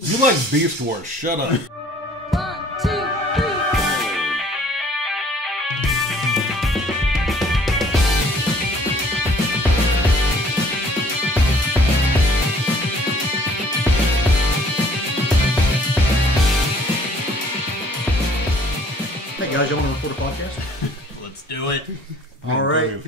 You like Beast Wars, shut up. 1, 2, 3. Hey guys, y'all want to record a podcast? Let's do it. All right.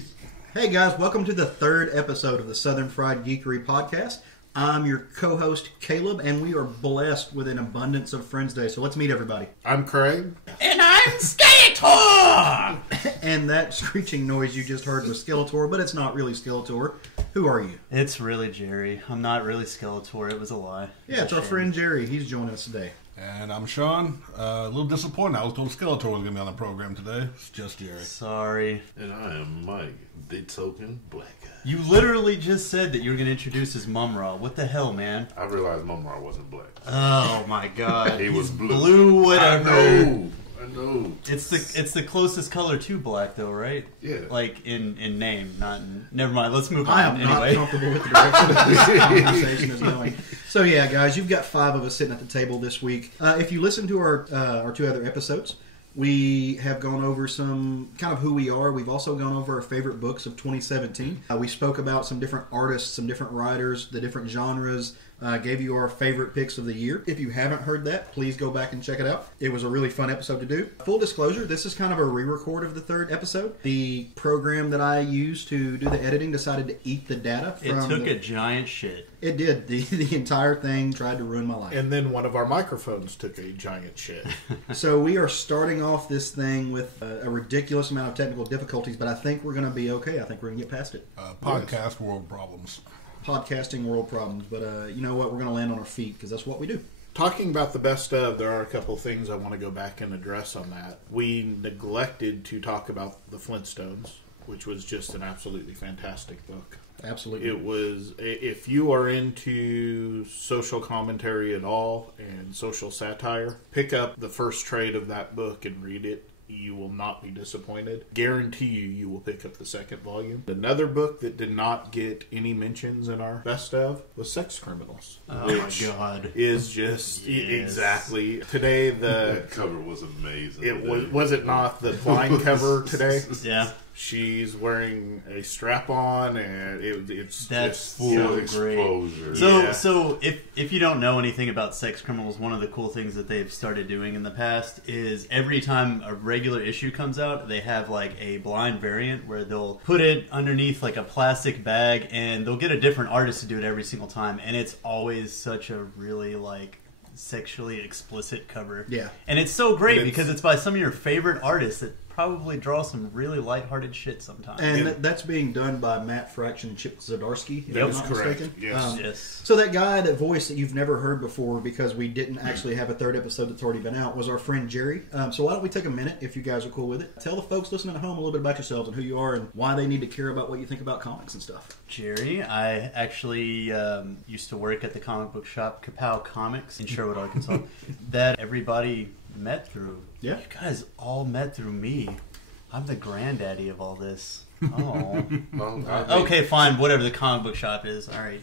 Hey guys, welcome to the third episode of the Southern Fried Geekery podcast. I'm your co-host Caleb, and we are blessed with an abundance of friends today. So let's meet everybody. I'm Craig. And I'm Skeletor! And that screeching noise you just heard was Skeletor, but it's not really Skeletor. Who are you? It's really Jerry. I'm not really Skeletor. It was a lie. Yeah, it's our friend Jerry. He's joining us today. And I'm Sean. A little disappointed. I was told Skeletor was going to be on the program today. It's just Jerry. Sorry. And I am Mike, the token black guy. You literally just said that you were going to introduce his Mum-Ra. What the hell, man? I realized Mumra wasn't black. Oh my god. He was blue. Blue, whatever. I know. It's the closest color to black, though, right? Yeah. Like in name, not in... Never mind. Let's move on. I am not comfortable with the direction that this conversation is going. So yeah, guys, you've got 5 of us sitting at the table this week. If you listen to our 2 other episodes, we have gone over some kind of who we are. We've also gone over our favorite books of 2017. We spoke about some different artists, some different writers, the different genres, gave you our favorite picks of the year. If you haven't heard that, please go back and check it out. It was a really fun episode to do. Full disclosure, this is kind of a re-record of the 3rd episode. The program that I used to do the editing decided to eat the data from It took a giant shit. It did. The entire thing tried to ruin my life. And then one of our microphones took a giant shit. So we are starting off this thing with a ridiculous amount of technical difficulties, but I think we're going to be okay. I think we're going to get past it. Podcast world problems. Podcasting world problems. But you know what? We're going to land on our feet because that's what we do. Talking about the best of, there are a couple things I want to go back and address on that. We neglected to talk about the Flintstones, which was just an absolutely fantastic book. Absolutely. It was, if you are into social commentary at all and social satire, pick up the first trade of that book and read it. You will not be disappointed. Guarantee you will pick up the 2nd volume. Another book that did not get any mentions in our best of was Sex Criminals. Oh my god. Is just exactly today That cover was amazing. was it not the blind cover today? Yeah. She's wearing a strap on, and it's That's just full great. exposure. So if you don't know anything about Sex Criminals, one of the cool things that they've started doing in the past is every time a regular issue comes out, they have like a blind variant where they'll put it underneath like a plastic bag, and they'll get a different artist to do it every single time, and it's always such a really like sexually explicit cover. Yeah. And it's so great because it's by some of your favorite artists that probably draw some really lighthearted shit sometimes. And that's being done by Matt Fraction and Chip Zdarsky, if That I'm was not correct. mistaken. Yes. Yes. So that guy, that voice that you've never heard before because we didn't actually have a 3rd episode that's already been out, was our friend Jerry. So why don't we take a minute, if you guys are cool with it, tell the folks listening at home a little bit about yourselves and who you are and why they need to care about what you think about comics and stuff. Jerry, I actually used to work at the comic book shop Kapow Comics in Sherwood, Arkansas, that everybody met through. Yeah. You guys all met through me. I'm the granddaddy of all this. Oh. Okay, fine. Whatever the comic book shop is. All right.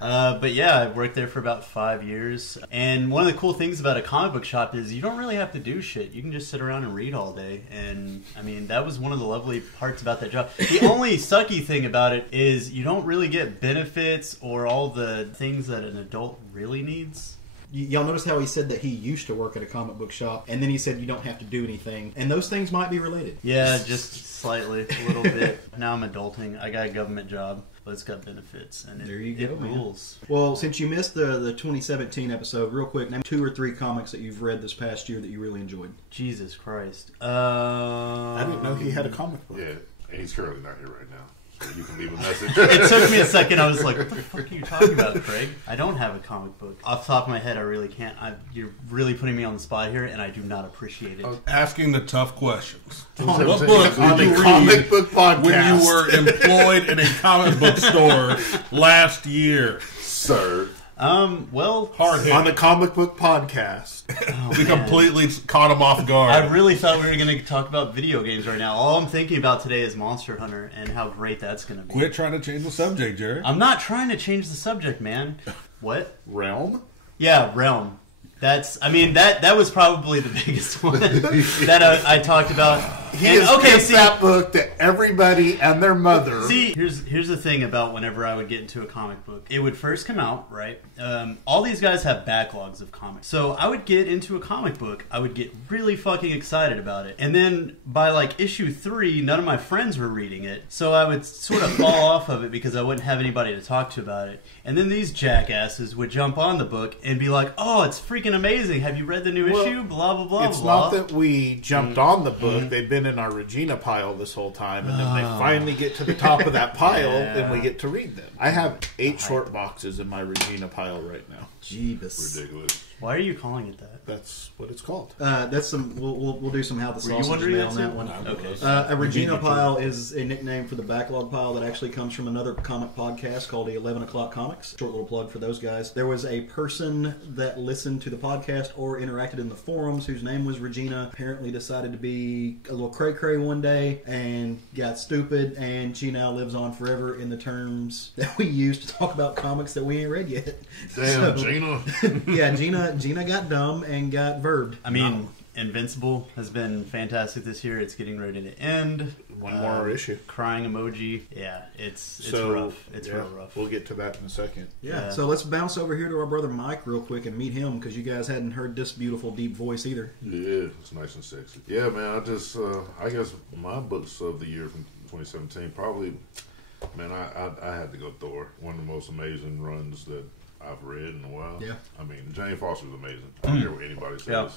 But yeah, I worked there for about 5 years. And one of the cool things about a comic book shop is you don't really have to do shit. You can just sit around and read all day. And, I mean, that was one of the lovely parts about that job. The only sucky thing about it is you don't really get benefits or all the things that an adult really needs. Y'all notice how he said that he used to work at a comic book shop, and then he said you don't have to do anything. And those things might be related. Yeah, just slightly, a little bit. Now I'm adulting. I got a government job, but it's got benefits, and There you go, it man. rules. Well, since you missed the 2017 episode, real quick, name 2 or 3 comics that you've read this past year that you really enjoyed. Jesus Christ. I didn't know he had a comic book. Yeah, and he's currently not here right now. So you can leave a message. It took me a second. I was like, what the fuck are you talking about, Craig? I don't have a comic book. Off the top of my head, I really can't. You're really putting me on the spot here, and I do not appreciate it. Asking the tough questions. On What book on did the you comic read book podcast. when you were employed in a comic book store last year? Sir. Well, Hard hit. on the comic book podcast. We completely caught him off guard. I really thought we were going to talk about video games right now. All I'm thinking about today is Monster Hunter and how great that's going to be. Quit trying to change the subject, Jerry. I'm not trying to change the subject, man. What? Realm? Yeah, Realm. That was probably the biggest one that I talked about. He has given that book to everybody and their mother. See, here's the thing about whenever I would get into a comic book. It would first come out, right? All these guys have backlogs of comics. So I would get into a comic book. I would get really fucking excited about it. And then by like issue 3, none of my friends were reading it. So I would sort of fall off of it because I wouldn't have anybody to talk to about it. And then these jackasses would jump on the book and be like, oh, it's freaking amazing. Have you read the new issue? Blah, blah, blah, it's blah. not that we jumped on the book. They've been in our Regina pile this whole time, and then they finally get to the top of that pile, and we get to read them. I have 8 short boxes in my Regina pile right now. Jeebus. Ridiculous. Why are you calling it that? That's what it's called. That's some. We'll do some how the Were you sausage wondering mail on that that one. Okay. A Regina pile is a nickname for the backlog pile that actually comes from another comic podcast called the 11 O'Clock Comics. Short little plug for those guys. There was a person that listened to the podcast or interacted in the forums whose name was Regina. Apparently decided to be a little cray-cray one day and got stupid, and she now lives on forever in the terms that we use to talk about comics that we ain't read yet. Damn, Gina. Yeah, Gina got dumb and got verbed. I mean, Invincible has been fantastic this year. It's getting ready to end. One more issue. Crying emoji. Yeah, it's rough. It's real rough. We'll get to that in a second. Yeah, so let's bounce over here to our brother Mike real quick and meet him, because you guys hadn't heard this beautiful, deep voice either. Yeah, it's nice and sexy. Yeah, man, I guess my books of the year from 2017, probably, man, I had to go Thor. One of the most amazing runs that I've read in a while. Yeah. I mean, Jane Foster was amazing. I don't care what anybody says. Yeah.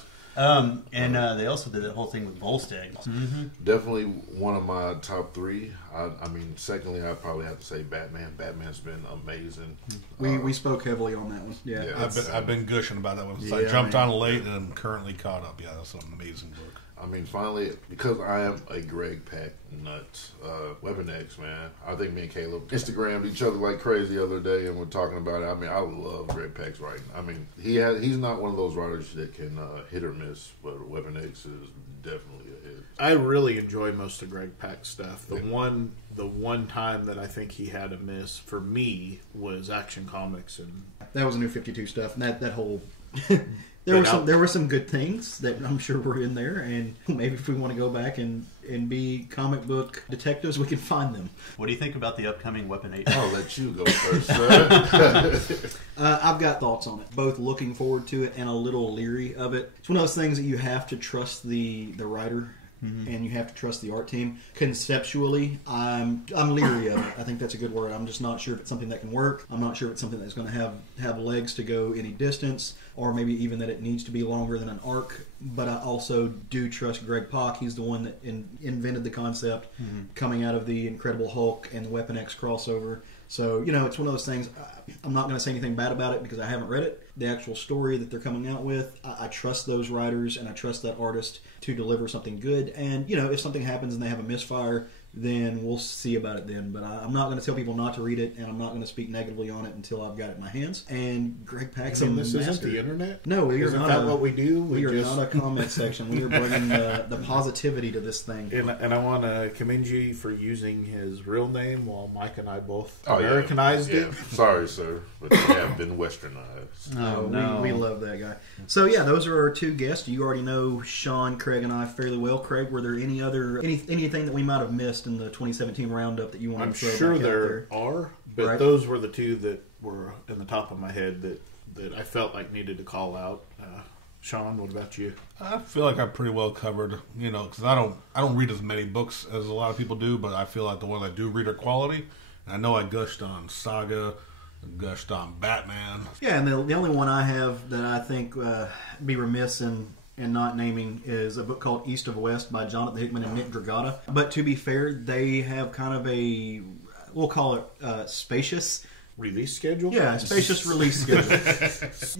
And they also did that whole thing with Volstagg. Definitely one of my top 3. I mean, secondly, I'd probably have to say Batman. Batman's been amazing. We spoke heavily on that one. Yeah, I've been gushing about that one. Yeah, I jumped on late and I'm currently caught up. Yeah, that's an amazing book. I mean, finally, because I am a Greg Pak nut, Weapon X, man. I think me and Caleb Instagrammed each other like crazy the other day, and we're talking about it. I mean, I love Greg Pak's writing. I mean, he's not one of those writers that can hit or miss, but Weapon X is definitely a hit. I really enjoy most of Greg Pak's stuff. The one time that I think he had a miss for me was Action Comics, and that was New 52 stuff, and that whole. There were some good things that I'm sure were in there, and maybe if we want to go back and be comic book detectives, we can find them. What do you think about the upcoming Weapon 8? I'll let you go first, sir. I've got thoughts on it, both looking forward to it and a little leery of it. It's one of those things that you have to trust the writer. And you have to trust the art team. Conceptually, I'm leery of it. I think that's a good word. I'm just not sure if it's something that can work. I'm not sure if it's something that's going to have legs to go any distance, or maybe even that it needs to be longer than an arc. But I also do trust Greg Pak. He's the one that invented the concept coming out of the Incredible Hulk and the Weapon X crossover. So, it's one of those things. I'm not going to say anything bad about it because I haven't read it. The actual story that they're coming out with, I trust those writers and I trust that artist to deliver something good. And, if something happens and they have a misfire, then we'll see about it then. But I'm not going to tell people not to read it, and I'm not going to speak negatively on it until I've got it in my hands. And Greg Pak's this isn't the internet? No, we are not. Isn't that what we do? We are not a comment section. We are bringing the positivity to this thing. And I want to commend you for using his real name while Mike and I both Americanized it. Sorry, sir, but they have been westernized. Oh, no. We love that guy. So, yeah, those are our 2 guests. You already know Sean, Craig, and I fairly well. Craig, were there anything that we might have missed in the 2017 roundup that you want to throw I'm sure back there out there? are, but those were the 2 that were in the top of my head that I felt like needed to call out. Sean, what about you? I feel like I'm pretty well covered, because I don't read as many books as a lot of people do, but I feel like the ones I do read are quality. And I know I gushed on Saga, gushed on Batman. Yeah, and the only one I have that I think be remiss in not naming is a book called East of West by Jonathan Hickman and Nick Dragata. But to be fair, they have kind of we'll call it spacious release schedule? Yeah, spacious release schedule.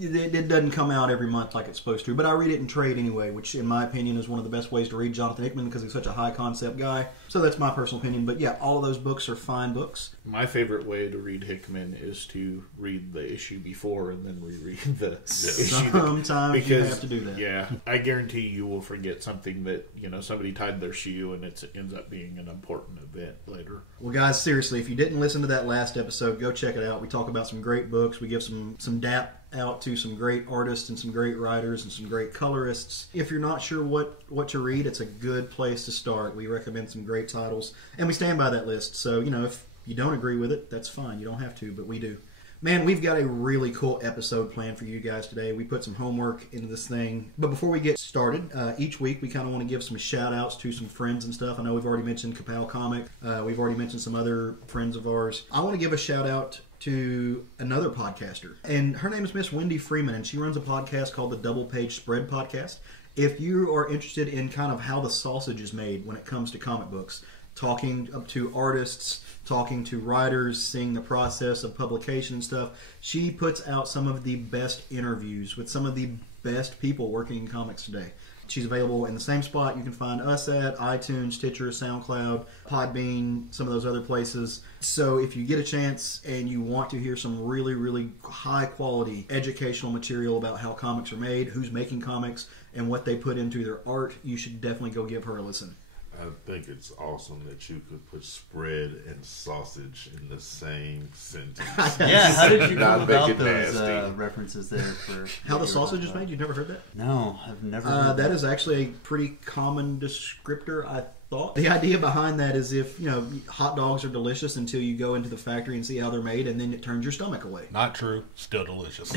It doesn't come out every month like it's supposed to, but I read it in trade anyway, which in my opinion is one of the best ways to read Jonathan Hickman because he's such a high concept guy. So that's my personal opinion. But yeah, all of those books are fine books. My favorite way to read Hickman is to read the issue before and then reread the issue. Sometimes you have to do that. Yeah, I guarantee you will forget something that somebody tied their shoe and it ends up being an important event later. Well, guys, seriously, if you didn't listen to that last episode, go check it out. We talk about some great books. We give some dap out to some great artists and some great writers and some great colorists. If you're not sure what to read, it's a good place to start. We recommend some great titles, and we stand by that list. So, if you don't agree with it, that's fine. You don't have to, but we do. Man, we've got a really cool episode planned for you guys today. We put some homework into this thing. But before we get started, each week we kind of want to give some shout-outs to some friends and stuff. I know we've already mentioned Kapow Comic. We've already mentioned some other friends of ours. I want to give a shout-out to another podcaster. And her name is Miss Wendy Freeman, and she runs a podcast called the Double Page Spread Podcast. If you are interested in kind of how the sausage is made when it comes to comic books, talking up to artists, talking to writers, seeing the process of publication and stuff, she puts out some of the best interviews with some of the best people working in comics today. She's available in the same spot you can find us at: iTunes, Stitcher, SoundCloud, Podbean, some of those other places. So if you get a chance and you want to hear some really, really high-quality educational material about how comics are made, who's making comics, and what they put into their art, you should definitely go give her a listen. I think it's awesome that you could put spread and sausage in the same sentence. Yeah, how did you Not come make about it those nasty. references there? For How the sausage is made? You've never heard that? No, I've never heard That is actually a pretty common descriptor, I thought. The idea behind that is if, hot dogs are delicious until you go into the factory and see how they're made, and then it turns your stomach away. Not true. Still delicious.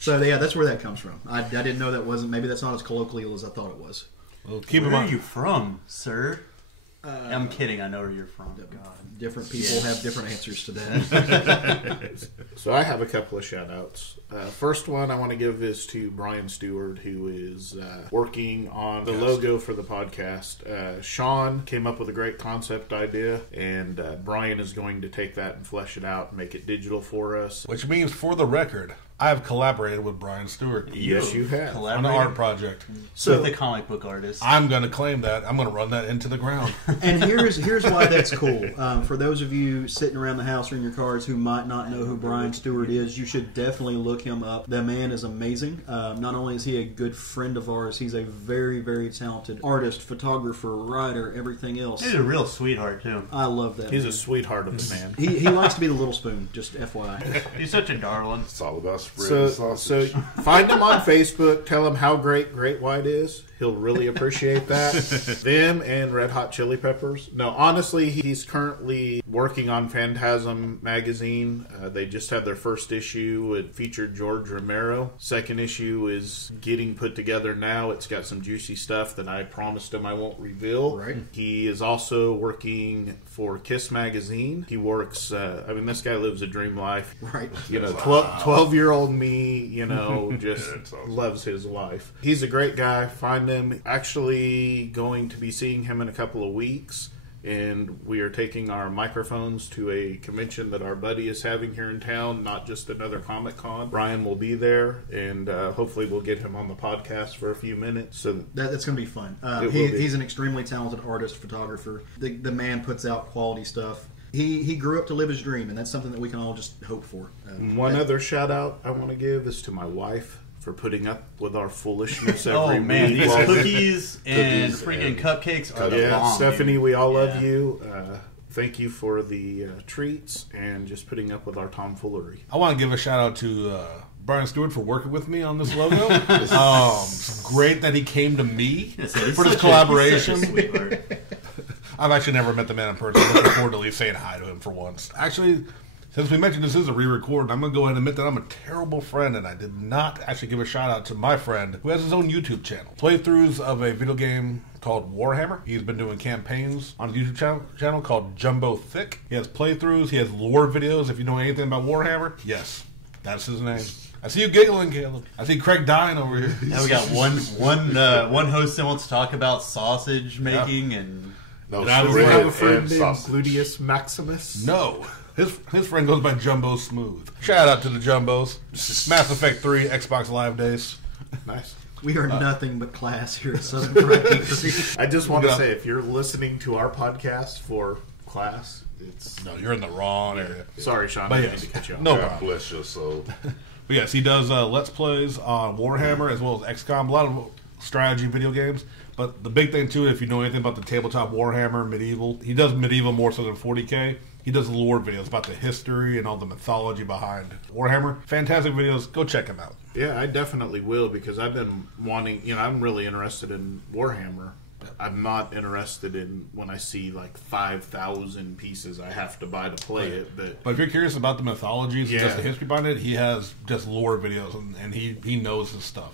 So, yeah, that's where that comes from. I didn't know that wasn't, maybe that's not as colloquial as I thought it was. Well, keep in Where are mind. you from, sir? I'm kidding. I know where you're from. God. Different people have different answers to that. So I have a couple of shout-outs. First one I want to give is to Brian Stewart, who is working on the logo for the podcast. Sean came up with a great concept idea, and Brian is going to take that and flesh it out and make it digital for us. Which means, for the record, I have collaborated with Brian Stewart Yes, you have. on an art project. So With the comic book artist. I'm going to claim that. I'm going to run that into the ground. And here's why that's cool. For those of you sitting around the house or in your cars who might not know who Brian Stewart is, you should definitely look him up. The man is amazing. Not only is he a good friend of ours, he's a very, very talented artist, photographer, writer, everything else. He's a real sweetheart, too. I love that. He's man. a sweetheart of a man. He likes to be the little spoon, just FYI. He's such a darling. It's all about spread So, and sausage. so find him on Facebook. Tell him how great White is. He'll really appreciate that. Them and Red Hot Chili Peppers. No, honestly, he's currently working on Phantasm magazine. They just had their first issue. It featured George Romero. Second issue is getting put together now. It's got some juicy stuff that I promised him I won't reveal. Right. He is also working for Kiss magazine. He works, this guy lives a dream life. Right. 12-year-old me, just That's awesome. loves his life. He's a great guy. Find him. Actually going to be seeing him in a couple of weeks, and we are taking our microphones to a convention that our buddy is having here in town, not just another Comic Con. Brian will be there, and hopefully we'll get him on the podcast for a few minutes. So That's going to be fun. It will be. He's an extremely talented artist, photographer. The man puts out quality stuff. He grew up to live his dream, and that's something that we can all just hope for. one other shout out I want to give is to my wife for putting up with our foolishness every Oh, man. week. These cookies and Cookies freaking and- cupcakes are the Yeah, bomb. Stephanie, dude. we all Yeah. love you. Thank you for the treats and just putting up with our tomfoolery. I want to give a shout out to Brian Stewart for working with me on this logo. It's great that he came to me Yes, he's for this such collaboration. he's such a sweetheart. I've actually never met the man in person. I'm looking forward to at least saying hi to him for once. Actually, since we mentioned this is a re-record, I'm going to go ahead and admit that I'm a terrible friend, and I did not actually give a shout-out to my friend who has his own YouTube channel. Playthroughs of a video game called Warhammer. He's been doing campaigns on a YouTube channel called Jumbo Thick. He has playthroughs. He has lore videos. If you know anything about Warhammer, yes, that's his name. I see you giggling, Caleb. I see Craig dying over here. Now we got one host that wants to talk about sausage making and... No, And I was Do you Bread have a friend and named sausage. Gluteus Maximus? No. His friend goes by Jumbo Smooth. Shout out to the Jumbos. Mass Effect 3 Xbox Live Days. Nice. We are nothing but class here at Southern Fried Geekery. I just want to Yeah. say, if you're listening to our podcast for class, it's... No, you're in the wrong area. Sorry, Sean, But I yes. didn't mean to cut you off. No God problem. bless your soul. But yes, he does Let's Plays on Warhammer as well as XCOM. A lot of strategy video games. But the big thing, too, if you know anything about the tabletop Warhammer, medieval, he does medieval more so than 40K. He does lore videos about the history and all the mythology behind Warhammer. Fantastic videos. Go check him out. Yeah, I definitely will, because I've been wanting, I'm really interested in Warhammer. I'm not interested in when I see like 5,000 pieces I have to buy to play it. But if you're curious about the mythologies and just the history behind it, he has just lore videos, and he knows his stuff.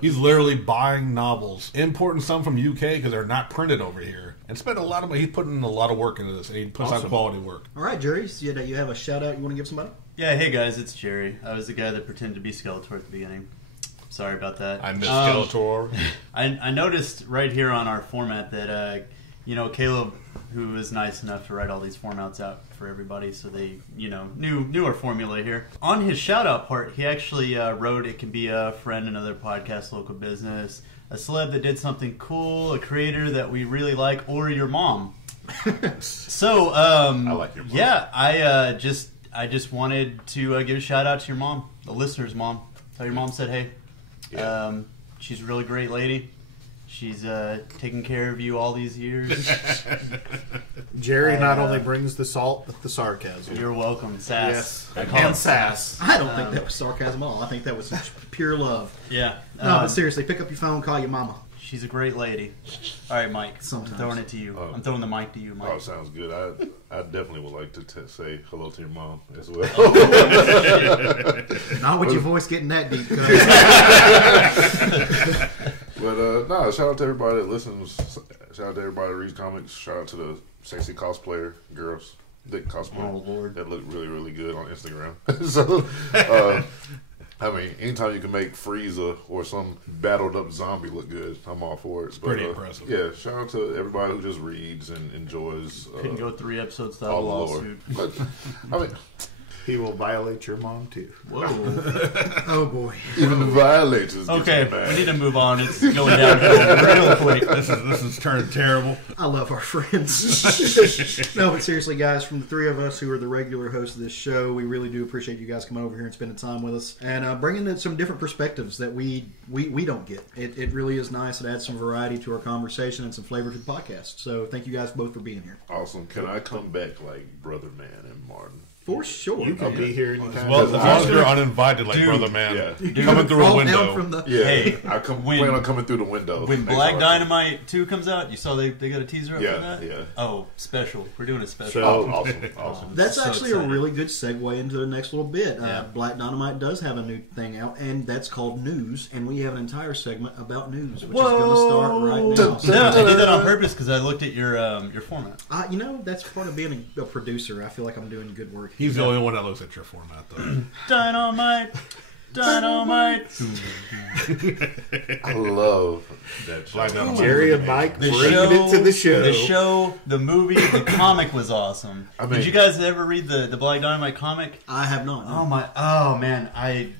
He's literally buying novels, importing some from UK because they're not printed over here, and spent a lot of money. He's putting a lot of work into this, and he puts out quality work. All right, Jerry, so you have a shout out you want to give somebody? Yeah, hey guys, it's Jerry. I was the guy that pretended to be Skeletor at the beginning. Sorry about that. I miss Skeletor. I noticed right here on our format that Caleb, who was nice enough to write all these formats out for everybody, so they knew our formula here. On his shout out part, he actually wrote it can be a friend, another podcast, local business, a celeb that did something cool, a creator that we really like, or your mom. So I like your mom. Yeah, I just wanted to give a shout out to your mom, the listener's mom. Tell your mom said hey. Yeah. She's a really great lady. She's taken care of you all these years. Jerry not only brings the salt, but the sarcasm. You're welcome. Sass. Yes. And sass. I don't think that was sarcasm at all. I think that was pure love. Yeah. No, but seriously, pick up your phone, call your mama. She's a great lady. All right, Mike. Sometimes. I'm throwing it to you. I'm throwing the mic to you, Mike. Oh, sounds good. I definitely would like to say hello to your mom as well. Not with your voice getting that deep. But no, shout out to everybody that listens. Shout out to everybody that reads comics. Shout out to the sexy cosplayer girls that cosplay. Oh, Lord. That look really, really good on Instagram. So, anytime you can make Frieza or some battled up zombie look good, I'm all for it. But, pretty impressive. Yeah, shout out to everybody who just reads and enjoys. Couldn't go 3 episodes without a all the lawsuit. lore. But, he will violate your mom too. Whoa. Oh boy. even the violators. Okay, we need to move on. It's going downhill real quick. This is turning terrible. I love our friends. No, but seriously, guys, from the three of us who are the regular hosts of this show, we really do appreciate you guys coming over here and spending time with us and bringing in some different perspectives that we don't get. It really is nice. It adds some variety to our conversation and some flavor to the podcast. So thank you guys both for being here. Awesome. Can I come back like Brother Man and Martin? For sure. You can be here anytime. As long as you're uninvited, like Brother Man. Yeah. Coming through a Crawl window. down from the... Yeah, Hey, I plan on coming through the window. When Black Dynamite 2 comes out, you saw they got a teaser up for that? Yeah. Oh, special. We're doing a special. So- Awesome. That's So actually excited. a really good segue into the next little bit. Yeah. Black Dynamite does have a new thing out, and that's called News, and we have an entire segment about news, which Whoa. is going to start right now. No, I did that on purpose because I looked at your format. That's part of being a producer. I feel like I'm doing good work. He's the only one that looks at your format, though. Dynamite. I love that show. Black Dynamite. Jerry and Mike The bringing show, it to the show. The show, the movie, the comic was awesome. I mean- Did you guys ever read the Black Dynamite comic? I have not. No. Oh man, I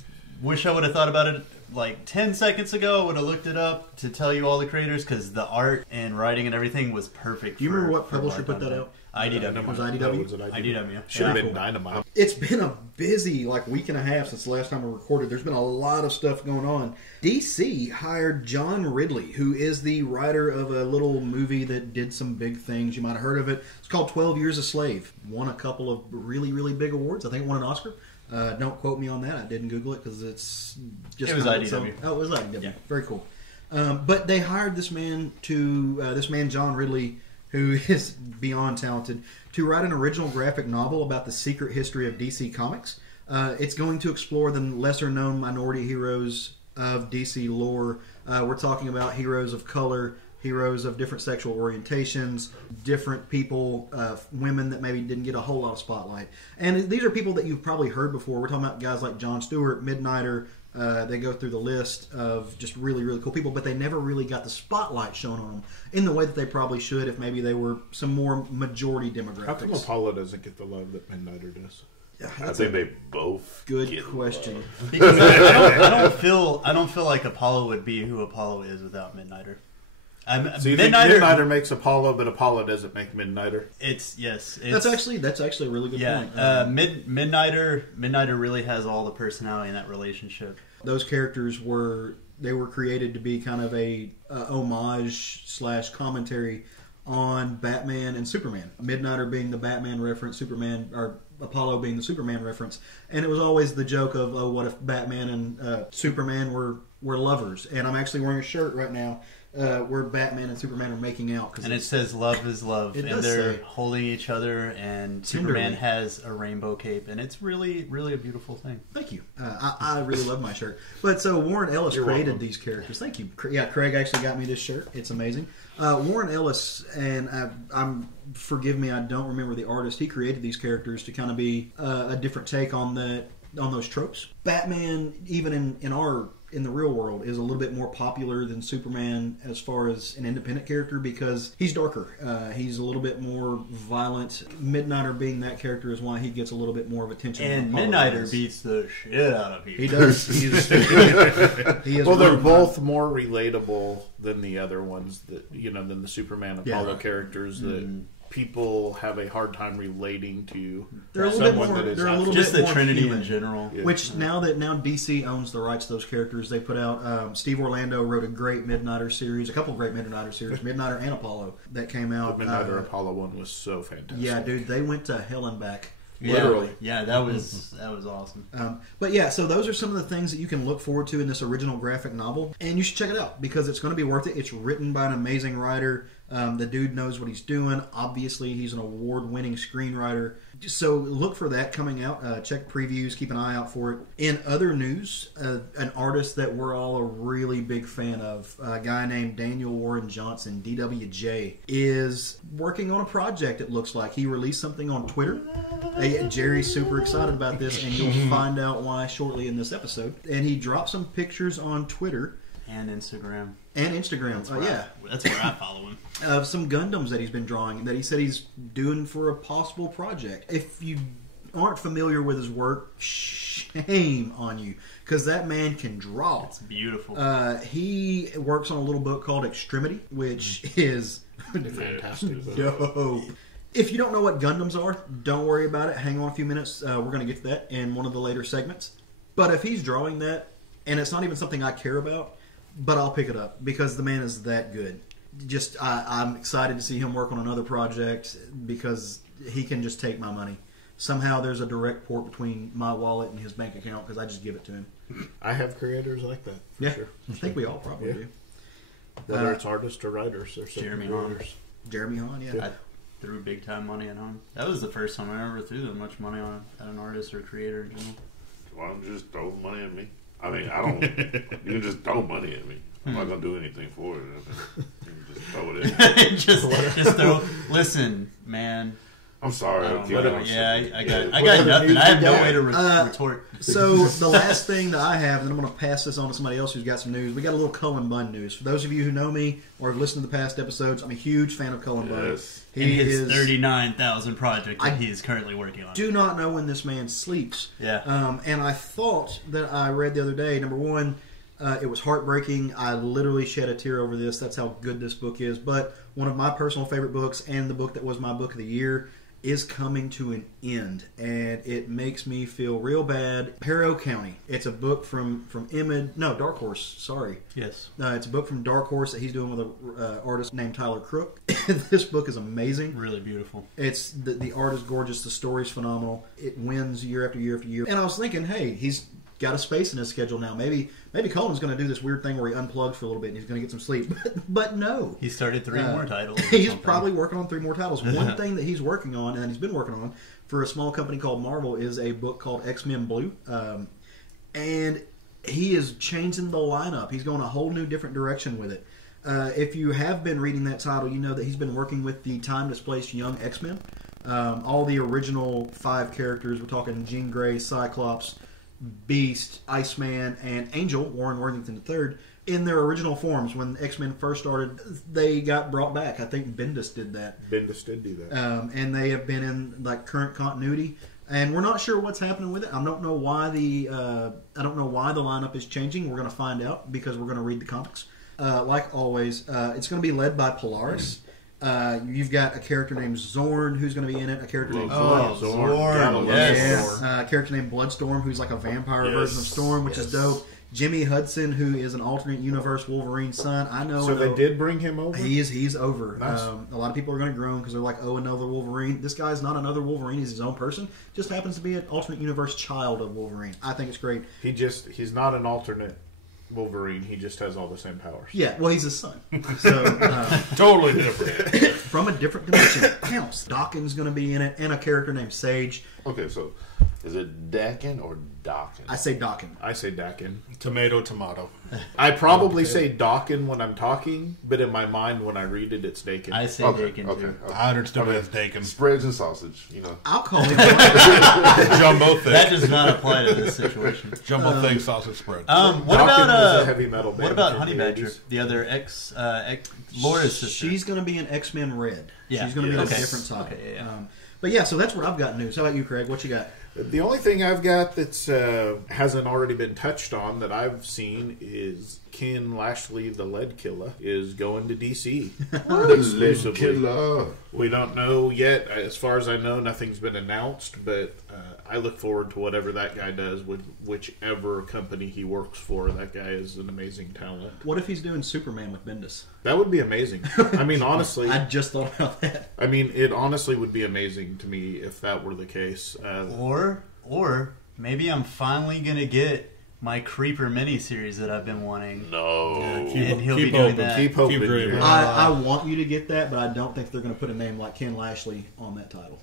wish I would have thought about it like 10 seconds ago. I would have looked it up to tell you all the creators because the art and writing and everything was perfect. Do you remember what for publisher Black put that Dynamite. out? IDW. Was IDW? That was an IDW. Should have Yeah. been Dynamite. It's been a busy week and a half since the last time we recorded. There's been a lot of stuff going on. DC hired John Ridley, who is the writer of a little movie that did some big things. You might have heard of it. It's called 12 Years a Slave. Won a couple of really, really big awards. I think it won an Oscar. Don't quote me on that. I didn't Google it because it's just... It was kind of IDW. it was IDW. Yeah. Very cool. But they hired this man, John Ridley, who is beyond talented, to write an original graphic novel about the secret history of DC Comics. It's going to explore the lesser-known minority heroes of DC lore. We're talking about heroes of color, heroes of different sexual orientations, different people, women that maybe didn't get a whole lot of spotlight. And these are people that you've probably heard before. We're talking about guys like Jon Stewart, Midnighter. They go through the list of just really, really cool people, but they never really got the spotlight shown on them in the way that they probably should if maybe they were some more majority demographics. How come Apollo doesn't get the love that Midnighter does? Yeah, I that's think a they both good get question. Because I don't feel like Apollo would be who Apollo is without Midnighter. So you think Midnighter makes Apollo, but Apollo doesn't make Midnighter? That's actually a really good point. Midnighter really has all the personality in that relationship. Those characters were created to be kind of a homage / commentary on Batman and Superman. Midnighter being the Batman reference, Superman or Apollo being the Superman reference, and it was always the joke of, oh, what if Batman and Superman were lovers? And I'm actually wearing a shirt right now where Batman and Superman are making out. And it says love is love, and they're holding each other, and Superman has a rainbow cape, and it's really, really a beautiful thing. Thank you. I really love my shirt. But so Warren Ellis created these characters. Thank you. Yeah, Craig actually got me this shirt. It's amazing. Warren Ellis, and forgive me, I don't remember the artist. He created these characters to kind of be a different take on those tropes. Batman, even in the real world, is a little bit more popular than Superman as far as an independent character because he's darker. He's a little bit more violent. Midnighter being that character is why he gets a little bit more of attention. And Midnighter beats the shit out of people. He does. He is well, they're both more relatable than the other ones than the Superman Apollo characters that people have a hard time relating to. They're a little bit more. They're a little just bit the more Trinity human. in general. Yeah. Which now DC owns the rights to those characters, they put out. Steve Orlando wrote a great Midnighter series, a couple of great Midnighter series, Midnighter and Apollo, that came out. The Midnighter Apollo one was so fantastic. Yeah, dude, they went to hell and back. Literally. Yeah, that was awesome. But yeah, so those are some of the things that you can look forward to in this original graphic novel, and you should check it out because it's going to be worth it. It's written by an amazing writer. The dude knows what he's doing. Obviously, he's an award-winning screenwriter. So look for that coming out. Check previews. Keep an eye out for it. In other news, an artist that we're all a really big fan of, a guy named Daniel Warren Johnson, DWJ, is working on a project, it looks like. He released something on Twitter. Jerry's super excited about this, and you'll find out why shortly in this episode. And he dropped some pictures on Twitter. And Instagram. That's where I follow him. Of some Gundams that he's been drawing that he said he's doing for a possible project. If you aren't familiar with his work, shame on you, because that man can draw. It's beautiful. He works on a little book called Extremity, which is fantastic. dope. If you don't know what Gundams are, don't worry about it. Hang on a few minutes. We're going to get to that in one of the later segments. But if he's drawing that, and it's not even something I care about, but I'll pick it up because the man is that good. I'm excited to see him work on another project because he can just take my money. Somehow there's a direct port between my wallet and his bank account because I just give it to him. I have creators like that. Yeah, sure. I think we all probably do. Whether it's artists or writers, there's Jeremy creators. Jeremy Hahn, yeah. I threw big time money at him. That was the first time I ever threw that much money at an artist or creator in general. Why don't you just throw money at me? I mean, I don't. You can just throw money at me. I'm not gonna do anything for it. You can just throw it at me. just throw. Listen, man. I'm sorry. I got nothing. I have no way to retort. So the last thing that I have, and I'm going to pass this on to somebody else who's got some news. We got a little Cullen Bunn news. For those of you who know me or have listened to the past episodes, I'm a huge fan of Cullen Bunn. He is 39,000 project that he is currently working on. Do not know when this man sleeps. Yeah. And I thought that I read the other day. Number one, it was heartbreaking. I literally shed a tear over this. That's how good this book is. But one of my personal favorite books, and the book that was my book of the year, is coming to an end, and it makes me feel real bad. Harrow County. It's a book from Dark Horse. Sorry. Yes. It's a book from Dark Horse that he's doing with an artist named Tyler Crook. This book is amazing. Really beautiful. It's the art is gorgeous. The story's phenomenal. It wins year after year after year. And I was thinking, hey, he's got a space in his schedule now. Maybe Cullen's going to do this weird thing where he unplugs for a little bit and he's going to get some sleep. But no. He started 3 more titles. He's probably working on 3 more titles. One thing that he's working on, and he's been working on for a small company called Marvel, is a book called X-Men Blue. And he is changing the lineup. He's going a whole new different direction with it. If you have been reading that title, you know that he's been working with the time-displaced young X-Men. All the original 5 characters, we're talking Jean Grey, Cyclops, Beast, Iceman, and Angel, Warren Worthington III, in their original forms. When X-Men first started, they got brought back. I think Bendis did that. Bendis did do that. And they have been in current continuity. And we're not sure what's happening with it. I don't know why the lineup is changing. We're going to find out because we're going to read the comics. Like always, it's going to be led by Polaris. You've got a character named Zorn who's going to be in it. A character named Zorn. Yes. A character named Bloodstorm who's like a vampire version of Storm, which is dope. Jimmy Hudson, who is an alternate universe Wolverine son. I know. So they did bring him over? He's over. Nice. A lot of people are going to groan because they're like, oh, another Wolverine. This guy's not another Wolverine. He's his own person. Just happens to be an alternate universe child of Wolverine. I think it's great. He's not an alternate Wolverine. He just has all the same powers. Yeah, well, he's his son. So Totally different. from a different dimension. Counts. Dawkins going to be in it, and a character named Sage. Okay, so is it Dakin or Dawkins? I say Dawkins. I say Dakin. Tomato. I probably say Dawkin when I'm talking, but in my mind, when I read it, it's Dakin. I say Okay, Dakin okay, too. okay. I understood it as Dakin. Spreads and sausage, I'll call him. Jumbo thing. That does not apply to this situation. Jumbo thing, sausage spread. What Dawkins about was a heavy metal band what about in Honey the Badger, 80s. the other Laura's sister? She's going to be in X-Men Red. Yeah. She's going to be Okay. a different title. Okay, yeah. But yeah, so that's what I've got news. How about you, Craig? What you got? The only thing I've got that's hasn't already been touched on that I've seen is Ken Lashley, the Lead Killer, is going to DC. Exclusively. Killer. We don't know yet. As far as I know, nothing's been announced, but I look forward to whatever that guy does with whichever company he works for. That guy is an amazing talent. What if he's doing Superman with Bendis? That would be amazing. I mean, honestly, I just thought about that. I mean, it honestly would be amazing to me if that were the case. Or maybe I'm finally gonna get my Creeper miniseries that I've been wanting. No. And he'll keep be doing open. that. Keep hoping. dreaming. Jerry. I want you to get that, but I don't think they're going to put a name like Ken Lashley on that title.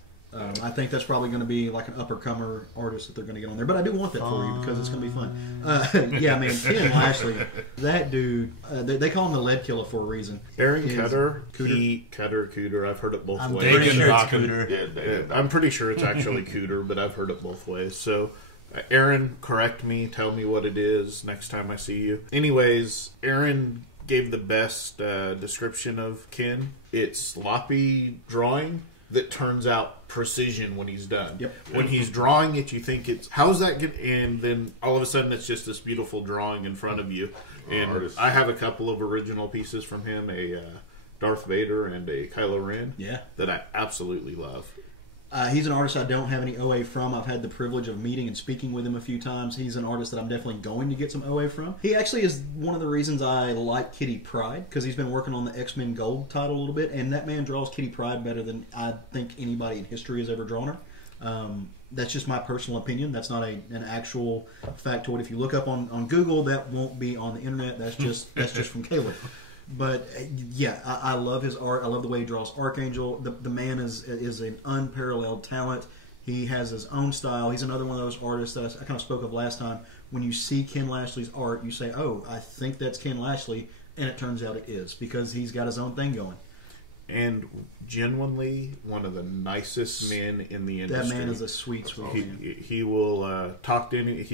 I think that's probably going to be like an upper-comer artist that they're going to get on there. But I do want that for you because it's going to be fun. Yeah, man, Ken Lashley, that dude, they call him the Lead Killer for a reason. Aaron Is Cutter, Cooter. Cooter. I've heard it both I'm ways. pretty sure it's Dakin. Cooter. Yeah, I'm pretty sure it's actually Cooter, but I've heard it both ways. So, Aaron, correct me. Tell me what it is next time I see you. Anyways, Aaron gave the best description of Ken. It's sloppy drawing that turns out precision when he's done. Yep. When he's drawing it, you think it's, how's that get, and then all of a sudden it's just this beautiful drawing in front of you. And Artist. I have a couple of original pieces from him, a Darth Vader and a Kylo Ren, Yeah. that I absolutely love. He's an artist I don't have any OA from. I've had the privilege of meeting and speaking with him a few times. He's an artist that I'm definitely going to get some OA from. He actually is one of the reasons I like Kitty Pryde, because he's been working on the X-Men Gold title a little bit, and that man draws Kitty Pryde better than I think anybody in history has ever drawn her. That's just my personal opinion. That's not an actual factoid. If you look up on Google, that won't be on the internet. That's just from Caleb. But yeah, I love his art. I love the way he draws Archangel. The man is an unparalleled talent. He has his own style. He's another one of those artists that I kind of spoke of last time. When you see Ken Lashley's art, you say, "Oh, I think that's Ken Lashley," and it turns out it is because he's got his own thing going. And genuinely one of the nicest men in the industry. That man is a sweet man. He will talk to any.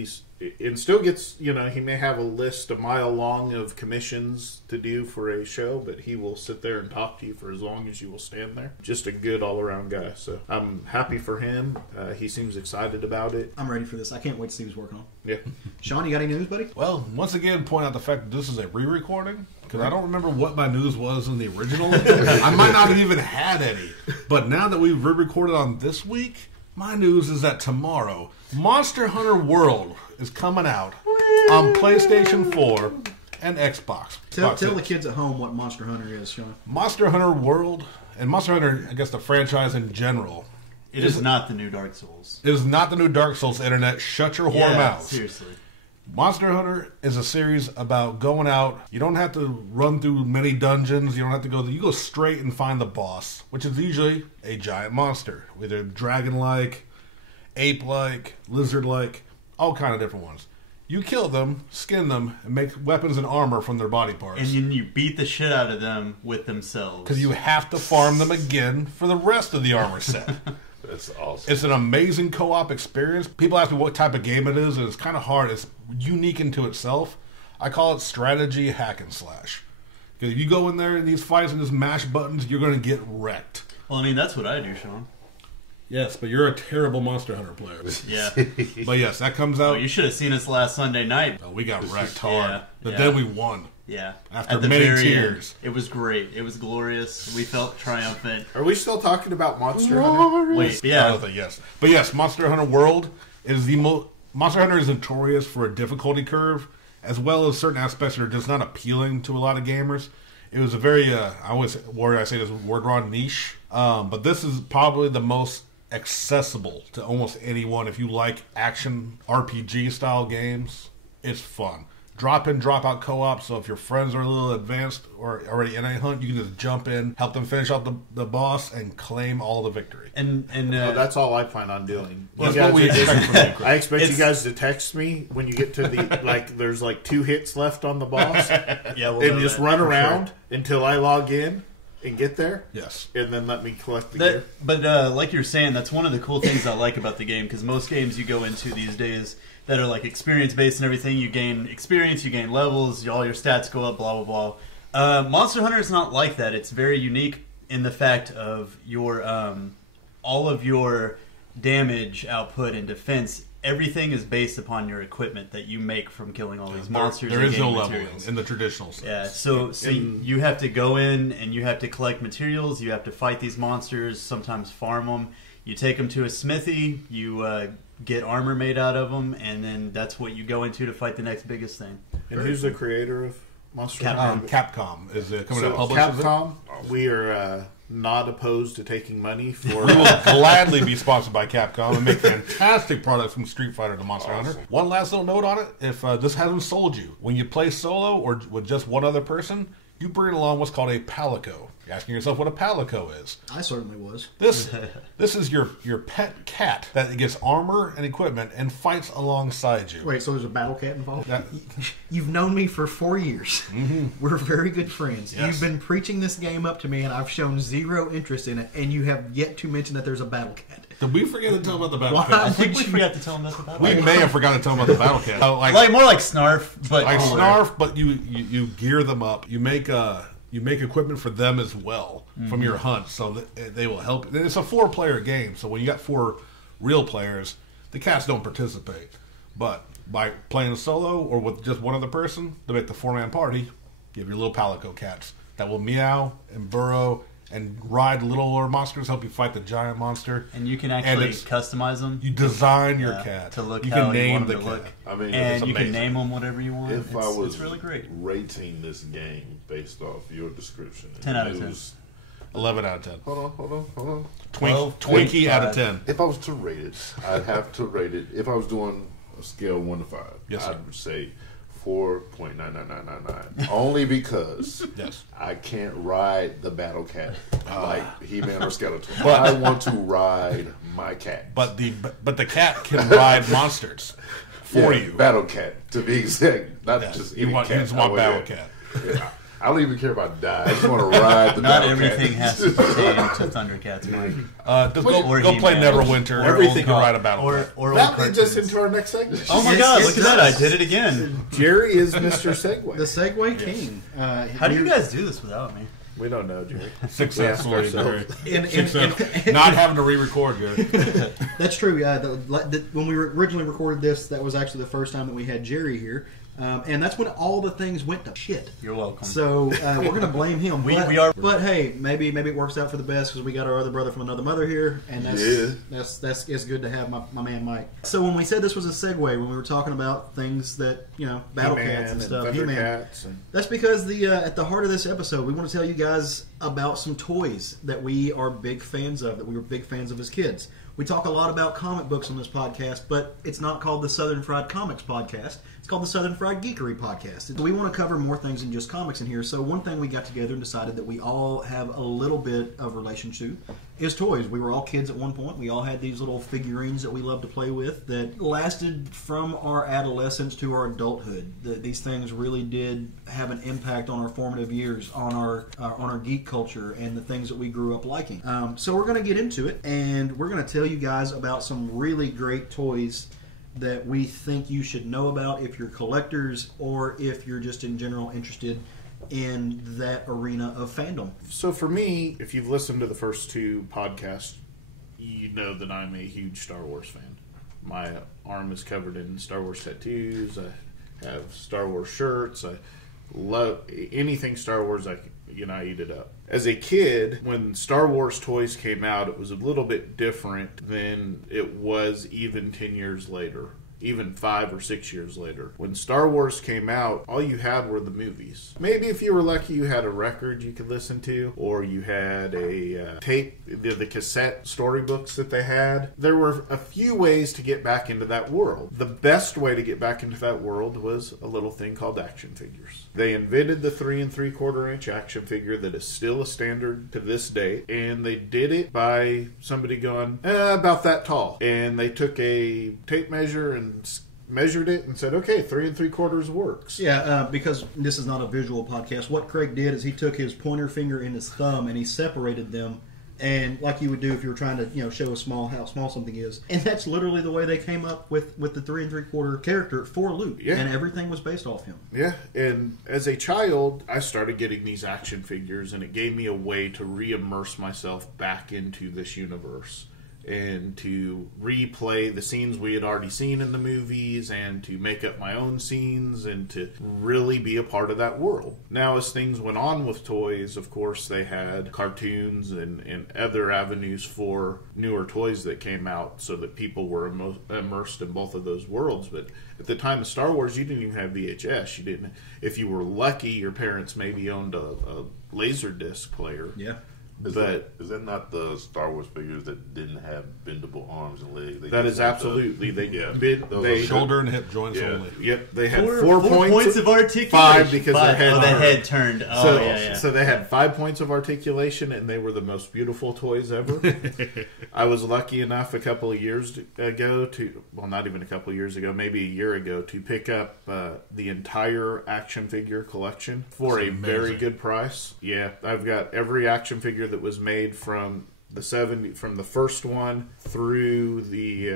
And still gets, he may have a list a mile long of commissions to do for a show, but he will sit there and talk to you for as long as you will stand there. Just a good all around guy. So I'm happy for him. He seems excited about it. I'm ready for this. I can't wait to see what he's working on. Yeah. Sean, you got any news, buddy? Well, once again, point out the fact that this is a re-recording, because I don't remember what my news was in the original. I might not have even had any. But now that we've re-recorded on this week, my news is that tomorrow, Monster Hunter World is coming out on PlayStation 4 and Xbox. Tell the kids at home what Monster Hunter is, Sean. Monster Hunter World, and Monster Hunter, I guess the franchise in general, It is not the new Dark Souls. is not the new Dark Souls. Internet, shut your whore mouth. Seriously. Monster Hunter is a series about going out. You don't have to run through many dungeons. You don't have to go. You go straight and find the boss, which is usually a giant monster, either dragon-like, ape-like, lizard-like, all kind of different ones. You kill them, skin them, and make weapons and armor from their body parts. And you beat the shit out of them with themselves. Because you have to farm them again for the rest of the armor set. That's awesome. It's an amazing co-op experience. People ask me what type of game it is, and it's kind of hard. It's unique into itself. I call it strategy hack and slash. Because if you go in there in these fights and just mash buttons, you're going to get wrecked. Well, I mean, that's what I do, Sean. Yes, but you're a terrible Monster Hunter player. Yeah. But yes, that comes out. Oh, you should have seen us last Sunday night. Oh, we got wrecked hard. Yeah, But yeah. then we won. Yeah. After At the many very tears. end. It was great. It was glorious. We felt triumphant. Are we still talking about Monster Hunter? Wait, Yeah. yeah. Yes. But yes, Monster Hunter World is Monster Hunter is notorious for a difficulty curve. as well as certain aspects that are just not appealing to a lot of gamers. It was a very, I say this word wrong, niche. But this is probably the most accessible to almost anyone. If you like action RPG style games, it's fun. Drop in, drop out co-op, so if your friends are a little advanced or already in a hunt, you can just jump in, help them finish off the boss, and claim all the victory. And that's all I plan on doing. Well, that's what we expect from you, Chris. I expect you guys to text me when you get to the, there's 2 hits left on the boss. Yeah, we'll and just run around until I log in and get there. Yes. And then let me collect the gear. But like you're saying, that's one of the cool things I like about the game, because most games you go into these days that are experience based and everything, you gain experience, you gain levels, all your stats go up, blah blah blah. Monster Hunter is not like that. It's very unique in the fact of your all of your damage output and defense. Everything is based upon your equipment that you make from killing all these monsters. There is no materials. leveling in the traditional sense. Yeah, so you have to go in and you have to collect materials. You have to fight these monsters. Sometimes farm them. You take them to a smithy. You get armor made out of them, and then that's what you go into to fight the next biggest thing. And who's the creator of Monster Hunter? Capcom is coming So to publish it. Capcom, we are not opposed to taking money for. We will gladly be sponsored by Capcom and make fantastic products from Street Fighter to Monster Hunter. One last little note on it: if this hasn't sold you, when you play solo or with just one other person, you bring along what's called a palico. You're asking yourself what a palico is. I certainly was. This is your pet cat that gets armor and equipment and fights alongside you. Wait, so there's a battle cat involved? That- You've known me for 4 years. Mm-hmm. We're very good friends. Yes. You've been preaching this game up to me, and I've shown zero interest in it, and you have yet to mention that there's a battle cat. Did we forget to tell about the battle Why? cat? I think we forgot to tell them about the battle. We may have forgotten to tell them about the battle cat. More like Snarf, but Snarf, but you gear them up. You make equipment for them as well from your hunt, so that they will help. It's a 4-player game, so when you got 4 real players, the cats don't participate. But by playing solo or with just one other person to make the 4-man party, you have your little palico cats that will meow and burrow and ride littler monsters, help you fight the giant monster. And you can actually customize them. You design your cat to look you how can name you want the them to cat. look. I mean, and you amazing. can name them whatever you want. If I was it's really great. rating this game based off your description, 10 out of 10. 11 out of 10. Hold on. Twinkie out of 10. If I was to rate it, I'd have to rate it. If I was doing a scale 1 to 5, Yes, sir. I would say 4.99999. Only because Yes. I can't ride the battle cat like He-Man or Skeletor. But- I want to ride my cat. But the cat can ride monsters for you. Battle cat, to be exact. Not Yeah, just you any want cat. battle cat. Yeah. I don't even care if I die. I just want to ride the Not battle everything cat. has to pertain to Thundercats, Mike. Just Or go play He-Man. Neverwinter. Everything You can ride a battle cat. Or old That leads us cartoons. into our next segment. Oh my Yes, god, yes, look at it that. I does. did it again. Jerry is Mr. Segway. The Segway King. How do you guys do this without me? We don't know, Jerry. Successfully, We ask Jerry. Not having to re-record, Jerry. That's true. When we originally recorded this, that was actually the first time that we had Jerry here. And that's when all the things went to shit. You're welcome. So we're going to blame him. We are. But hey, maybe it works out for the best because we got our other brother from another mother here, and that's it's good to have my man Mike. So when we said this was a segue, when we were talking about things that battle cats and stuff, He-Man. That's because at the heart of this episode, we want to tell you guys about some toys that we are big fans of, that we were big fans of as kids. We talk a lot about comic books on this podcast, but it's not called the Southern Fried Comics Podcast. It's called the Southern Fried Geekery Podcast. We want to cover more things than just comics in here. So one thing we got together and decided that we all have a little bit of relation to is toys. We were all kids at one point. We all had these little figurines that we loved to play with that lasted from our adolescence to our adulthood. These things really did have an impact on our formative years, on our geek culture, and the things that we grew up liking. So we're going to get into it, and we're going to tell you guys about some really great toys that we think you should know about if you're collectors or if you're just in general interested in that arena of fandom. So for me, if you've listened to the first 2 podcasts, you know that I'm a huge Star Wars fan. My arm is covered in Star Wars tattoos. I have Star Wars shirts. I love anything Star Wars. I eat it up. As a kid, when Star Wars toys came out, it was a little bit different than it was even 10 years later. even 5 or 6 years later. When Star Wars came out, all you had were the movies. Maybe if you were lucky, you had a record you could listen to, or you had a tape, the cassette storybooks that they had. There were a few ways to get back into that world. The best way to get back into that world was a little thing called action figures. They invented the 3 3/4 inch action figure that is still a standard to this day, and they did it by somebody going, about that tall. And they took a tape measure and measured it and said, okay, 3 3/4 works. Yeah, because this is not a visual podcast. What Craig did is he took his pointer finger and his thumb and he separated them, and like you would do if you were trying to show how small something is. And that's literally the way they came up with the 3 3/4 character for Luke. Yeah. And everything was based off him. Yeah, and as a child, I started getting these action figures, and it gave me a way to re-immerse myself back into this universe, and to replay the scenes we had already seen in the movies, and to make up my own scenes, and to really be a part of that world. Now, as things went on with toys, of course, they had cartoons and other avenues for newer toys that came out so that people were immersed in both of those worlds. But at the time of Star Wars, you didn't even have VHS. You didn't. If you were lucky, your parents maybe owned a Laserdisc player. Yeah. Is that not the Star Wars figures that didn't have bendable arms and legs? That is absolutely. They shoulder and hip joints only. Yep, they had Four points of articulation. 5 because the head turned. So they had 5 points of articulation, and they were the most beautiful toys ever. I was lucky enough a couple of years ago not even a couple of years ago, maybe a year ago, to pick up the entire action figure collection for a very good price. Yeah, I've got every action figure that was made from the from the first one through the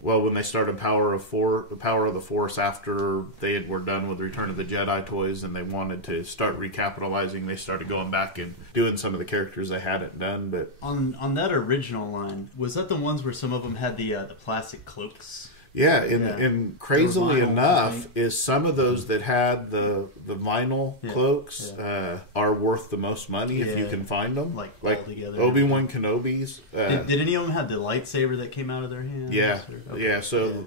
when they started Power of the Force, after they were done with Return of the Jedi toys and they wanted to start recapitalizing, they started going back and doing some of the characters they hadn't done. But on that original line, was that the ones where some of them had the plastic cloaks? Yeah, and crazily enough, is some of those that had the vinyl cloaks are worth the most money if you can find them. Like all together. Obi-Wan Kenobi's. Did any of them have the lightsaber that came out of their hands? Yeah,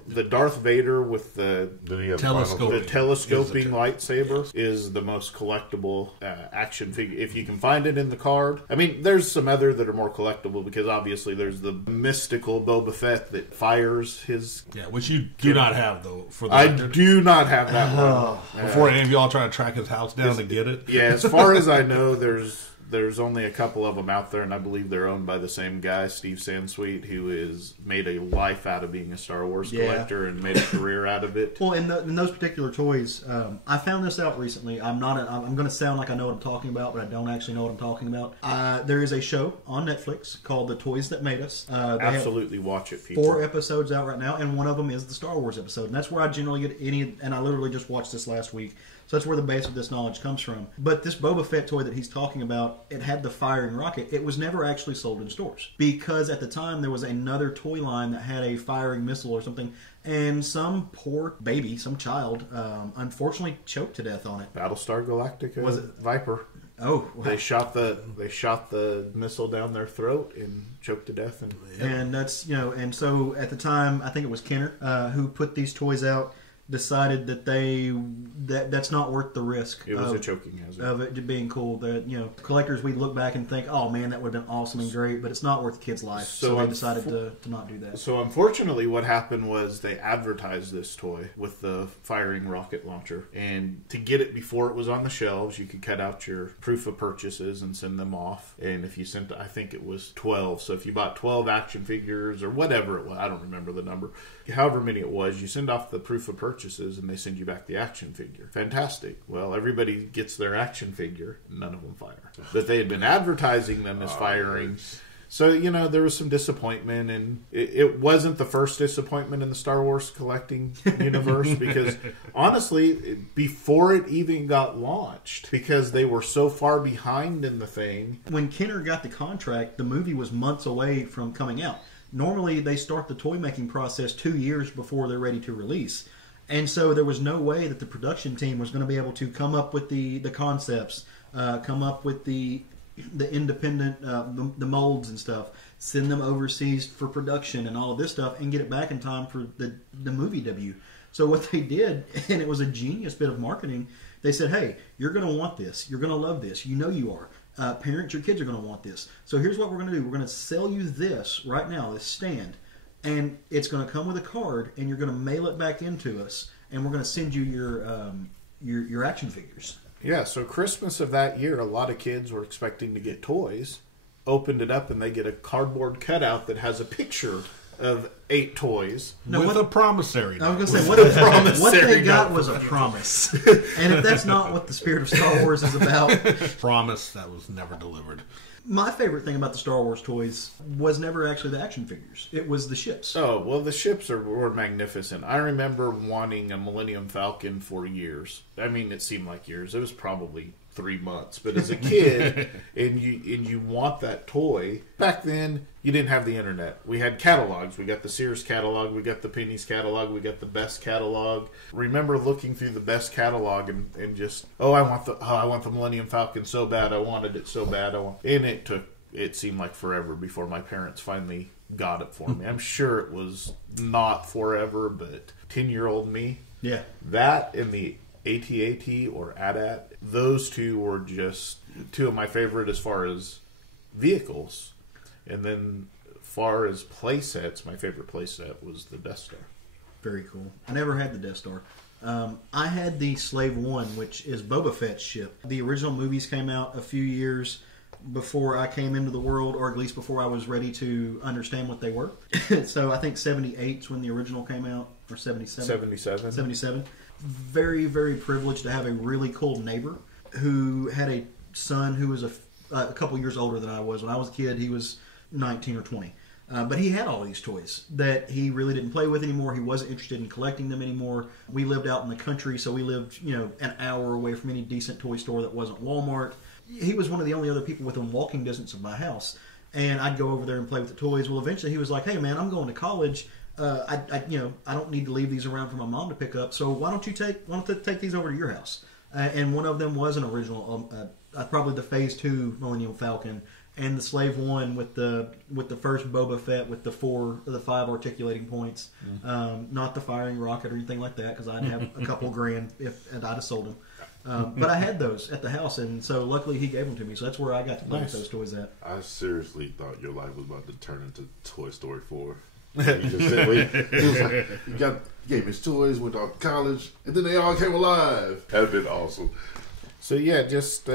the Darth Vader with the telescoping lightsaber is the most collectible action figure. If you can find it in the card. I mean, there's some other that are more collectible, because obviously there's the mystical Boba Fett that fires his... Yeah, which you do not have, though. I do not have that one. Before any of y'all try to track his house down to get it. Yeah, as far as I know, there's only a couple of them out there, and I believe they're owned by the same guy, Steve Sansweet, who has made a life out of being a Star Wars collector and made a career out of it. Well, in those particular toys, I found this out recently. I'm going to sound like I know what I'm talking about, but I don't actually know what I'm talking about. There is a show on Netflix called The Toys That Made Us. Absolutely watch it, people. 4 episodes out right now, and one of them is the Star Wars episode, and that's where I generally get any. And I literally just watched this last week. So that's where the base of this knowledge comes from. But this Boba Fett toy that he's talking about, it had the firing rocket. It was never actually sold in stores, because at the time there was another toy line that had a firing missile or something, and some poor baby, some child, unfortunately choked to death on it. Battlestar Galactica. Was it Viper? Oh, wow. They shot the missile down their throat and choked to death. And that's and so at the time, I think it was Kenner who put these toys out, decided that that's not worth the risk. It was a choking hazard of it being cool. That collectors, we look back and think, oh man, that would have been awesome and great, but it's not worth a kid's life. So they decided to not do that. So unfortunately, what happened was they advertised this toy with the firing rocket launcher, and to get it before it was on the shelves, you could cut out your proof of purchases and send them off. And if you sent, I think it was 12. So if you bought 12 action figures or whatever it was, I don't remember the number. However many it was, you send off the proof of purchases and they send you back the action figure. Fantastic. Well, everybody gets their action figure, none of them fire. But they had been advertising them as firing. So, there was some disappointment, and it wasn't the first disappointment in the Star Wars collecting universe, because honestly, before it even got launched, because they were so far behind in the thing. When Kenner got the contract, the movie was months away from coming out. Normally, they start the toy making process 2 years before they're ready to release. And so there was no way that the production team was going to be able to come up with the concepts, come up with the the independent, the molds and stuff, send them overseas for production and all of this stuff, and get it back in time for the movie debut. So what they did, and it was a genius bit of marketing, they said, hey, you're going to want this. You're going to love this. You know you are. Parents, your kids are going to want this. So here's what we're going to do. We're going to sell you this right now, this stand, and it's going to come with a card, and you're going to mail it back into us, and we're going to send you your action figures. Yeah, so Christmas of that year, a lot of kids were expecting to get toys, opened it up, and they get a cardboard cutout that has a picture of 8 toys. With a promissory note. I was going to say, what they got was a promise. And if that's not what the spirit of Star Wars is about... Promise that was never delivered. My favorite thing about the Star Wars toys was never actually the action figures. It was the ships. Oh, well, the ships were magnificent. I remember wanting a Millennium Falcon for years. I mean, it seemed like years. It was probably 3 months. But as a kid, and you want that toy, back then, you didn't have the internet. We had catalogs. We got the Sears catalog. We got the Penny's catalog. We got the Best catalog. Remember looking through the Best catalog and just, I want the Millennium Falcon so bad. I wanted it so bad. And it seemed like forever before my parents finally got it for me. I'm sure it was not forever, but 10-year-old me. Yeah. That and the AT-AT or AT-AT, those two were just two of my favorite as far as vehicles. And then far as play sets, my favorite play set was the Death Star. Very cool. I never had the Death Star. I had the Slave One, which is Boba Fett's ship. The original movies came out a few years before I came into the world, or at least before I was ready to understand what they were. So I think 78 is when the original came out, or 77? 77. 77. Very, very privileged to have a really cool neighbor who had a son who was a couple years older than I was. When I was a kid, he was 19 or 20. But he had all these toys that he really didn't play with anymore. He wasn't interested in collecting them anymore. We lived out in the country, so we lived, an hour away from any decent toy store that wasn't Walmart. He was one of the only other people within walking distance of my house. And I'd go over there and play with the toys. Well, eventually he was like, hey, man, I'm going to college. I don't need to leave these around for my mom to pick up. So why don't you take these over to your house? And one of them was an original, probably the Phase 2 Millennium Falcon, and the Slave One with the first Boba Fett with the 5 articulating points, not the firing rocket or anything like that, because I'd have a couple grand if I'd have sold them. But I had those at the house, and so luckily he gave them to me. So that's where I got to play with those toys at. I seriously thought your life was about to turn into Toy Story 4. You just said, you gave me toys, went off to college, and then they all came alive. That'd been awesome. So yeah, just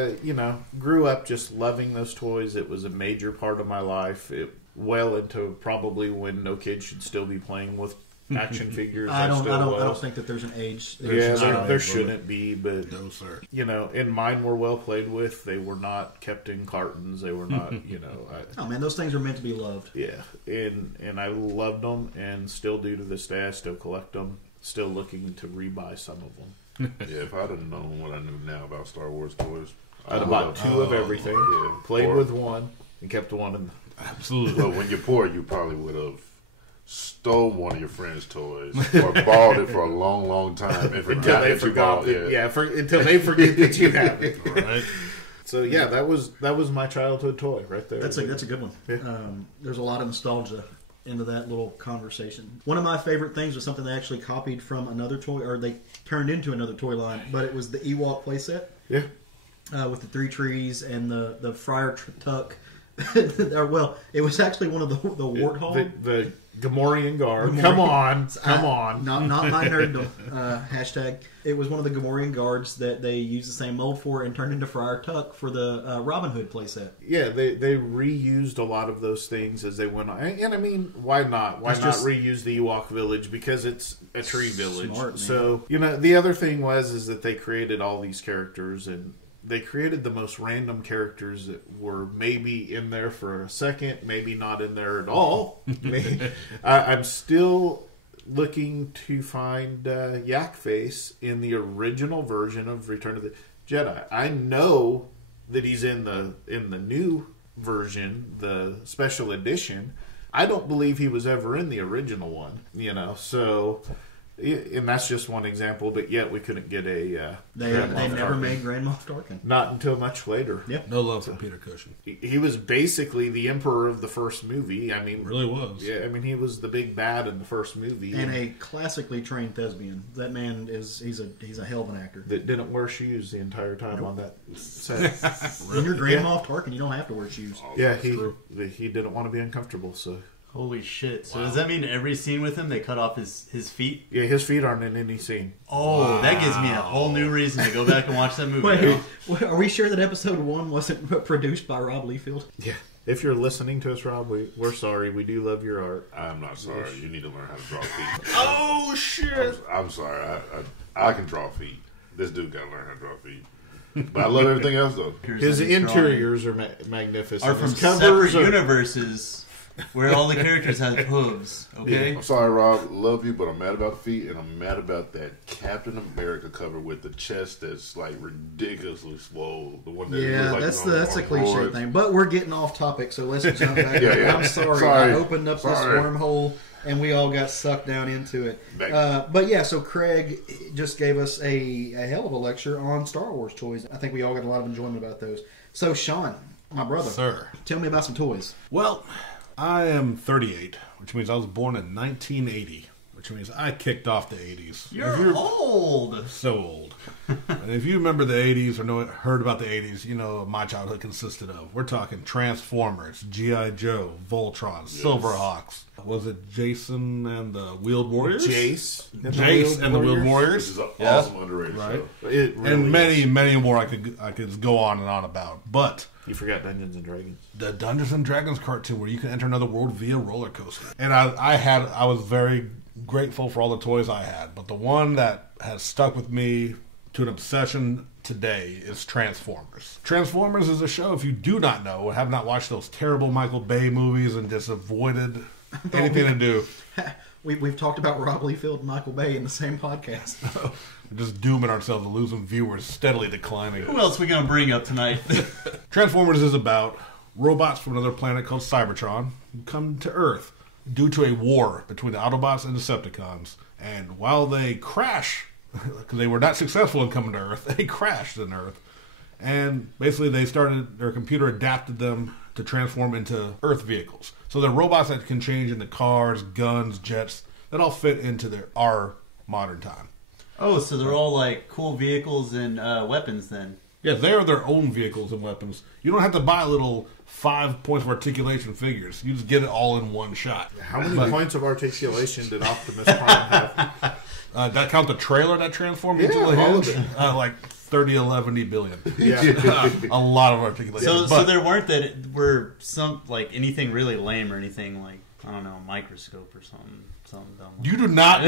grew up just loving those toys. It was a major part of my life. Well into probably when no kid should still be playing with action figures. I don't think that there's an age. There shouldn't be, but no, sir. And mine were well played with. They were not kept in cartons. They were not, oh man, those things are meant to be loved. Yeah, and I loved them, and still do to this day. I still collect them. Still looking to rebuy some of them. Yeah, if I'd have known what I knew now about Star Wars toys, I'd have bought 2 of everything. Yeah, played with one and kept one. Absolutely. Well, when you're poor, you probably would have stole one of your friends' toys or borrowed it for a long, long time until they forgot. Until they forget that you have it. Right. So yeah, that was my childhood toy right there. That's a good one. Yeah. There's a lot of nostalgia into that little conversation. One of my favorite things was something they actually copied from another toy, or they turned into another toy line, but it was the Ewok playset. Yeah. With the 3 trees and the Friar Tuck. Well, it was actually one of the Warthog. The Gamorrean Guard. Come on. Not my nerd hashtag. It was one of the Gamorrean Guards that they used the same mold for and turned into Friar Tuck for the Robin Hood playset. Yeah, they reused a lot of those things as they went on. And I mean, why not? Why not reuse the Ewok village? Because it's a tree village. Smart, so, the other thing was that they created all these characters, and they created the most random characters that were maybe in there for a second, maybe not in there at all. I'm still looking to find Yak Face in the original version of Return of the Jedi. I know that he's in the new version, the special edition. I don't believe he was ever in the original one, so And that's just one example, but yet we couldn't get a... They never made Grand Moff Tarkin. Not until much later. Yep. No love for Peter Cushing. He was basically the emperor of the first movie. I mean... Really was. Yeah, I mean, he was the big bad in the first movie. And a classically trained thespian. That man he's a hell of an actor. That didn't wear shoes the entire time on that set. When you're Grand Moff Tarkin, you don't have to wear shoes. Yeah, he didn't want to be uncomfortable, so... Holy shit. So does that mean every scene with him, they cut off his feet? Yeah, his feet aren't in any scene. Oh, that gives me a whole new reason to go back and watch that movie. Wait, are we sure that episode 1 wasn't produced by Rob Liefeld? Yeah. If you're listening to us, Rob, we're sorry. We do love your art. I'm not sorry. You need to learn how to draw feet. Oh, shit. I'm sorry. I can draw feet. This dude got to learn how to draw feet. But I love everything else, though. His interiors are magnificent. Are from His covers separate universes where all the characters have hooves. Okay? I'm sorry, Rob. Love you, but I'm mad about the feet, and I'm mad about that Captain America cover with the chest that's like ridiculously swole. The one that looks like that's a cliche thing. But we're getting off topic, so let's jump back. Yeah. I'm sorry. I opened up this wormhole, and we all got sucked down into it. But yeah, so Craig just gave us a hell of a lecture on Star Wars toys. I think we all got a lot of enjoyment about those. So Sean, my brother, Sir. Tell me about some toys. Well, I am 38, which means I was born in 1980, which means I kicked off the 80s. You're old. So old. And if you remember the 80s or heard about the 80s, you know what my childhood consisted of. We're talking Transformers, G.I. Joe, Voltron, Silverhawks. Was it Jason and the Wheeled Warriors? Jace and the Wheeled Warriors. This is an awesome underrated Right. show. It really And many, is. many more I could go on and on about. But You forgot Dungeons and Dragons. the Dungeons and Dragons cartoon where you can enter another world via roller coaster. And I was very grateful for all the toys I had, but the one that has stuck with me to an obsession today is Transformers. Transformers is a show, if you do not know, have not watched those terrible Michael Bay movies and just avoided anything to do. We've talked about Rob Liefeld and Michael Bay in the same podcast. We're just dooming ourselves to losing viewers, steadily declining. Who else we gonna bring up tonight? Transformers is about robots from another planet called Cybertron who come to Earth due to a war between the Autobots and Decepticons. And while they crash, because they were not successful in coming to Earth, they crashed on Earth. And basically their computer adapted them to transform into Earth vehicles. So they're robots that can change into cars, guns, jets, that all fit into our modern time. Oh, so they're all like cool vehicles and weapons then. Yeah, they're their own vehicles and weapons. You don't have to buy little 5 points of articulation figures. You just get it all in one shot. How many points of articulation did Optimus Prime have? That count the trailer that transformed into Yeah, the all of hinge? it. Like 30 to 11 billion. Yeah. A lot of articulation. So there weren't were some like anything really lame or anything like, I don't know, microscope or something dumb. You do not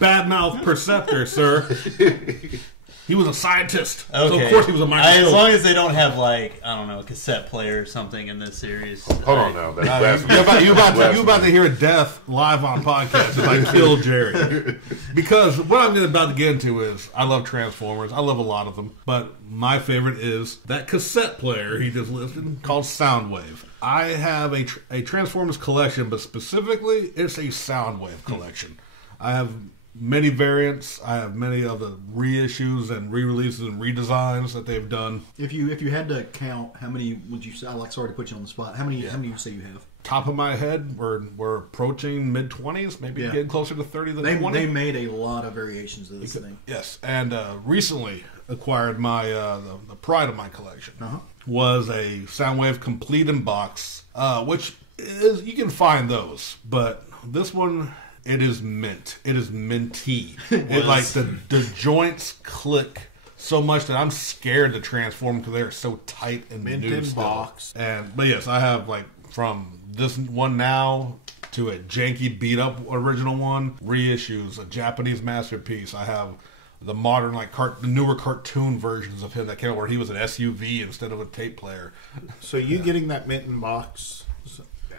badmouth Perceptor, sir. He was a scientist, so Okay. of course he was a microscope. As long as they don't have like, I don't know, a cassette player or something in this series. Hold on now. That's You about to hear a death live on podcast if I kill Jerry. Because what I'm about to get into is, I love Transformers. I love a lot of them. But my favorite is that cassette player he just listed called Soundwave. I have a Transformers collection, but specifically it's a Soundwave collection. I have many variants. I have many of the reissues and re-releases and redesigns that they've done. If you had to count, how many would you say? Sorry to put you on the spot. How many would you say you have? Top of my head, we're approaching mid-20s, maybe getting closer to 30 than 20. They made a lot of variations of this thing. Yes, and recently acquired my the pride of my collection. Was a Soundwave complete in box, which is, you can find those, but this one, it is mint. It is minty. It like the joints click so much that I'm scared to transform because they're so tight and Mint new in still. box. But yes, I have like from this one now to a janky beat up original one, reissues, a Japanese masterpiece. I have the modern the newer cartoon versions of him that came out where he was an SUV instead of a tape player. So you getting that mint in box,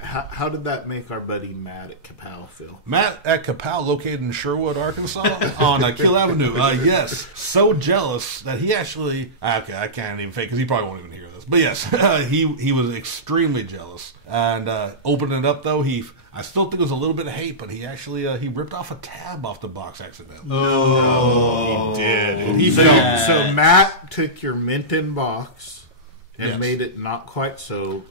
how did that make our buddy Matt at Kapow feel? Matt at Kapow, located in Sherwood, Arkansas, on Kill Avenue. Yes, so jealous that he actually... Okay, I can't even fake because he probably won't even hear this. But yes, he was extremely jealous. And opening it up, though, I still think it was a little bit of hate, but he actually he ripped off a tab off the box accidentally. Oh, he did. So Matt took your mint-in box and made it not quite so.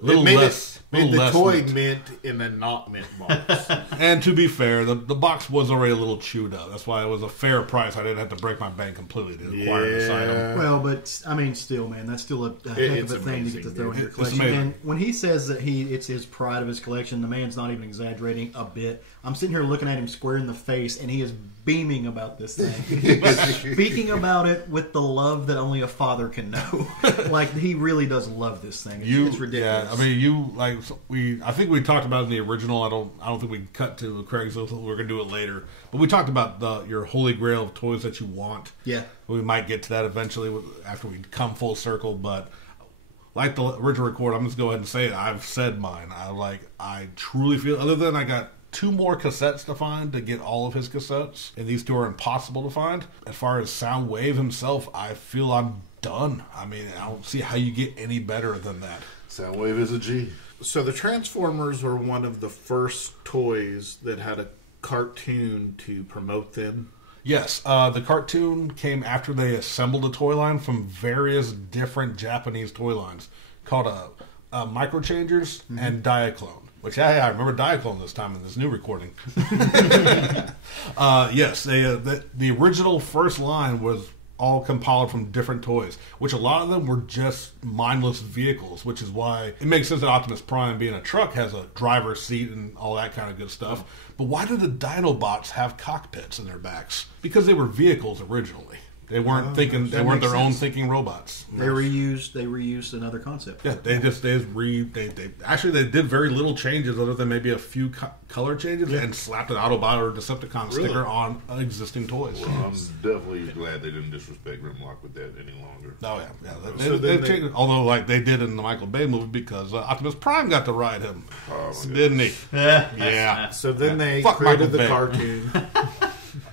Made the toy mint in a not mint box. And to be fair, the box was already a little chewed up. That's why it was a fair price. I didn't have to break my bank completely to acquire this item. Well, but I mean, still, man, that's still a heck of a thing to get to throw in your collection. And when he says that it's his pride of his collection, the man's not even exaggerating a bit. I'm sitting here looking at him square in the face, and he is beaming about this thing. Speaking about it with the love that only a father can know. Like, he really does love this thing. It's ridiculous. Yeah, I mean, I think we talked about it in the original. I don't think we cut to Craig's. We're gonna do it later. But we talked about your holy grail of toys that you want. Yeah, we might get to that eventually after we come full circle. But like the original record, I'm just go ahead and say it. I've said mine. I truly feel, other than I got 2 more cassettes to find to get all of his cassettes, and these 2 are impossible to find. As far as Soundwave himself, I feel I'm done. I mean, I don't see how you get any better than that. Soundwave is a G. So the Transformers were one of the first toys that had a cartoon to promote them. Yes, the cartoon came after they assembled a toy line from various different Japanese toy lines called Micro Changers and Diaclone. Which I remember Diaclone this time in this new recording. Yes, the original first line was all compiled from different toys, which a lot of them were just mindless vehicles, which is why it makes sense that Optimus Prime, being a truck, has a driver's seat and all that kind of good stuff. But why did the Dinobots have cockpits in their backs? Because they were vehicles originally. They weren't they weren't their own thinking robots. They reused another concept. Yeah, they did very little changes other than maybe a few color changes and slapped an Autobot or Decepticon sticker on existing toys. Well, I'm definitely glad they didn't disrespect Grimlock with that any longer. Oh yeah. They've changed, although like they did in the Michael Bay movie, because Optimus Prime got to ride him, didn't he? Yeah. So then they created the cartoon.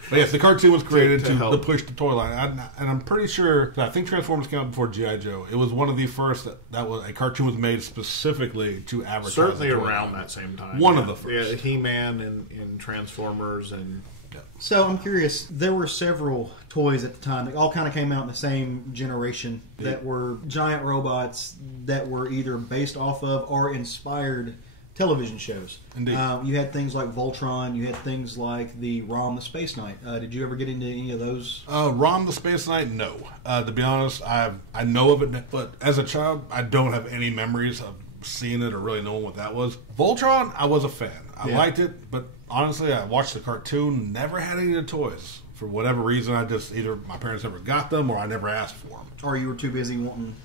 But yes, the cartoon was created to push the toy line, and I'm pretty sure I think Transformers came out before G.I. Joe. It was one of the first that was a cartoon was made specifically to advertise. Certainly around that same time. One of the first. Yeah, He-Man and Transformers and. Yeah. So I'm curious. There were several toys at the time that all kind of came out in the same generation that were giant robots that were either based off of or inspired television shows. Indeed. You had things like Voltron. You had things like the Rom the Space Knight. Did you ever get into any of those? Rom the Space Knight, no. To be honest, I know of it, but as a child, I don't have any memories of seeing it or really knowing what that was. Voltron, I was a fan. I liked it, but honestly, I watched the cartoon, never had any of the toys. For whatever reason, I just either my parents never got them or I never asked for them. Or you were too busy wanting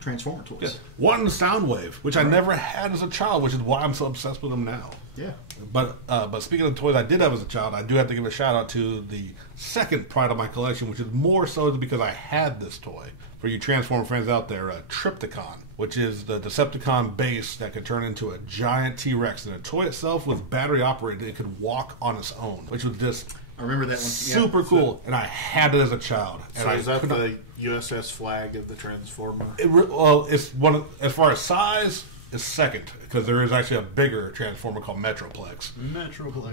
Transformer toys. Yeah. One Soundwave, which I never had as a child, which is why I'm so obsessed with them now. Yeah. But speaking of toys I did have as a child, I do have to give a shout out to the second pride of my collection, which is more so because I had this toy. For you Transformer fans out there, Tripticon, which is the Decepticon base that could turn into a giant T-Rex. And the toy itself was battery operated. It could walk on its own, which was just I remember that one. Super cool. And I had it as a child. So is that the USS flag of the Transformer? It's one of, as far as size, it's second, because there is actually a bigger Transformer called Metroplex.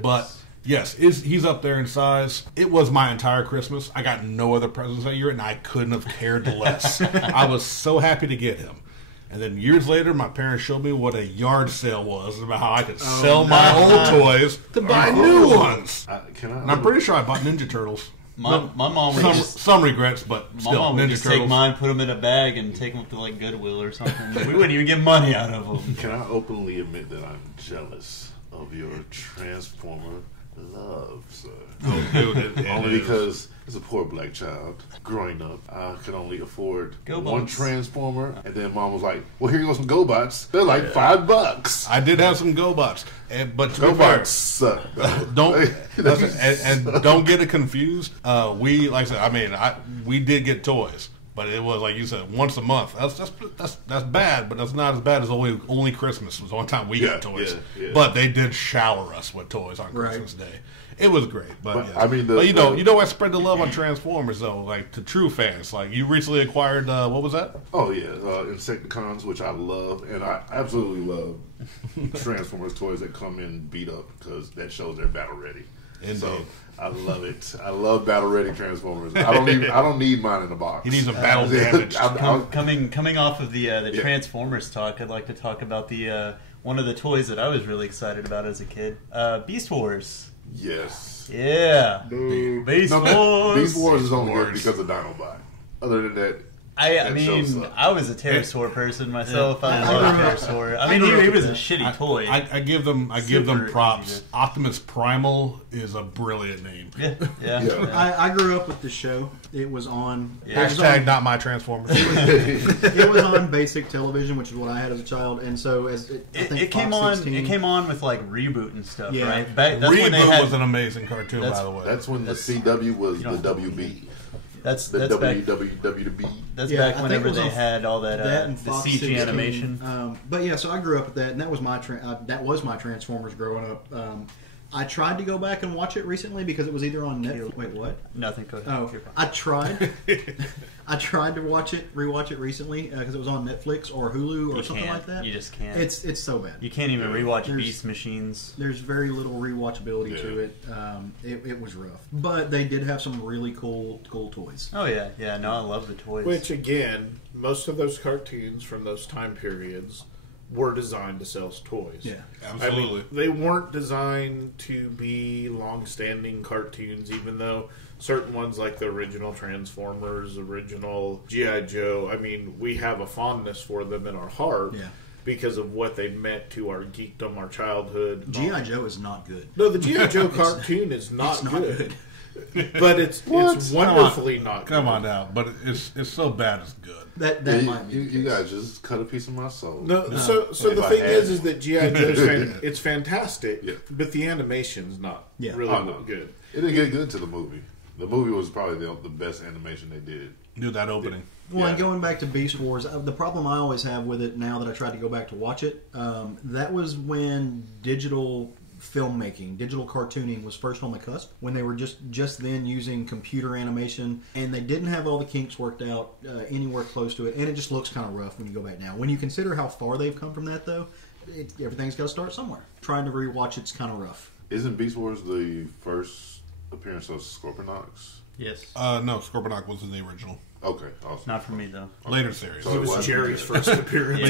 But yes, he's up there in size. It was my entire Christmas. I got no other presents that year, and I couldn't have cared less. I was so happy to get him. And then years later, my parents showed me what a yard sale was, about how I could sell my old toys to buy new ones. And I'm pretty sure I bought Ninja Turtles. My mom would some regrets, but still, my mom would Ninja just Turtles. take mine, put them in a bag, and take them to like Goodwill or something. We wouldn't even get money out of them. Can I openly admit that I'm jealous of your Transformer love, sir? Only because as a poor black child growing up, I could only afford one Transformer, and then Mom was like, "Well, here you go, some GoBots. They're like $5." I did have some GoBots, but GoBots suck. Don't get it confused. We, like I said, we did get toys. But it was, like you said, once a month. That's bad, but that's not as bad as only Christmas was the only time we got toys. Yeah. But they did shower us with toys on Christmas Day. It was great, but yeah. I mean, but you know, I spread the love on Transformers though, like to true fans. Like you recently acquired, what was that? Oh yeah, Insecticons, which I love, and I absolutely love Transformers toys that come in beat up because that shows they're battle ready. Indeed. So I love it. I love battle ready Transformers. I don't need mine in a box. He needs a battle damage. Coming off of the Transformers talk, I'd like to talk about the one of the toys that I was really excited about as a kid, Beast Wars. Yes. Yeah. Beast Wars. Beast Wars is only good because of Dinobot. Other than that, I mean, I was a Pterosaur person myself. I love Pterosaur. I mean, he was a shitty toy. I give them props. Optimus Primal is a brilliant name. Yeah. I grew up with the show. It was on. Hashtag not my Transformers. It was on basic television, which is what I had as a child, and so as it came on. 16, it came on with like Reboot and stuff, right? Reboot was an amazing cartoon, by the way. That's when the CW was the WB. That's back. That's back whenever they had all that the CG 16, animation. But yeah, so I grew up with that, and that was my Transformers growing up. I tried to go back and watch it recently because it was either on Netflix. Wait, what? Nothing. Go ahead. Oh, I tried. I tried to rewatch it recently because it was on Netflix or Hulu or something like that. You just can't. It's so bad. You can't even rewatch Beast Machines. There's very little rewatchability to it. It was rough, but they did have some really cool toys. Oh yeah. No, I love the toys. Which again, most of those cartoons from those time periods were designed to sell toys. Yeah, absolutely. I mean, they weren't designed to be long-standing cartoons, even though certain ones like the original Transformers, original G.I. Joe, I mean, we have a fondness for them in our heart because of what they meant to our geekdom, our childhood. G.I. Joe is not good. No, the G.I. Joe cartoon is not good. But it's wonderfully not good. Come on now, but it's so bad it's good. That might be you guys just cut a piece of my soul. No. So the thing is that G.I. Joe's it's fantastic, but the animation's not really good. It didn't get good to the movie. The movie was probably the best animation they did. Knew that opening. Well, and going back to Beast Wars, the problem I always have with it now that I tried to go back to watch it, that was when digital filmmaking, digital cartooning was first on the cusp, when they were just then using computer animation, and they didn't have all the kinks worked out anywhere close to it, and it just looks kind of rough when you go back now. When you consider how far they've come from that, though, everything's got to start somewhere. Trying to rewatch it's kind of rough. Isn't Beast Wars the first appearance of Scorponok? Yes. No, Scorponok was in the original. Okay, awesome. Not for me though. Later series. So it was Jerry's first appearance.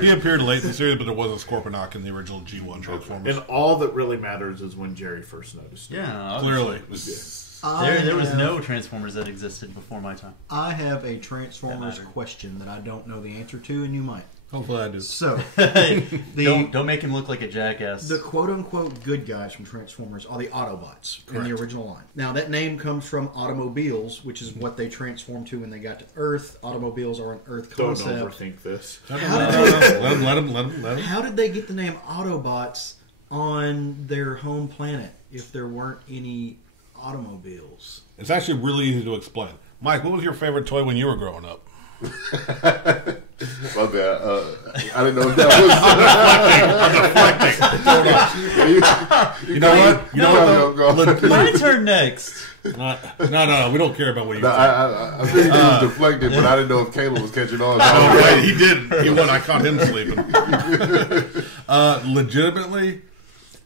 He appeared late in the series, but there was a Scorponok in the original G1 Transformers. And all that really matters is when Jerry first noticed it. Yeah, clearly. There was no Transformers that existed before my time. I have a Transformers question that I don't know the answer to, and you might. Hopefully I do. So, don't make him look like a jackass. The quote-unquote good guys from Transformers are the Autobots in the original line. Now, that name comes from automobiles, which is what they transformed to when they got to Earth. Automobiles are an Earth concept. Don't overthink this. Let him. How did they get the name Autobots on their home planet if there weren't any automobiles? It's actually really easy to explain. Mike, what was your favorite toy when you were growing up? My bad. I didn't know if that was. You know what? My turn next. No. We don't care about what you. I figured he was deflected, but I didn't know if Caleb was catching on. No, wait, he didn't. He won. I caught him sleeping. Legitimately,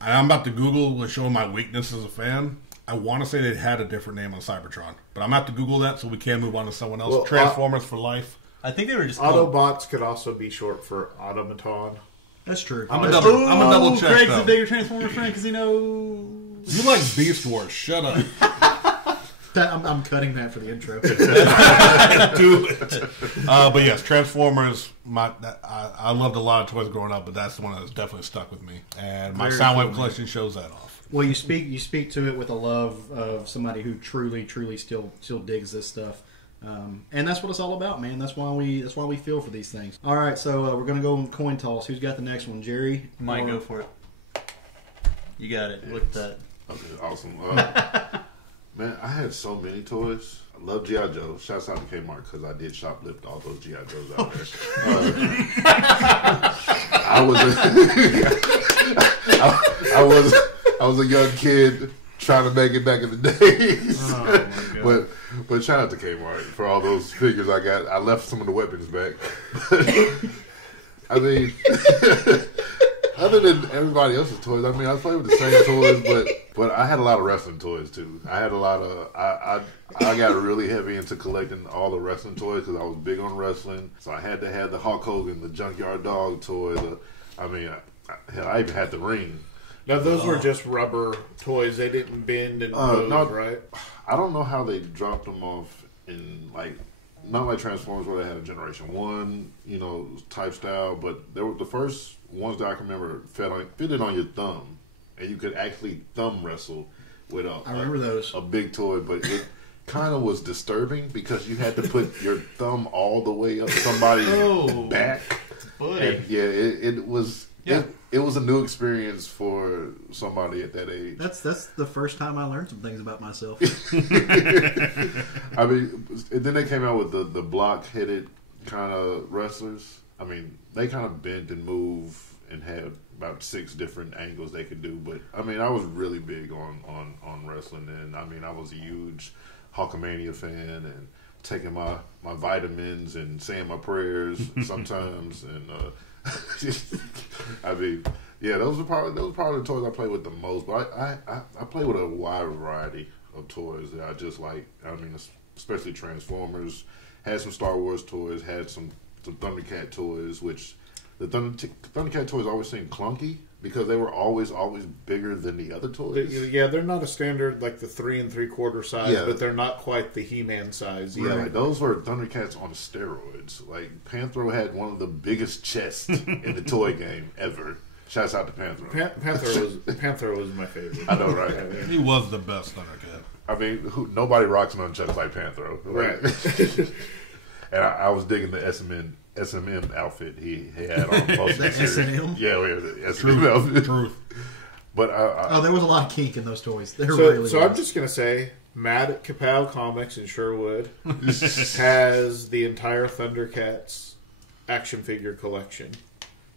I'm about to Google showing my weakness as a fan. I want to say they had a different name on Cybertron, but I'm going to have to Google that so we can move on to someone else. Well, Transformers for life. I think they were just Autobots could also be short for automaton. That's true. I'm a double check. Craig's a bigger Transformer fan because he knows. You like Beast Wars? Shut up. I'm cutting that for the intro. Do it. But yes, Transformers. I loved a lot of toys growing up, but that's the one that's definitely stuck with me, and my Soundwave collection shows that off. Well, you speak to it with a love of somebody who truly still digs this stuff, and that's what it's all about, man. That's why we feel for these things. All right, so we're gonna go on coin toss. Who's got the next one, Jerry? You might go for it. You got it. Look at that. Okay, awesome. Man, I had so many toys. I love G.I. Joe. Shouts out to Kmart because I did shoplift all those G.I. Joes out there. I was a young kid trying to make it back in the days. Oh, my God. But shout out to Kmart for all those figures I got. I left some of the weapons back. I mean, other than everybody else's toys, I mean, I played with the same toys, but I had a lot of wrestling toys too. I had a lot of I got really heavy into collecting all the wrestling toys because I was big on wrestling. So I had to have the Hulk Hogan, the Junkyard Dog toy. I even had the ring. Now, those were just rubber toys. They didn't bend and move, right? I don't know how they dropped them off in, like, not like Transformers where they had a Generation 1, type style, but they were the first ones that I can remember fitted on your thumb, and you could actually thumb wrestle with I remember those. A big toy, but it kind of was disturbing because you had to put your thumb all the way up somebody's back. Buddy. Yeah, it was... Yeah. It was a new experience for somebody at that age. That's the first time I learned some things about myself. I mean, and then they came out with the block-headed kind of wrestlers. I mean, they kind of bent and move and had about 6 different angles they could do. But, I mean, I was really big on wrestling. And, I mean, I was a huge Hulkamania fan and taking my vitamins and saying my prayers sometimes. And, I mean, yeah, those were probably the toys I played with the most. But I play with a wide variety of toys that I just like. I mean, especially Transformers. Had some Star Wars toys. Had some Thundercat toys. Which the Thundercat toys always seemed clunky because they were always bigger than the other toys. Yeah, they're not a standard like the 3 3/4 size, but they're not quite the He-Man size either. Yeah, like those were Thundercats on steroids. Like Panthro had one of the biggest chests in the toy game ever. Shouts out to Panthro. Panthro was my favorite. I know, right? He was the best Thundercat. I mean, nobody rocks nunchucks like Panthro, Right? And I was digging the SMM outfit he had on most of the series. S&M? Yeah, the SMM outfit. Truth. But there was a lot of kink in those toys. So I'm just going to say, Matt at Kapow Comics in Sherwood has the entire Thundercats action figure collection.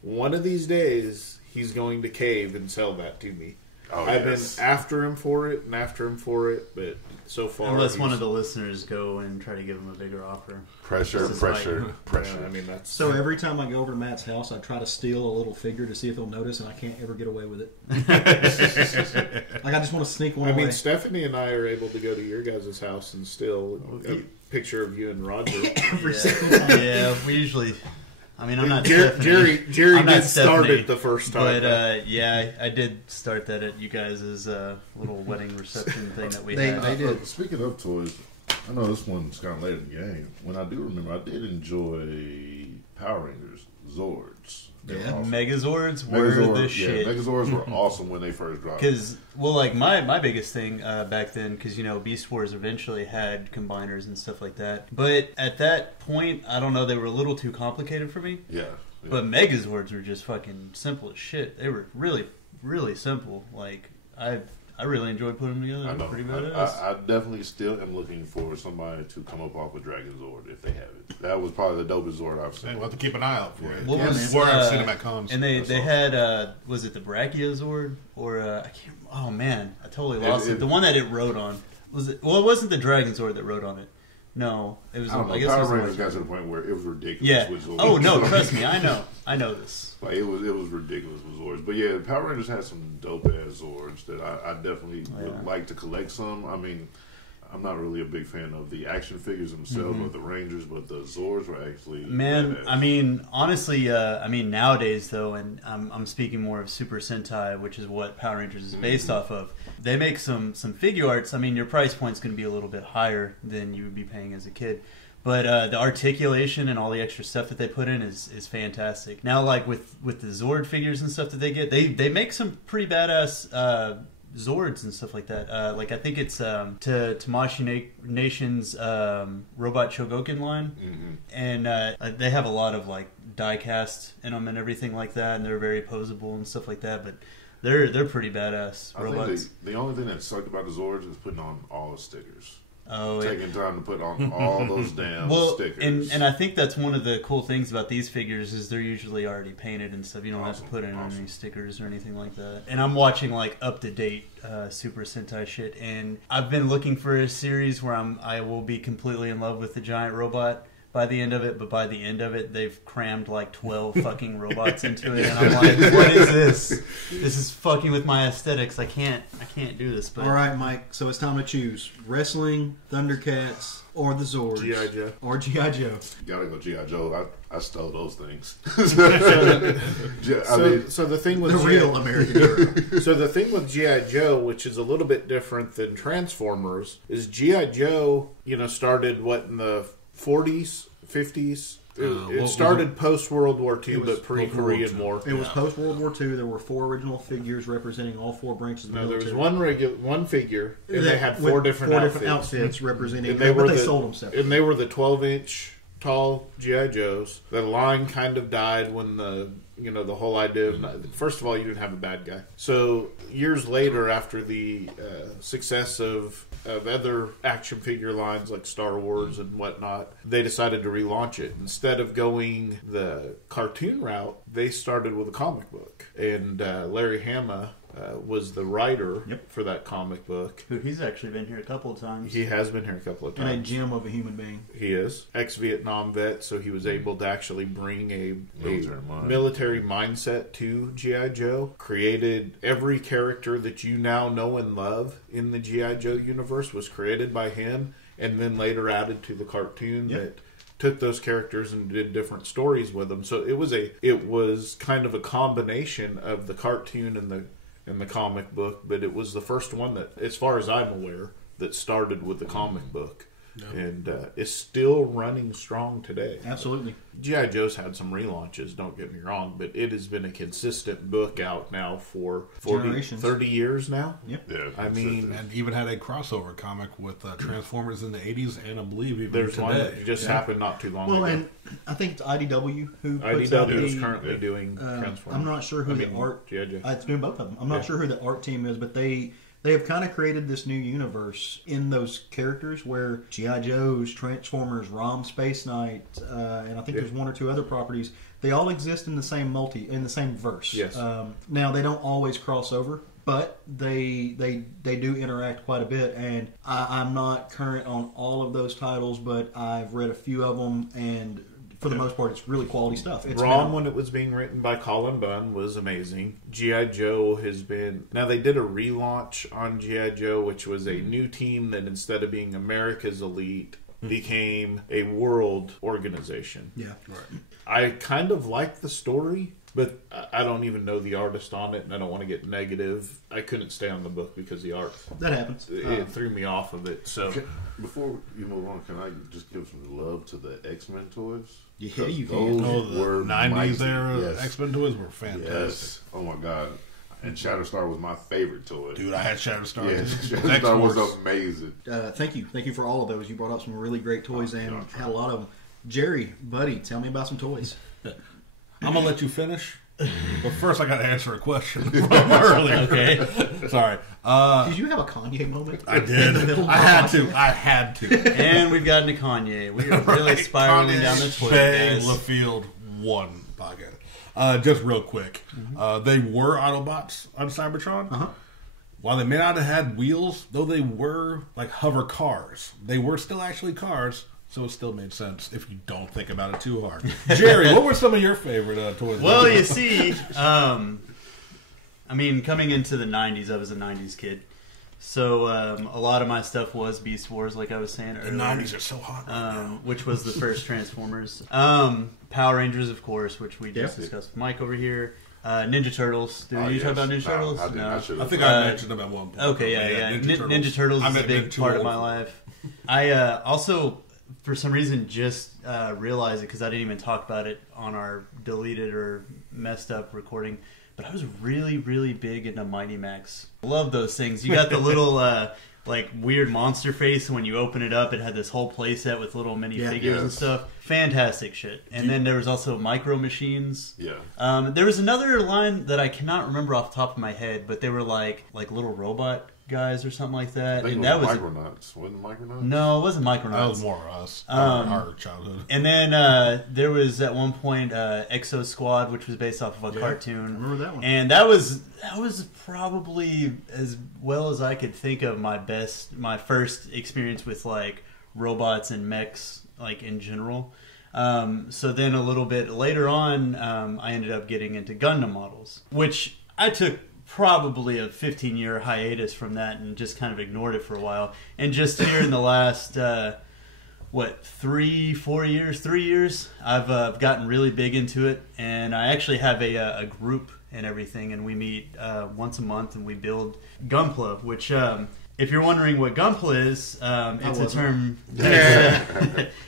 One of these days, he's going to cave and sell that to me. Oh, I've yes. been after him for it, but so far... Unless one of the listeners go and try to give him a bigger offer. Pressure. Yeah, I mean, that's... So every time I go over to Matt's house, I try to steal a little figure to see if he'll notice, and I can't ever get away with it. Like, I just want to sneak one away. mean, Stephanie and I are able to go to your guys' house and steal a picture of you and Roger. Every single time. Yeah, we usually... I mean, I'm not Jerry I'm not did start Stephanie, it the first time. But, yeah, I did start that at you guys' little wedding reception thing that we had. They did. Speaking of toys, I know this one's kind of late in the game. When I do remember, I did enjoy Power Rangers, Zords. They were awesome. Megazords were the shit. Megazords were awesome when they first dropped. Because, well, like, my biggest thing back then, because, Beast Wars eventually had combiners and stuff like that. But at that point, I don't know, they were a little too complicated for me. Yeah. But Megazords were just fucking simple as shit. They were really, really simple. Like, I really enjoyed putting them together. I They know. were pretty badass. I definitely still am looking for somebody to come up off with Dragon Zord if they have it. That was probably the dopest Zord I've Hey, seen. we'll have to keep an eye out for it. What Yeah, was, Where I've seen them at cons. And they That's awesome. had, was it the Brachiozord? Or, I can't, oh man, I totally lost it. The one that it rode on. Was it? Well, it wasn't the Dragon Zord that rode on it. No, it was. I don't know. I guess it was Power Rangers the got to the point where it was ridiculous Yeah. with Zords. Oh no, trust me, I know this. Like it was ridiculous with Zords. But yeah, Power Rangers had some dope ass Zords that I definitely would like to collect some. I mean, I'm not really a big fan of the action figures themselves or the Rangers, but the Zords were actually Man, badass. I mean, honestly, nowadays though, and I'm speaking more of Super Sentai, which is what Power Rangers is based off of. They make some figure arts. I mean, your price point's going to be a little bit higher than you would be paying as a kid. But the articulation and all the extra stuff that they put in is fantastic. Now, like with the Zord figures and stuff that they get, they make some pretty badass Zords and stuff like that. Like I think it's to Tamashii Nation's Robot Chogokin line, and they have a lot of like die cast in them and everything like that, and they're very posable and stuff like that. But they're pretty badass robots. I think the only thing that sucked about the Zords is putting on all the stickers. taking time to put on all those damn stickers. And I think that's one of the cool things about these figures is they're usually already painted and stuff. You don't have to put in any stickers or anything like that. And I'm watching like up to date Super Sentai shit, and I've been looking for a series where I will be completely in love with the giant robot by the end of it, but by the end of it, they've crammed like 12 fucking robots into it, and I'm like, what is this? This is fucking with my aesthetics. I can't do this. But all right, Mike. So it's time to choose: wrestling, Thundercats, or the Zords. G.I. Joe. Or G.I. Joe. Gotta go G.I. Joe. I stole those things. So the thing with the real American hero. So the thing with G.I. Joe, which is a little bit different than Transformers, is G.I. Joe, started in the 40s, 50s. It started post World War II, but pre Korean War. It was post World War II. There were 4 original figures representing all 4 branches of the military. There was one figure, and they had 4 different outfits representing. And they sold them separately. And they were the 12-inch tall G.I. Joes. The line kind of died when the whole idea of, first of all, you didn't have a bad guy. So years later, after the success of other action figure lines like Star Wars and whatnot, they decided to relaunch it. Instead of going the cartoon route, they started with a comic book. And Larry Hama was the writer for that comic book. He's actually been here a couple of times. He has been here a couple of times. And a gem of a human being. He is. Ex-Vietnam vet, so he was able to actually bring a military mindset to G.I. Joe. Created every character that you now know and love in the G.I. Joe universe was created by him, and then later added to the cartoon that took those characters and did different stories with them. So it was kind of a combination of the cartoon and the comic book, but it was the first one that, as far as I'm aware, that started with the comic book. And is still running strong today. Absolutely. G.I. Joe's had some relaunches, don't get me wrong, but it has been a consistent book out now for 30 years now. Yep. Yeah, and even had a crossover comic with Transformers in the 80s, and I believe even there's today. one that just happened not too long ago. Well, and I think it's IDW who puts IDW is currently doing Transformers. I'm not sure who the art... G.I. Joe. It's doing both of them. I'm not sure who the art team is, but they have kind of created this new universe in those characters where G.I. Joe's, Transformers, ROM Space Knight, and I think there's 1 or 2 other properties. They all exist in the same verse. Yes. Now they don't always cross over, but they do interact quite a bit. And I'm not current on all of those titles, but I've read a few of them, and for the most part, it's really quality stuff. ROM, when it was being written by Colin Bunn, was amazing. G.I. Joe has been... Now, they did a relaunch on G.I. Joe, which was a new team that, instead of being America's Elite, became a world organization. Yeah. Right. I kind of like the story, but I don't even know the artist on it, and I don't want to get negative. I couldn't stay on the book because the art... That happens. It threw me off of it, so... Before you move on, can I just give some love to the X-Men toys? Yeah, you can. Those were 90s era X-Men toys were fantastic. Yes. Oh my god. And Shatterstar was my favorite toy. Dude, I had Shatterstar. Yeah, Shatterstar was amazing. Thank you for all of those. You brought up some really great toys and had a lot of them. Jerry, buddy, tell me about some toys. I'm going to let you finish. But first, I got to answer a question from earlier. Okay, sorry. Did you have a Kanye moment? I did. I had to. And we've gotten to Kanye. We are really spiraling down the toilet, guys. LaField won podcast. Just real quick, they were Autobots on Cybertron. While they may not have had wheels, though they were like hover cars, they were still actually cars. So it still made sense if you don't think about it too hard. Jerry, what were some of your favorite toys? Well, you see, I mean, coming into the 90s, I was a 90s kid. So a lot of my stuff was Beast Wars, like I was saying earlier. The 90s are so hot right now. Which was the first Transformers. Power Rangers, of course, which we just discussed with Mike over here. Ninja Turtles. Did you talk about Ninja Turtles? No. I think I mentioned them at one point. Okay, yeah. Ninja Turtles is a big part of my life. I also... for some reason, just realized it because I didn't even talk about it on our deleted or messed up recording. But I was really, really big into Mighty Max. Love those things. You got the little like weird monster face, and when you open it up, it had this whole playset with little mini figures and stuff. Fantastic shit. And then there was also Micro Machines. Yeah. There was another line that I cannot remember off the top of my head, but they were like little robot guys or something like that. I think And it that was was Micronauts. Wasn't it Micronauts? no, it wasn't Micronauts. That was more us. Our childhood. And then there was at one point Exo Squad, which was based off of a cartoon. I remember that one. And that was probably as well as I could think of my first experience with like robots and mechs, like in general. So then a little bit later on, I ended up getting into Gundam models, which I took probably a 15-year hiatus from that and just kind of ignored it for a while. And just here in the last, 3 years, I've gotten really big into it. And I actually have a group and everything, and we meet once a month and we build Gunpla, which... if you're wondering what Gunpla is, it's a term.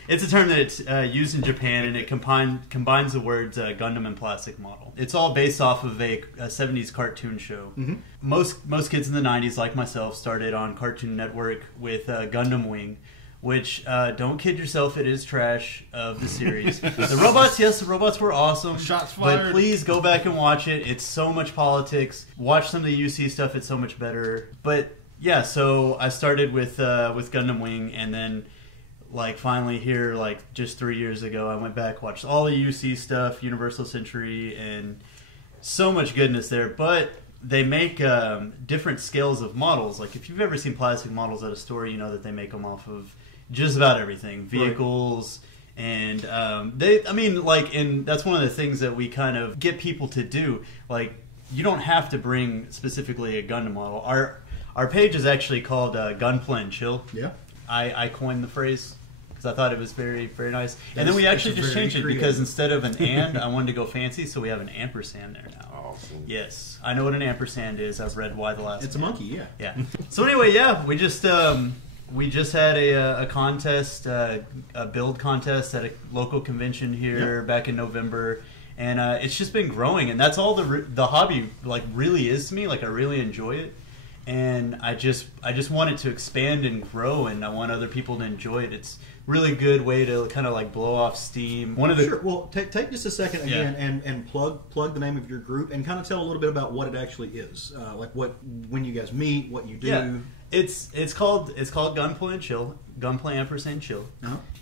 It's a term that's used in Japan, and it combines the words Gundam and plastic model. It's all based off of a 70s cartoon show. Mm-hmm. Most kids in the 90s, like myself, started on Cartoon Network with Gundam Wing, which don't kid yourself, it is trash of the series. The robots were awesome. Shots fired. But please go back and watch it. It's so much politics. Watch some of the UC stuff. It's so much better. But yeah, so I started with Gundam Wing, and then like finally here, like just 3 years ago, I went back, watched all the UC stuff, Universal Century, and so much goodness there. But they make different scales of models. Like if you've ever seen plastic models at a store, you know that they make them off of just about everything, vehicles. Right. And that's one of the things that we kind of get people to do. Like you don't have to bring specifically a Gundam model. Our page is actually called Gunpla and Chill. Yeah, I coined the phrase because I thought it was very, very nice. And then we actually just changed it because instead of an and, I wanted to go fancy, so we have an ampersand there now. Awesome. Yes, I know what an ampersand is. I've read Why the Last It's Man. A monkey, yeah. Yeah. So anyway, yeah, we just had a contest, a build contest at a local convention here back in November. And it's just been growing, and that's all the hobby like really is to me. Like I really enjoy it. And I just want it to expand and grow, and I want other people to enjoy it. It's really good way to kind of like blow off steam. Sure. Well, take just a second again and plug the name of your group and kind of tell a little bit about what it actually is, like when you guys meet, what you do. Yeah. It's called Gunpla and Chill, Gunpla ampersand Chill,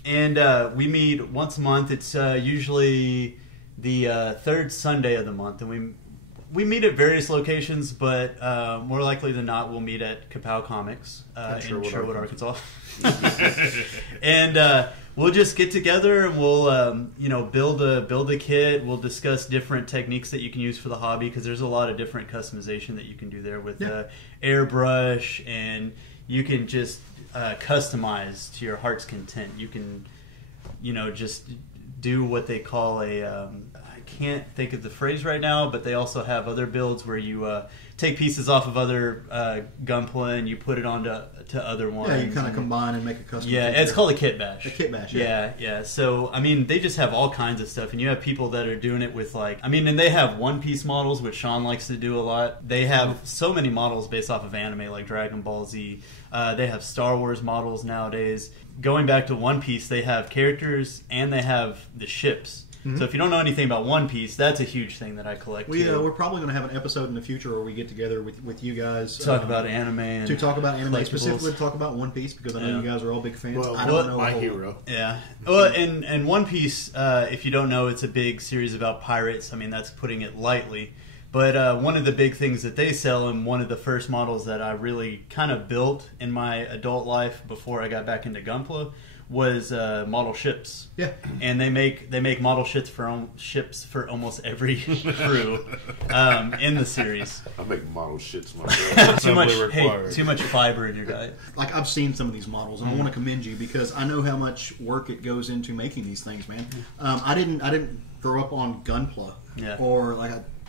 and we meet once a month. It's usually the third Sunday of the month, and we meet at various locations, but more likely than not, we'll meet at Kapow Comics in Sherwood, Arkansas. And we'll just get together and we'll build a kit. We'll discuss different techniques that you can use for the hobby, because there's a lot of different customization that you can do there with airbrush, and you can just customize to your heart's content. You can just do what they call I can't think of the phrase right now, but they also have other builds where you take pieces off of other Gunpla and you put it onto other ones. Yeah, you kind of combine and make a custom. Yeah, it's called a kit bash. A kit bash. Yeah. So I mean, they just have all kinds of stuff, and you have people that are doing it with and they have one-piece models, which Sean likes to do a lot. They have so many models based off of anime, like Dragon Ball Z. They have Star Wars models nowadays. Going back to One Piece, they have characters and they have the ships. Mm-hmm. So if you don't know anything about One Piece, that's a huge thing that I collect. We're probably going to have an episode in the future where we get together with you guys talk about anime and specifically to talk about One Piece, because I know you guys are all big fans. Well, I don't know my hero. Yeah. Well, and One Piece, if you don't know, it's a big series about pirates. I mean, that's putting it lightly. But one of the big things that they sell, and one of the first models that I really kind of built in my adult life before I got back into Gunpla, was model ships. Yeah, and they make model ships for almost every crew in the series. I make model shits myself. Too much fiber in your diet. Like, I've seen some of these models, and I want to commend you, because I know how much work it goes into making these things, man. I didn't grow up on Gunpla or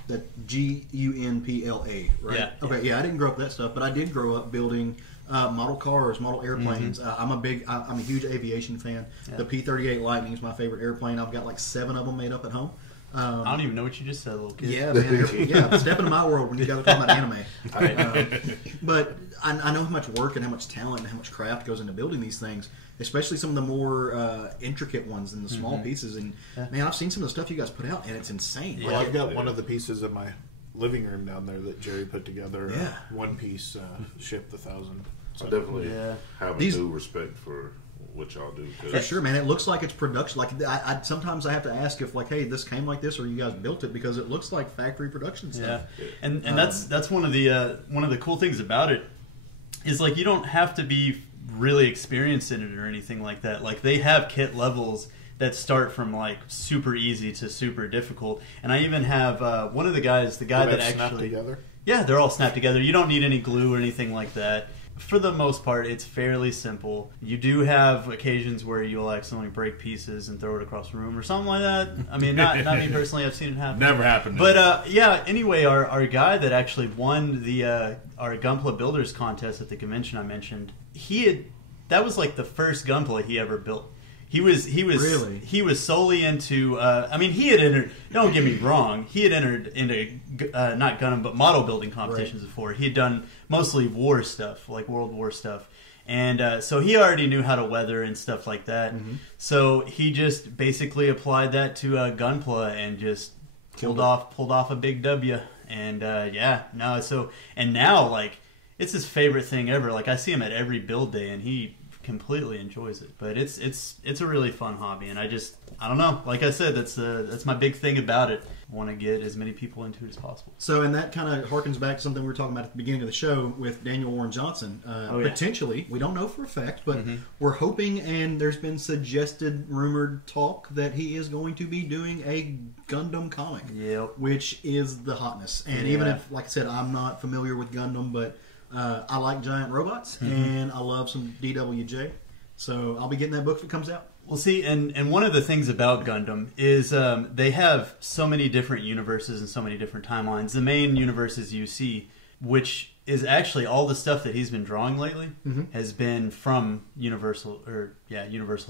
the Gunpla, right? Yeah. Okay, yeah, I didn't grow up with that stuff, but I did grow up building model cars, model airplanes. Mm-hmm. I'm a huge aviation fan. Yeah. The P-38 Lightning is my favorite airplane. I've got like 7 of them made up at home. I don't even know what you just said, little kid. Yeah, man. Yeah, step into my world when you guys are talking about anime. But I know how much work and how much talent and how much craft goes into building these things, especially some of the more intricate ones and the small pieces. And man, I've seen some of the stuff you guys put out, and it's insane. Yeah, I've got one of the pieces of my living room down there that Jerry put together. Yeah. One Piece ship the 1,000. I definitely have These- a new respect for what y'all do. 'Cause For sure, man. It looks like it's production. Like I sometimes I have to ask if like, hey, this came like this, or you guys built it, because it looks like factory production stuff. Yeah, and that's one of the cool things about it is like you don't have to be really experienced in it or anything like that. Like they have kit levels that start from like super easy to super difficult, and I even have one of the guys, the guy that actually together. Yeah, they're all snapped together. You don't need any glue or anything like that. For the most part, it's fairly simple. You do have occasions where you'll accidentally break pieces and throw it across the room or something like that. I mean, not me personally. I've seen it happen. Never happened. But yeah. Anyway, our guy that actually won the our Gunpla Builders contest at the convention I mentioned, that was like the first Gunpla he ever built. He was Really? He was solely into. I mean, he had entered. Don't get me wrong. He had entered into not Gundam but model building competitions before. He had done mostly war stuff, like World War stuff, and so he already knew how to weather and stuff like that. Mm-hmm. So he just basically applied that to Gunpla and just pulled off a big W. And now like it's his favorite thing ever. Like I see him at every build day, and he completely enjoys it. But it's a really fun hobby, and I don't know. Like I said, that's my big thing about it. I want to get as many people into it as possible. So, and that kind of harkens back to something we were talking about at the beginning of the show with Daniel Warren Johnson. Potentially, we don't know for a fact, but we're hoping, and there's been suggested, rumored talk that he is going to be doing a Gundam comic, which is the hotness. And even if, like I said, I'm not familiar with Gundam, but I like giant robots, and I love some DWJ. So I'll be getting that book if it comes out. Well, see, and one of the things about Gundam is they have so many different universes and so many different timelines. The main universe is UC, which is actually all the stuff that he's been drawing lately has been from Universal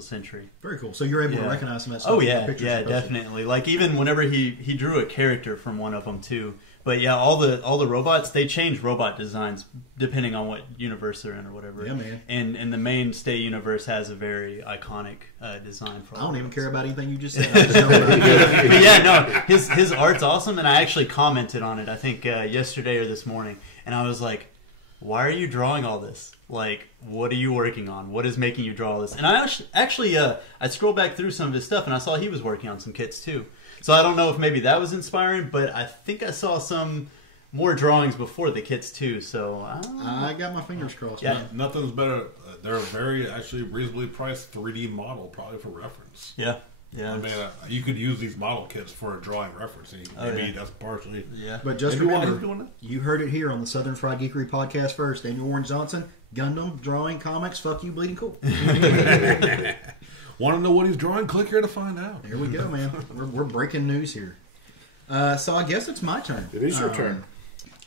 Century. Very cool. So you're able to recognize some of that stuff. Oh yeah, definitely. Like even whenever he drew a character from one of them too. But yeah, all the robots, they change robot designs depending on what universe they're in or whatever. Yeah, man. And the mainstay universe has a very iconic design for all I don't even robots. care about anything you just said. I just know about it. But yeah, no, his art's awesome, and I actually commented on it, I think yesterday or this morning, and I was like, why are you drawing all this? Like, what are you working on? What is making you draw all this? And I actually I scrolled back through some of his stuff, and I saw he was working on some kits too. So I don't know if maybe that was inspiring, but I think I saw some more drawings before the kits too. So I got my fingers crossed. Yeah. Man. Nothing's better. They're a very actually reasonably priced 3D model, probably for reference. Yeah. I mean, you could use these model kits for a drawing reference. Maybe that's partially. Yeah. But just Maybe remember, while he's doing it. you heard it here on the Southern Fried Geekery podcast first. Daniel Warren Johnson, Gundam, drawing, comics, fuck you, bleeding cool. Want to know what he's drawing? Click here to find out. Here we go, man. We're breaking news here. So I guess it's my turn. It is your turn.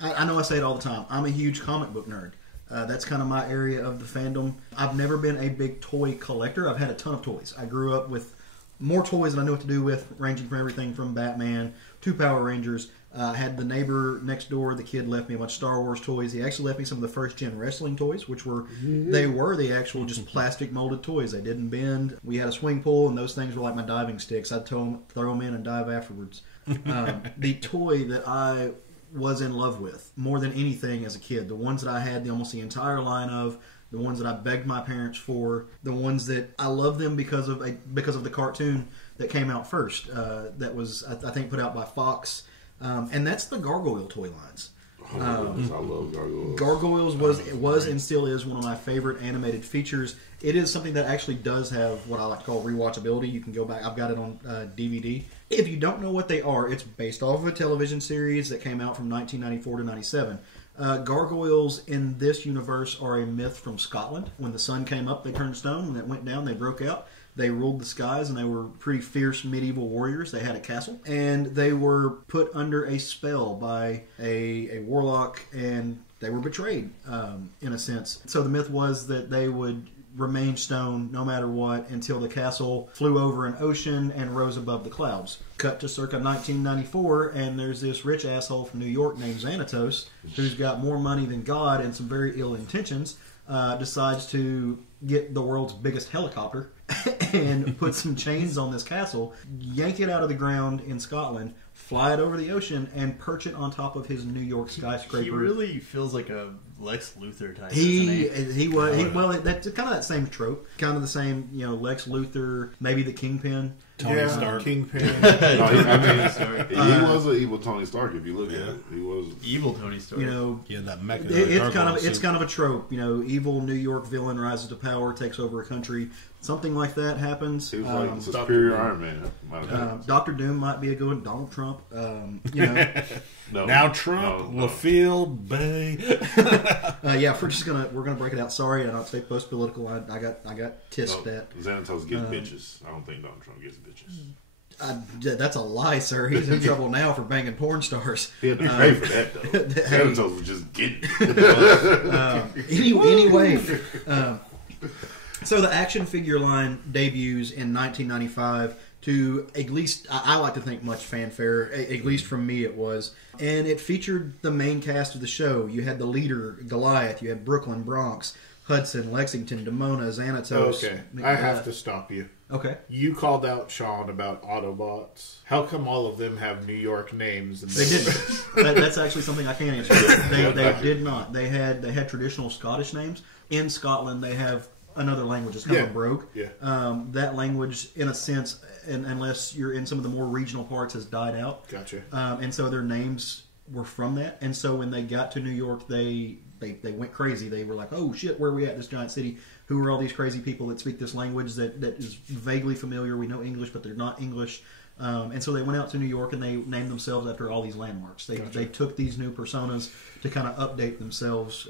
I know I say it all the time. I'm a huge comic book nerd. That's kind of my area of the fandom. I've never been a big toy collector. I've had a ton of toys. I grew up with more toys than I know what to do with, ranging from everything from Batman to Power Rangers. I had the neighbor next door. The kid left me a bunch of Star Wars toys. He actually left me some of the first-gen wrestling toys, which were the actual just plastic molded toys. They didn't bend. We had a swing pool, and those things were like my diving sticks. I'd throw them in and dive afterwards. The toy that I was in love with more than anything as a kid, the ones that I had almost the entire line of, the ones that I begged my parents for, the ones that I love them because of the cartoon that came out first. That was I think put out by Fox. And that's the Gargoyle toy lines. I love Gargoyles. Gargoyles was and still is one of my favorite animated features. It is something that actually does have what I like to call rewatchability. You can go back. I've got it on DVD. If you don't know what they are, it's based off of a television series that came out from 1994 to 97. Gargoyles in this universe are a myth from Scotland. When the sun came up, they turned stone. When it went down, they broke out. They ruled the skies, and they were pretty fierce medieval warriors. They had a castle, and they were put under a spell by a warlock, and they were betrayed, in a sense. So the myth was that they would remain stone no matter what until the castle flew over an ocean and rose above the clouds. Cut to circa 1994, and there's this rich asshole from New York named Xanatos, who's got more money than God and some very ill intentions, decides to get the world's biggest helicopter and put some chains on this castle, yank it out of the ground in Scotland, fly it over the ocean, and perch it on top of his New York skyscraper. He really feels like a Lex Luthor type. That's kind of that same trope, kind of the same, Lex Luthor, maybe the Kingpin. Tony Stark. Kingpin. He was an evil Tony Stark. If you look at it, he was evil Tony Stark. That mecha. It's kind of a trope. Evil New York villain rises to power, takes over a country. Something like that happens. He was like the superior Iron Man. Dr. Doom might be a good one. Donald Trump. Now Trump, LaField, Bay. We're gonna break it out. Sorry, I don't stay post political. I got tissed at. Xanatos gets bitches. I don't think Donald Trump gets bitches. That's a lie, sir. He's in trouble now for banging porn stars. He had to pay for that, though. Xanatos was just getting Anyway, so the action figure line debuts in 1995 to, at least, I like to think, much fanfare. At least from me it was. And it featured the main cast of the show. You had the leader, Goliath. You had Brooklyn, Bronx, Hudson, Lexington, Demona, Xanatos. Okay, I have to stop you. Okay. You called out Sean about Autobots. How come all of them have New York names? And they didn't. That's actually something I can't answer. They did not. They had traditional Scottish names. In Scotland, they have another language. It's kind of brogue. Yeah. That language, in a sense, unless you're in some of the more regional parts, has died out. Gotcha. And so their names were from that. And so when they got to New York, they went crazy. They were like, oh shit, where are we at, this giant city? Who are all these crazy people that speak this language that is vaguely familiar? We know English, but they're not English. And so they went out to New York and they named themselves after all these landmarks. They took these new personas to kind of update themselves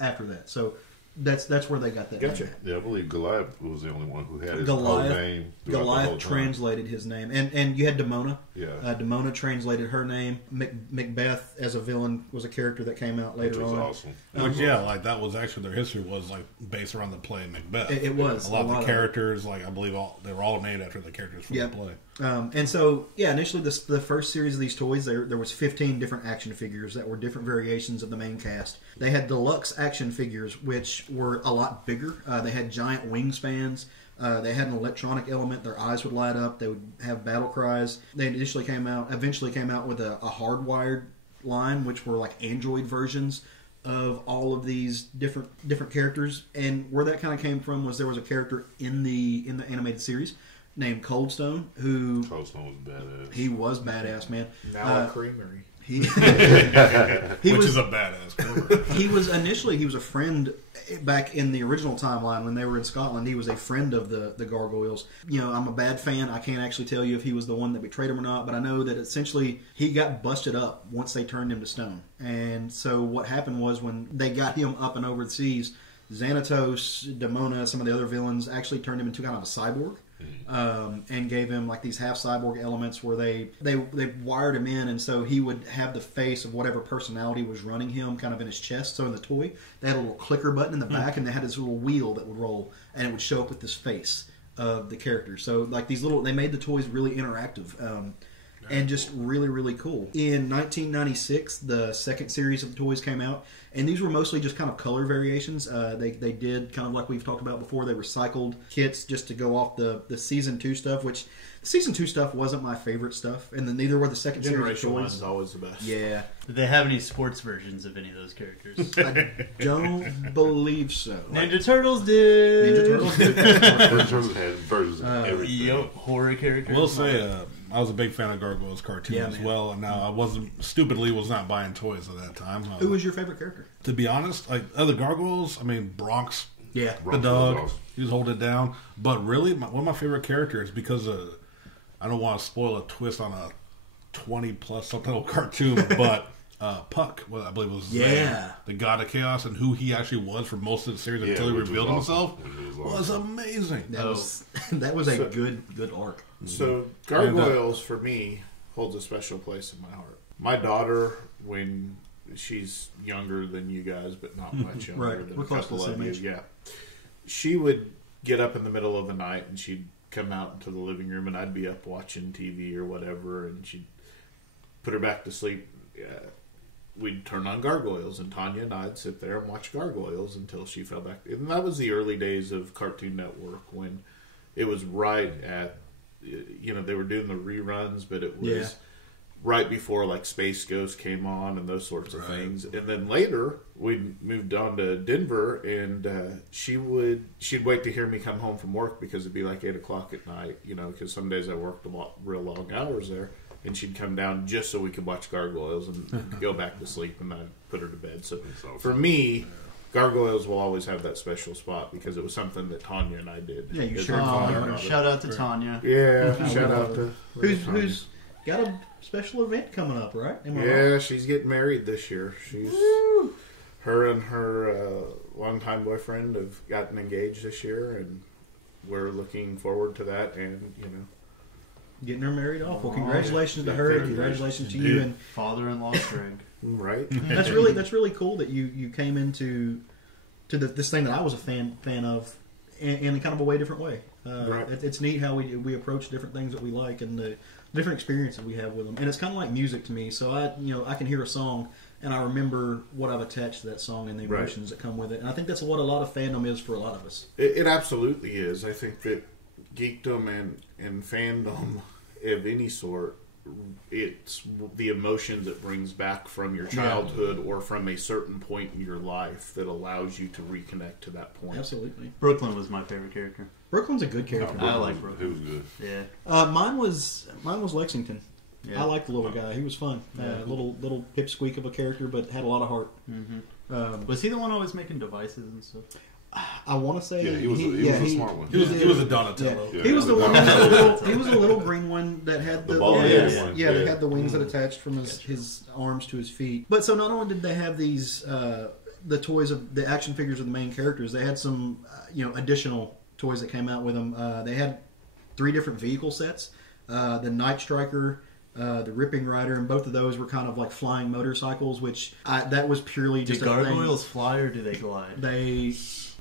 after that. So that's where they got that name. Yeah, I believe Goliath was the only one who had his own name. Goliath translated his name. And you had Demona. Yeah. Demona translated her name. Macbeth, as a villain, was a character that came out later on. Which was awesome. That was actually their history was based around the play Macbeth. It was. A lot of the characters, I believe they were all named after the characters from the play. And so, initially the first series of these toys, there was 15 different action figures that were different variations of the main cast. They had deluxe action figures, which were a lot bigger. They had giant wingspans. They had an electronic element. Their eyes would light up. They would have battle cries. They eventually came out with a hardwired line, which were like Android versions of all of these different characters. And where that kind of came from was there was a character in the animated series named Coldstone, Coldstone was badass. He was badass, man. Now a creamery. Which is a badass creamery. He was a friend back in the original timeline when they were in Scotland. He was a friend of the Gargoyles. I'm a bad fan. I can't actually tell you if he was the one that betrayed him or not, but I know that essentially he got busted up once they turned him to stone. And so what happened was when they got him up and over the seas, Xanatos, Demona, some of the other villains actually turned him into kind of a cyborg. And gave him like these half cyborg elements where they wired him in, and so he would have the face of whatever personality was running him kind of in his chest. So in the toy, they had a little clicker button in the back, and they had this little wheel that would roll, and it would show up with this face of the character. So like they made the toys really interactive. And just really, really cool. In 1996, the second series of the toys came out, and these were mostly just kind of color variations. They did kind of like we've talked about before. They recycled kits just to go off the season 2 stuff, which the season 2 stuff wasn't my favorite stuff, and then neither were the second series of toys. Generation 1 is always the best. Yeah. Did they have any sports versions of any of those characters? I don't believe so. Ninja Turtles did. Ninja Turtles had versions of everything. Horror characters. We'll say I was a big fan of Gargoyles cartoon as well, and now I was not buying toys at that time. Who was your favorite character? To be honest, other Gargoyles, Bronx. Yeah, the dog. He was holding it down. But really, one of my favorite characters, because I don't want to spoil a twist on a 20-plus something old cartoon, but Puck, I believe was his name, the God of Chaos, and who he actually was for most of the series until he revealed himself, was amazing. That was a good arc. So Gargoyles for me holds a special place in my heart. My daughter, when she's younger than you guys, but not much younger than a couple of you, she would get up in the middle of the night and she'd come out into the living room, and I'd be up watching TV or whatever, and she'd put her back to sleep. We'd turn on Gargoyles, and Tanya and I'd sit there and watch Gargoyles until she fell back. And that was the early days of Cartoon Network, when it was right at, they were doing the reruns, but it was right before like Space Ghost came on and those sorts of things. And then later we moved on to Denver, and she'd wait to hear me come home from work because it'd be like 8 o'clock at night, you know, because some days I worked real long hours there. And she'd come down just so we could watch Gargoyles and go back to sleep, and I'd put her to bed. So for me, Gargoyles will always have that special spot because it was something that Tanya and I did. Yeah, you sure. Shout out to Tanya. Yeah, shout out to who's got a special event coming up, right? Yeah, she's getting married this year. Her and her longtime boyfriend have gotten engaged this year, and we're looking forward to that. And you know, getting her married off. Well, congratulations to her. Congratulations to you and father-in-law's Greg. Right. That's really cool that you came into this thing that I was a fan of in kind of a way different way. Right. It's neat how we approach different things that we like and the different experiences we have with them. And it's kind of like music to me. So I can hear a song and I remember what I've attached to that song and the emotions that come with it. And I think that's what a lot of fandom is for a lot of us. It absolutely is. I think that geekdom and fandom of any sort, it's the emotions it brings back from your childhood or from a certain point in your life that allows you to reconnect to that point. Absolutely. Brooklyn was my favorite character. Brooklyn's a good character. I like Brooklyn. It was good. Yeah. Mine was Lexington. Yeah. I liked the little guy. He was fun. Little pipsqueak of a character, but had a lot of heart. Mm-hmm. Was he the one always making devices and stuff? I want to say he was a smart one. He was a Donatello. Yeah. He was the one. He was the little green one that had the ball that had the wings that attached from his arms to his feet. But so not only did they have these the toys of the action figures of the main characters, they had some additional toys that came out with them. They had 3 different vehicle sets: the Night Striker, the Ripping Rider, and both of those were kind of like flying motorcycles. Which that was purely just do gargoyles fly or do they glide?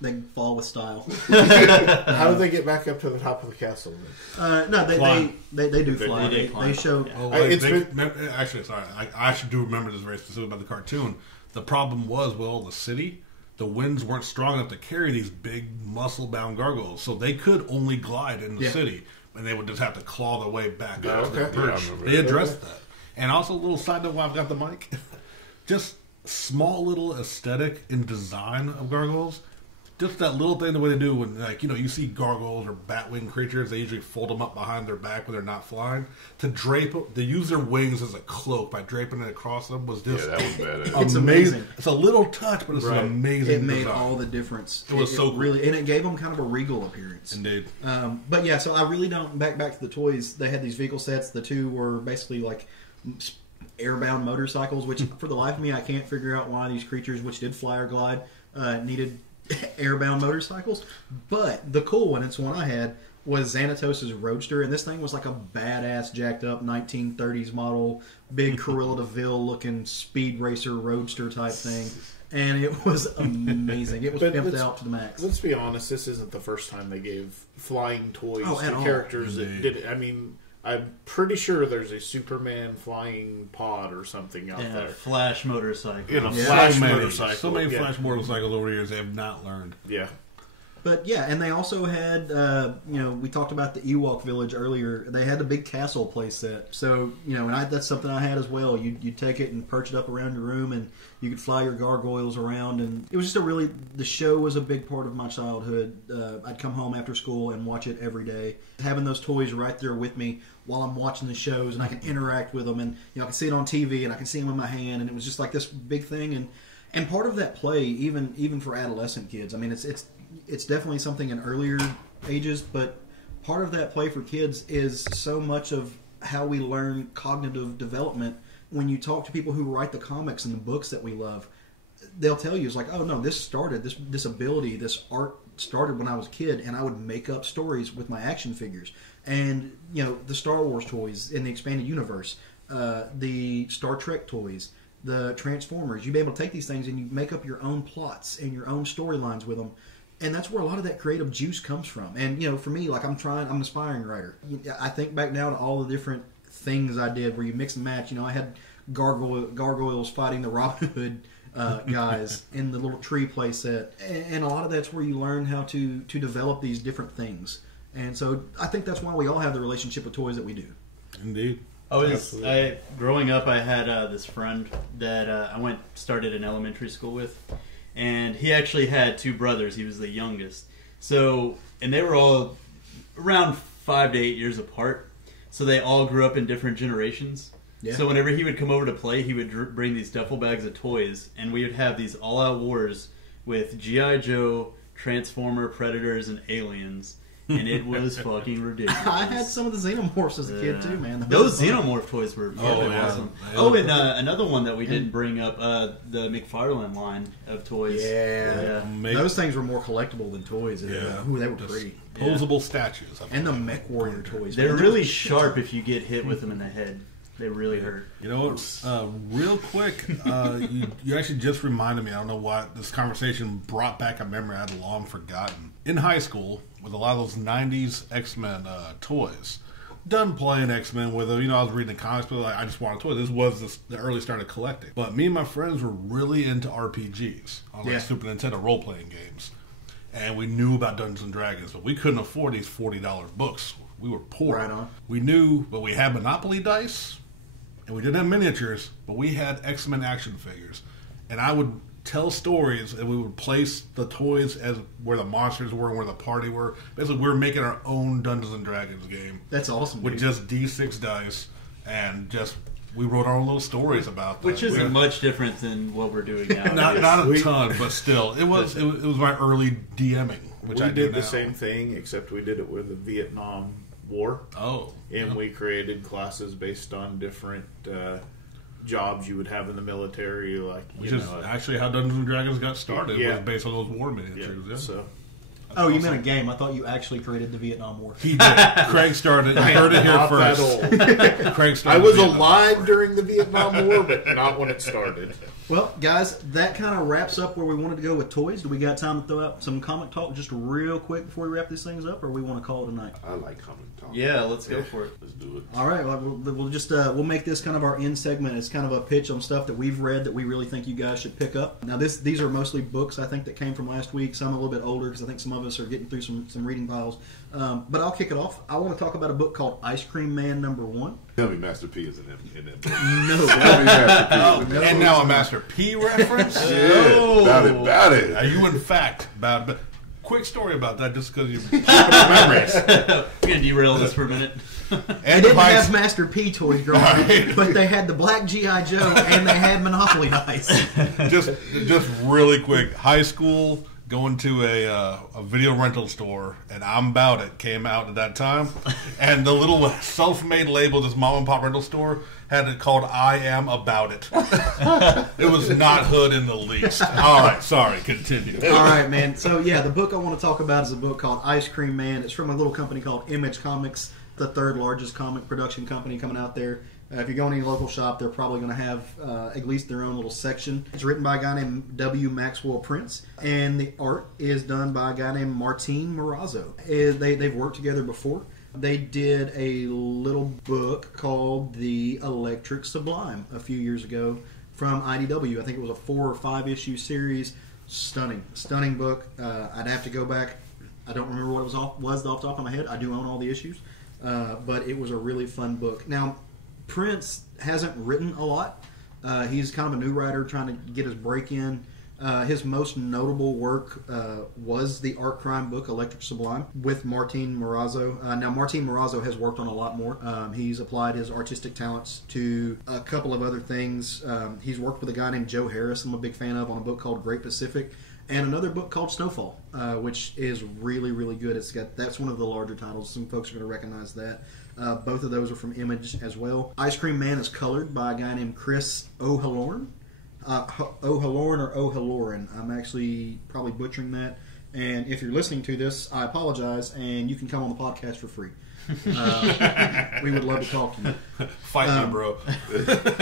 They fall with style. How do they get back up to the top of the castle? No, they do fly. They show. Yeah. Actually, sorry, I actually do remember this very specific about the cartoon. The problem was, the city, the winds weren't strong enough to carry these big muscle-bound gargoyles, so they could only glide in the city, and they would just have to claw their way back up to their perch. They addressed that. And also, a little side note while I've got the mic, just small little aesthetic and design of gargoyles. Just that little thing, the way they do when, you see gargoyles or bat-winged creatures, they usually fold them up behind their back when they're not flying. To use their wings as a cloak by draping it across them was just that was badass. It's amazing. It's a little touch, but it's an amazing It made design. all the difference. It was so cool. Really, and it gave them kind of a regal appearance. Indeed. But yeah, so I really don't, back to the toys, they had these vehicle sets. The 2 were basically like airbound motorcycles, which for the life of me, I can't figure out why these creatures, which did fly or glide, needed airbound motorcycles. But the cool one, it's one I had, was Xanatos' Roadster, and this thing was like a badass jacked up 1930s model, big Cruella de Vil looking speed racer roadster type thing, and it was amazing. It was pimped out to the max. Let's be honest, this isn't the first time they gave flying toys to characters that did it. I mean, I'm pretty sure there's a Superman flying pod or something out there. Flash motorcycle. Flash motorcycle. So many Flash motorcycles over the years they have not learned. Yeah. But yeah, and they also had, we talked about the Ewok Village earlier. They had a big castle play set. So, and that's something I had as well. You'd take it and perch it up around your room, and you could fly your gargoyles around. And it was just the show was a big part of my childhood. I'd come home after school and watch it every day. Having those toys right there with me while I'm watching the shows, and I can interact with them, and I can see it on TV, and I can see them in my hand, and it was just like this big thing. And part of that play, even for adolescent kids, I mean, it's definitely something in earlier ages, but part of that play for kids is so much of how we learn cognitive development. When you talk to people who write the comics and the books that we love, they'll tell you, it's like, oh no, this ability, this art started when I was a kid, and I would make up stories with my action figures. And, the Star Wars toys in the expanded universe, the Star Trek toys, the Transformers, you'd be able to take these things and you make up your own plots and your own storylines with them. And that's where a lot of that creative juice comes from. And, for me, I'm an aspiring writer. I think back now to all the different things I did where you mix and match. I had gargoyles fighting the Robin Hood guys in the little tree play set. And a lot of that's where you learn how to develop these different things. And so I think that's why we all have the relationship with toys that we do. Indeed. Growing up, I had this friend that I started in elementary school with, and he actually had two brothers. He was the youngest. So, and they were all around 5 to 8 years apart. So they all grew up in different generations. Yeah. So whenever he would come over to play, he would bring these duffel bags of toys, and we would have these all-out wars with G.I. Joe, Transformer, Predators, and Aliens. And it was fucking ridiculous. I had some of the Xenomorphs as a kid too, man. Those Xenomorph toys were awesome. Oh, and another one that we didn't bring up, the McFarlane line of toys. Yeah. Those things were more collectible than toys. Yeah. Ooh, they were pretty. Posable statues. And the Mech Warrior toys. They're really sharp if you get hit with them in the head. They really hurt. You know what? Real quick, you actually just reminded me. I don't know why this conversation brought back a memory I had long forgotten. In high school, with a lot of those '90s X-Men toys, done playing X-Men with them. I was reading the comics, but I just wanted toys. This was the early start of collecting. But me and my friends were really into RPGs on Super Nintendo role-playing games, and we knew about Dungeons and Dragons, but we couldn't afford these $40 books. We were poor. Right on. We knew, but we had Monopoly dice. And we didn't have miniatures, but we had X-Men action figures. And I would tell stories, and we would place the toys as where the monsters were and where the party were. Basically, we were making our own Dungeons and Dragons game. That's awesome. With just D6 dice, and we wrote our own little stories about that. Which isn't much different than what we're doing now. not a ton, but still. It was my early DMing, which I did the same thing, except we did it with the Vietnam War. And we created classes based on different jobs you would have in the military, which is actually how Dungeons and Dragons got started. Was based on those war miniatures. Yeah. So. Oh, you meant a game? I thought you actually created the Vietnam War. He did. Craig started. You heard it here first. Craig started. I was alive during the Vietnam War, but not when it started. Well, guys, that kind of wraps up where we wanted to go with toys. Do we got time to throw out some comic talk just real quick before we wrap these things up, or we want to call it a night? I like comic talk. Yeah, let's go for it. Let's do it. All right, well, we'll just we'll make this kind of our end segment. It's kind of a pitch on stuff that we've read that we really think you guys should pick up. Now, these are mostly books I think that came from last week. Some a little bit older because I think some of us are getting through some reading piles. But I'll kick it off. I want to talk about a book called Ice Cream Man #1. Tell me Master P is in that book. No. Tell me Master P. And now a Master P reference? Yeah, about it. Are you in fact about it? Quick story about that, just because you memories. We're going to derail this for a minute. They didn't have Master P toys growing up, but they had the black G.I. Joe and they had Monopoly dice. Just really quick, high school, going to a video rental store, and I'm About It came out at that time, and the little self-made label, this mom and pop rental store, had it called I Am About It. It was not hood in the least. All right, sorry, continue. All right, man. So, yeah, the book I want to talk about is a book called Ice Cream Man. It's from a little company called Image Comics, the third largest comic production company coming out there. If you go to any local shop, they're probably going to have at least their own little section. It's written by a guy named W. Maxwell Prince, and the art is done by a guy named Martin Morazzo. They've worked together before. They did a little book called The Electric Sublime a few years ago from IDW. I think it was a 4 or 5 issue series. Stunning book. I'd have to go back. I don't remember what it was off the top of my head. I do own all the issues, but it was a really fun book. Now, Prince hasn't written a lot. He's kind of a new writer trying to get his break in. His most notable work was the art crime book Electric Sublime with Martin Morazzo. Now, Martin Morazzo has worked on a lot more. He's applied his artistic talents to a couple of other things. He's worked with a guy named Joe Harris I'm a big fan of on a book called Great Pacific, and another book called Snowfall, which is really, really good. That's one of the larger titles. Some folks are going to recognize that. Both of those are from Image as well. Ice Cream Man is colored by a guy named Chris O'Halloran. O'Halloran or O'Halloran. I'm actually probably butchering that. And if you're listening to this, I apologize, and you can come on the podcast for free. We would love to talk to you. Fight me, bro.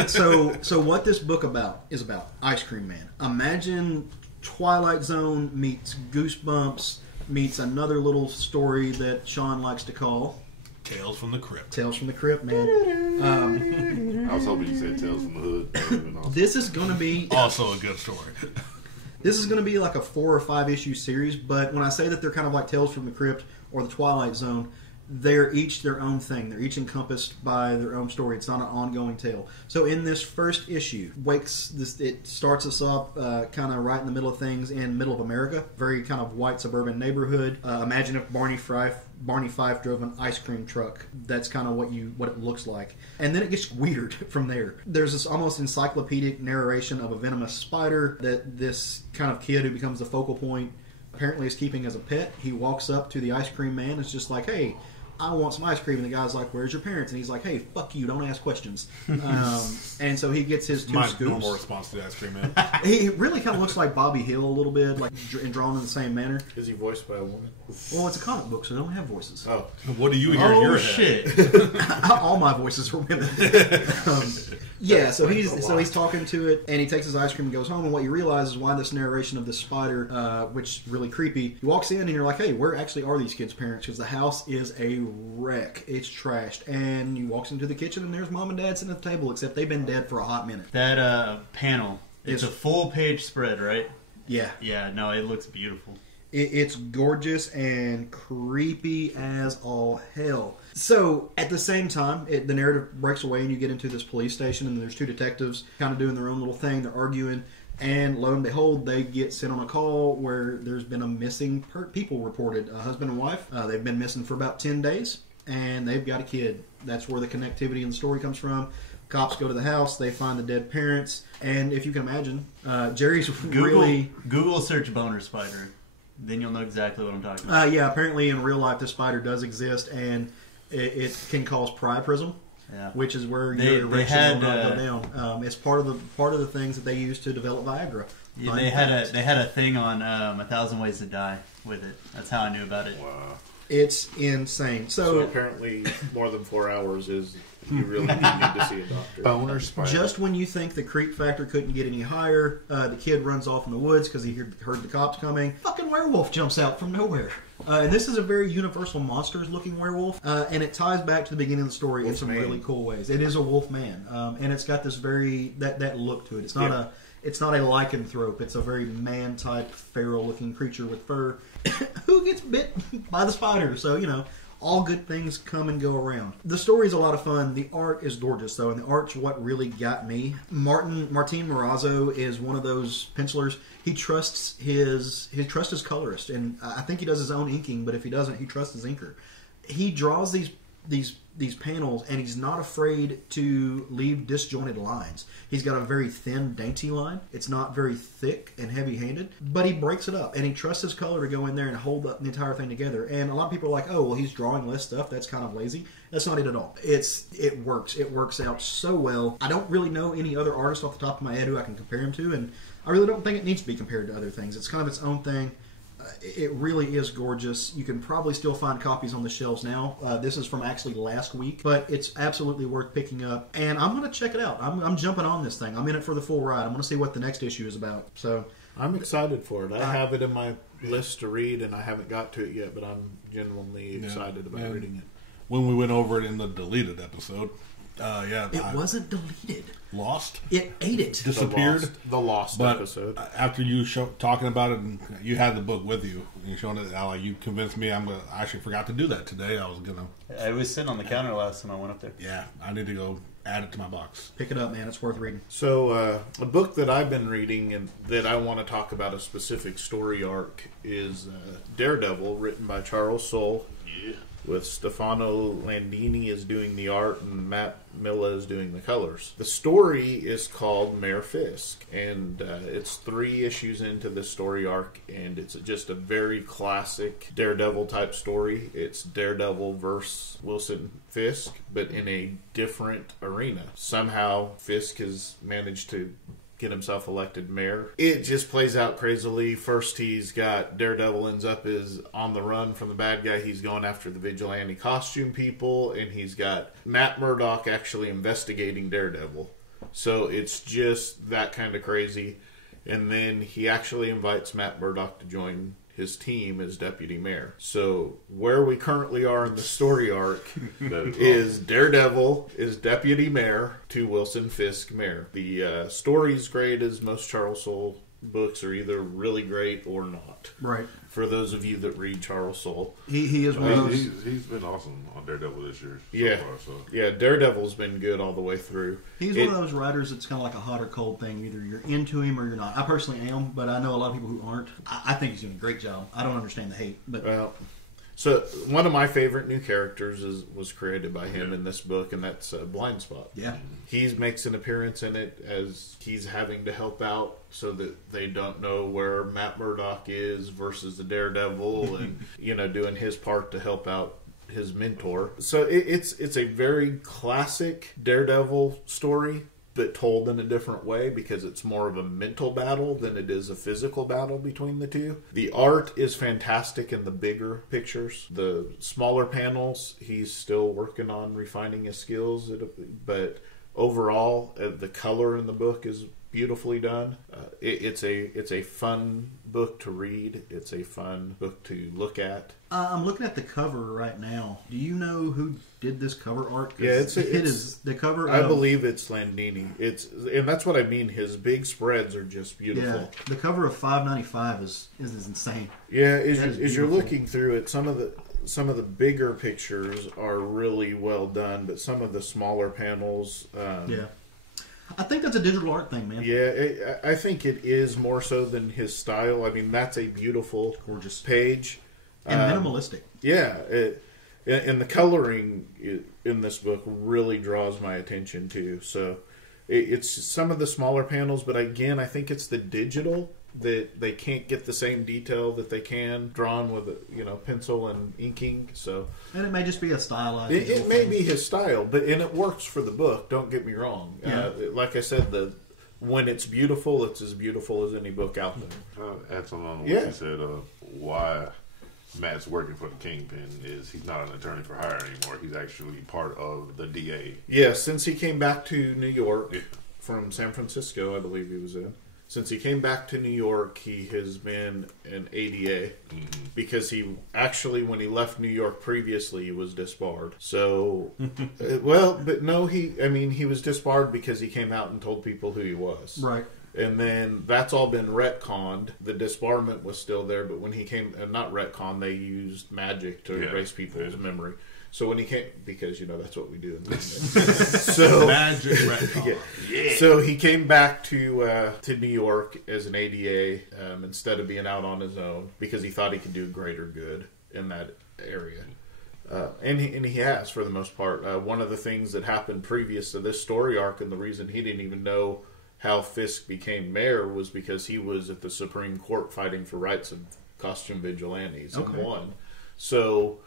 So what this book is about Ice Cream Man. Imagine Twilight Zone meets Goosebumps meets another little story that Sean likes to call Tales from the Crypt. Tales from the Crypt, man. I was hoping you said Tales from the Hood. This is going to be also a good story. This is going to be like a 4 or 5 issue series, but when I say that they're kind of like Tales from the Crypt or the Twilight Zone, they're each their own thing. They're each encompassed by their own story. It's not an ongoing tale. So in this first issue, it starts us up kind of right in the middle of things in middle of America, very kind of white suburban neighborhood. Imagine if Barney Fife drove an ice cream truck. That's kind of what it looks like. And then it gets weird from there. There's this almost encyclopedic narration of a venomous spider that this kind of kid who becomes the focal point apparently is keeping as a pet. He walks up to the ice cream man. It's just like, hey, I want some ice cream. And the guy's like, where's your parents? And he's like, hey, fuck you, don't ask questions. And so he gets his two My scoops. normal response to the ice cream man. He really kind of looks like Bobby Hill a little bit, like drawn in the same manner. Is he voiced by a woman? Well, it's a comic book, so they don't have voices. Oh. What do you hear in your shit. head? All my voices were women. Yeah, so he's talking to it, and he takes his ice cream and goes home. And what you realize is why this narration of this spider, which is really creepy. He walks in, and you're like, "Hey, where actually are these kids' parents?" Because the house is a wreck. It's trashed. And he walks into the kitchen, and there's mom and dad sitting at the table, except they've been dead for a hot minute. That panel, it's a full page spread, right? Yeah. Yeah. No, it looks beautiful. It's gorgeous and creepy as all hell. So, at the same time, the narrative breaks away and you get into this police station and there's two detectives kind of doing their own little thing. They're arguing, and lo and behold, they get sent on a call where there's been a missing people reported. A husband and wife. They've been missing for about 10 days, and they've got a kid. That's where the connectivity in the story comes from. Cops go to the house, they find the dead parents, and if you can imagine, Jerry's Google search boner spider. Then you'll know exactly what I'm talking about. Yeah, apparently in real life this spider does exist, and it can cause priapism, which is where your erection will not go down. It's part of the things that they use to develop Viagra. Yeah, they had a thing on 1,000 Ways to Die with it. That's how I knew about it. Wow. It's insane. So apparently more than 4 hours is you really need to see a doctor. Boner spider. Just when you think the creep factor couldn't get any higher, the kid runs off in the woods because he heard the cops coming. Fucking werewolf jumps out from nowhere. And this is a very Universal Monsters looking werewolf, and it ties back to the beginning of the story in some really cool ways. It is a wolf man, and it's got this very that look to it. It's not it's not a lycanthrope. It's a very man type feral looking creature with fur who gets bit by the spider. So all good things come and go around. The story is a lot of fun. The art is gorgeous, though, and the art's what really got me. Martin Morazzo is one of those pencilers. He trusts his colorist, and I think he does his own inking. But if he doesn't, he trusts his inker. He draws these panels, and he's not afraid to leave disjointed lines. He's got a very thin, dainty line. It's not very thick and heavy-handed, but he breaks it up, and he trusts his color to go in there and hold up the entire thing together. And a lot of people are like, oh, well, he's drawing less stuff. That's kind of lazy. That's not it at all. It works. It works out so well. I don't really know any other artist off the top of my head who I can compare him to, and I really don't think it needs to be compared to other things. It's kind of its own thing. It really is gorgeous. You can probably still find copies on the shelves now. This is from actually last week, but it's absolutely worth picking up. And I'm going to check it out. I'm jumping on this thing. I'm in it for the full ride. I'm going to see what the next issue is about. So I'm excited for it. I have it in my list to read, and I haven't got to it yet, but I'm genuinely excited about reading it. When we went over it in the deleted episode, it wasn't deleted. Lost? It ate it. Disappeared? The Lost episode. After you talking about it, and you had the book with you, and you showing it, you convinced me. I actually forgot to do that today. I was sitting on the counter last time I went up there. Yeah, I need to go add it to my box. Pick it up, man. It's worth reading. So, a book that I've been reading and that I want to talk about a specific story arc is Daredevil, written by Charles Soule. Yeah. With Stefano Landini is doing the art and Matt Milla is doing the colors. The story is called Mayor Fisk, and it's 3 issues into this story arc, and it's just a very classic Daredevil type story. It's Daredevil versus Wilson Fisk, but in a different arena. Somehow Fisk has managed to get himself elected mayor. It just plays out crazily. First, he's got Daredevil ends up is on the run from the bad guy. He's going after the vigilante costume people, and he's got Matt Murdock actually investigating Daredevil. So it's just that kind of crazy. And then he actually invites Matt Murdock to join his team as deputy mayor. So where we currently are in the story arc is Daredevil is deputy mayor to Wilson Fisk mayor. The story's great, as most Charles Soule books are either really great or not. Right. For those of you that read Charles Soule, he is one of those. He's been awesome on Daredevil this year. Yeah, Daredevil's been good all the way through. He's one of those writers that's kind of like a hot or cold thing. Either you're into him or you're not. I personally am, but I know a lot of people who aren't. I think he's doing a great job. I don't understand the hate, but so one of my favorite new characters was created by him in this book, and that's Blind Spot. Yeah, he makes an appearance in it as he's having to help out so that they don't know where Matt Murdock is versus the Daredevil, and doing his part to help out his mentor. So it's a very classic Daredevil story, but told in a different way because it's more of a mental battle than it is a physical battle between the two. The art is fantastic in the bigger pictures. The smaller panels, he's still working on refining his skills, but overall, the color in the book is beautifully done. It's a fun book to read. It's a fun book to look at. I'm looking at the cover right now. Do you know who did this cover art? Yeah, it is the cover. I believe it's Landini. And that's what I mean. His big spreads are just beautiful. Yeah, the cover of 595 is insane. Yeah, as you're looking through it, some of the bigger pictures are really well done, but some of the smaller panels. I think that's a digital art thing, man. Yeah, I think it is more so than his style. I mean, that's a beautiful, gorgeous page. And minimalistic. Yeah, and the coloring in this book really draws my attention too. So it's some of the smaller panels, but again, I think it's the digital that they can't get the same detail that they can drawn with pencil and inking. So, and it may just be a stylized. It may be his style, but it works for the book. Don't get me wrong. Yeah. Like I said, when it's beautiful, it's as beautiful as any book out there. Add something on what you said. Why Matt's working for the Kingpin is he's not an attorney for hire anymore. He's actually part of the DA. Yeah, since he came back to New York from San Francisco, I believe he was in. Since he came back to New York, he has been an ADA because he actually, when he left New York previously, he was disbarred. So, he was disbarred because he came out and told people who he was. Right. And then that's all been retconned. The disbarment was still there, but when he came, not retconned, they used magic to erase people's memory. So when he came, because that's what we do in this. So magic retcon. Yeah. So he came back to New York as an ADA instead of being out on his own because he thought he could do greater good in that area. And he has for the most part. One of the things that happened previous to this story arc, and the reason he didn't even know how Fisk became mayor was because he was at the Supreme Court fighting for rights of costume vigilantes and won. So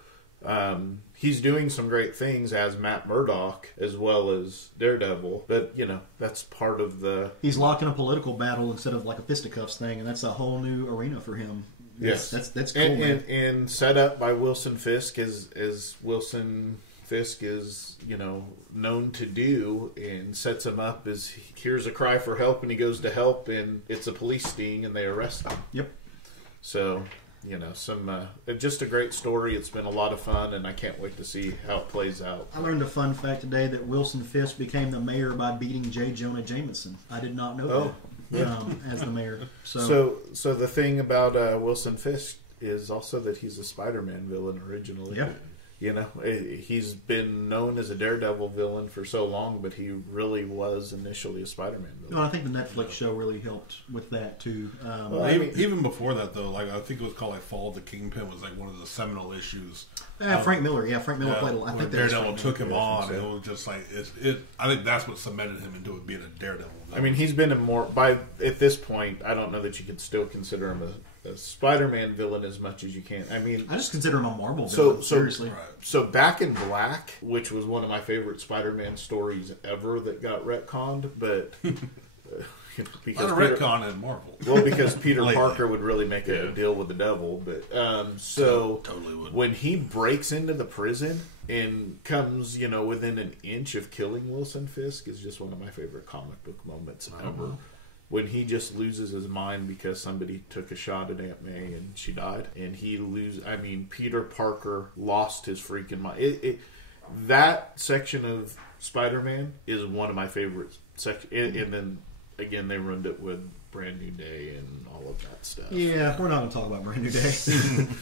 he's doing some great things as Matt Murdock as well as Daredevil, but that's part of the. He's locking a political battle instead of like a fisticuffs thing, and that's a whole new arena for him. Yes, that's cool. And set up by Wilson Fisk as Wilson Fisk is known to do, and sets him up as he hears a cry for help and he goes to help, and it's a police sting and they arrest him. Yep. So. Just a great story. It's been a lot of fun, and I can't wait to see how it plays out. I learned a fun fact today that Wilson Fisk became the mayor by beating J. Jonah Jameson. I did not know that as the mayor. So the thing about Wilson Fisk is also that he's a Spider-Man villain originally. Yeah. He's been known as a Daredevil villain for so long, but he really was initially a Spider-Man villain. Well, I think the Netflix show really helped with that too. Even before that, though, I think it was called Fall of the Kingpin was one of the seminal issues. Frank Miller, Frank Miller played. I think Daredevil took him on, and it was just I think that's what cemented him into being a Daredevil villain. I mean, he's been at this point. I don't know that you could still consider him a Spider-Man villain as much as you can. I mean, I just consider him a Marvel villain. Seriously. So Back in Black, which was one of my favorite Spider-Man stories ever that got retconned, but because retcon in Marvel. Well, because Peter Parker would really make a deal with the devil, but totally would. When he breaks into the prison and comes, within an inch of killing Wilson Fisk is just one of my favorite comic book moments ever. When he just loses his mind because somebody took a shot at Aunt May and she died, and Peter Parker lost his freaking mind. That section of Spider-Man is one of my favorite sections, and then again, they ruined it with Brand New Day and all of that stuff. Yeah, we're not going to talk about Brand New Day.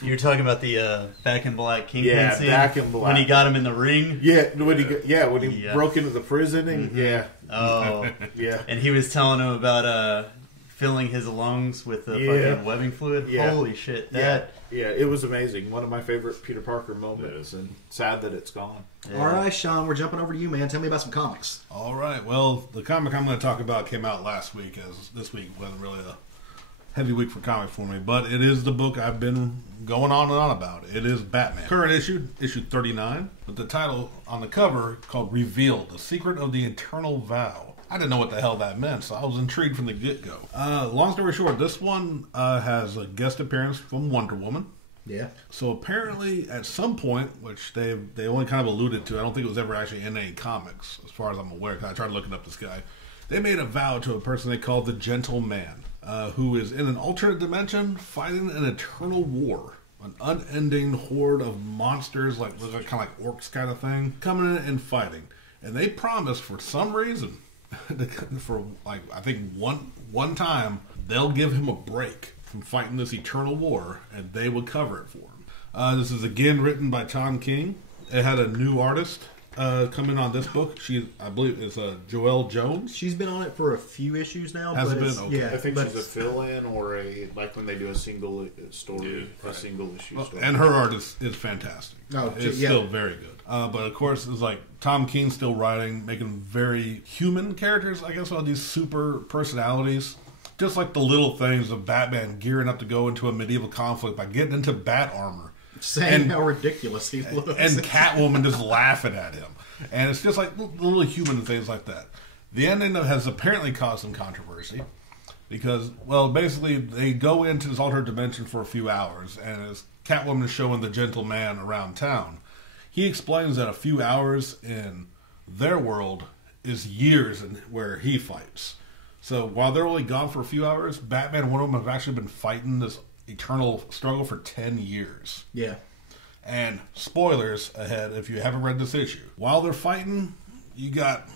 You're talking about the Back in Black Kingpin Yeah, scene? Back in Black. When he got him in the ring? Yeah, when he broke into the prison and Oh. yeah. And he was telling him about filling his lungs with the fucking webbing fluid. Yeah. Holy shit. Yeah, it was amazing. One of my favorite Peter Parker moments, and sad that it's gone. Yeah. All right, Sean, we're jumping over to you, man. Tell me about some comics. All right. Well, the comic I'm going to talk about came out last week, as this week wasn't really a heavy week for comics for me, but it is the book I've been going on and on about. It is Batman. Current issue 39, with the title on the cover called Revealed, The Secret of the Eternal Vow. I didn't know what the hell that meant, so I was intrigued from the get-go. Long story short, this one has a guest appearance from Wonder Woman. Yeah. So apparently, at some point, which they only kind of alluded to, I don't think it was ever actually in any comics, as far as I'm aware, because I tried looking up this guy. They made a vow to a person they called the Gentle Man, who is in an alternate dimension fighting an eternal war. An unending horde of monsters, like kind of like orcs kind of thing, coming in and fighting. And they promised, for some reason, for like I think one time, they'll give him a break from fighting this eternal war, and they will cover it for him. This is again written by Tom King. It had a new artist come in on this book. I believe it's Joelle Jones. She's been on it for a few issues now. Has but it been? it's, Okay. Yeah, I think but she's a fill-in or like when they do a single story, a single issue story. And her art is fantastic. Oh, it's still very good. But of course, it's like Tom King still writing, making very human characters, I guess, all these super personalities. Just like the little things of Batman gearing up to go into a medieval conflict by getting into bat armor. saying how ridiculous he looks. And Catwoman just laughing at him. And it's just like little human things like that. The ending has apparently caused some controversy. Because, well, basically, they go into this alternate dimension for a few hours. And as Catwoman is showing the Gentle Man around town, he explains that a few hours in their world is years in where he fights. So while they're only gone for a few hours, Batman and Wonder Woman have actually been fighting this eternal struggle for 10 years. Yeah. And spoilers ahead if you haven't read this issue. While they're fighting, you got,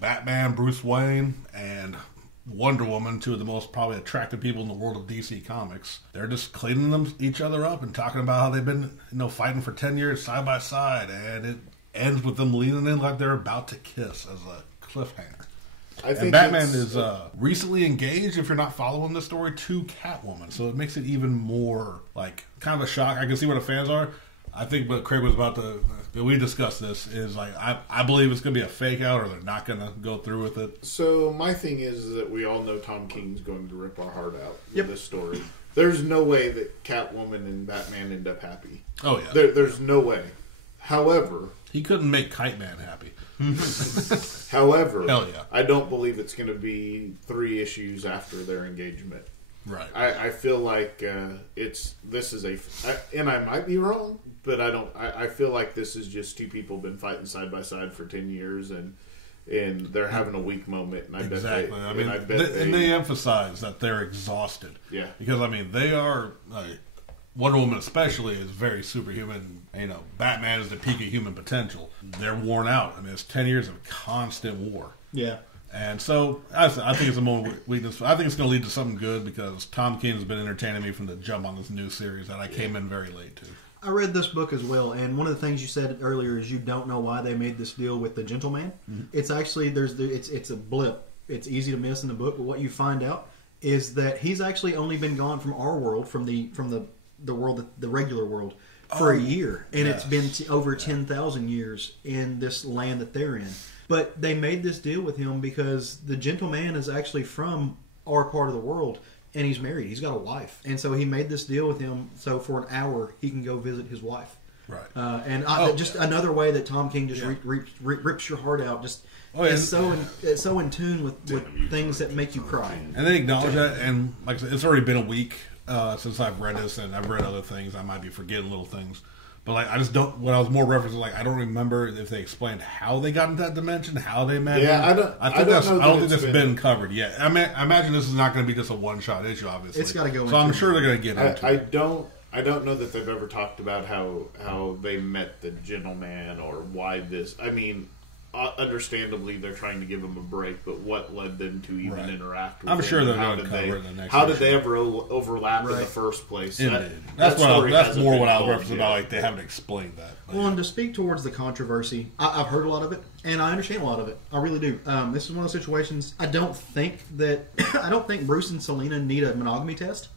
Batman, Bruce Wayne, and Wonder Woman, two of the most probably attractive people in the world of DC Comics. They're just cleaning each other up and talking about how they've been, fighting for 10 years side by side. And it ends with them leaning in like they're about to kiss as a cliffhanger. And Batman is recently engaged, if you're not following the story, to Catwoman. So it makes it even more, kind of a shock. I can see where the fans are. I think what Craig was about to... we discussed this, is I believe it's going to be a fake out or they're not going to go through with it. So my thing is that we all know Tom King's going to rip our heart out with this story. There's no way that Catwoman and Batman end up happy. Oh, yeah. There's no way. However... He couldn't make Kite Man happy. However, hell yeah. I don't believe it's going to be 3 issues after their engagement. Right. I feel like this is and I might be wrong, but I feel like this is just two people been fighting side by side for 10 years and they're having a weak moment. And Exactly. I bet they emphasize that they're exhausted. Yeah. Because they are. Wonder Woman especially is very superhuman. Batman is the peak of human potential. They're worn out. It's 10 years of constant war. Yeah. And so I think it's a moment of weakness. I think it's going to lead to something good because Tom King has been entertaining me from the jump on this new series that I came in very late to. I read this book as well, and one of the things you said earlier is you don't know why they made this deal with the Gentleman. Mm-hmm. It's actually it's a blip. It's easy to miss in the book, but what you find out is that he's actually only been gone from our world, from the world, the regular world, for a year, and it's been over 10,000 years in this land that they're in. But they made this deal with him because the Gentleman is actually from our part of the world, and he's married. He's got a wife, and so he made this deal with him so for an hour he can go visit his wife. Right. Just another way that Tom King just rips your heart out. Just it's so in tune with things that make you cry. And they acknowledge that, and like I said, it's already been a week since I've read this, and I've read other things. I might be forgetting little things, but I just don't. When I was more referencing, I don't remember if they explained how they got into that dimension, how they met. Yeah, I don't think that's been covered yet. I imagine this is not going to be just a one-shot issue. Obviously, it's got to go. So I'm sure they're going to get into it. I don't know that they've ever talked about how they met the Gentleman or why this. understandably, they're trying to give them a break, but what led them to even interact with I'm sure him? they're going to cover it in the next How did they ever overlap in the first place? That's more what I was referencing about, like, they haven't explained that. Well, and to speak towards the controversy, I've heard a lot of it, and I understand a lot of it. I really do. This is one of those situations. I don't think Bruce and Selena need a monogamy test.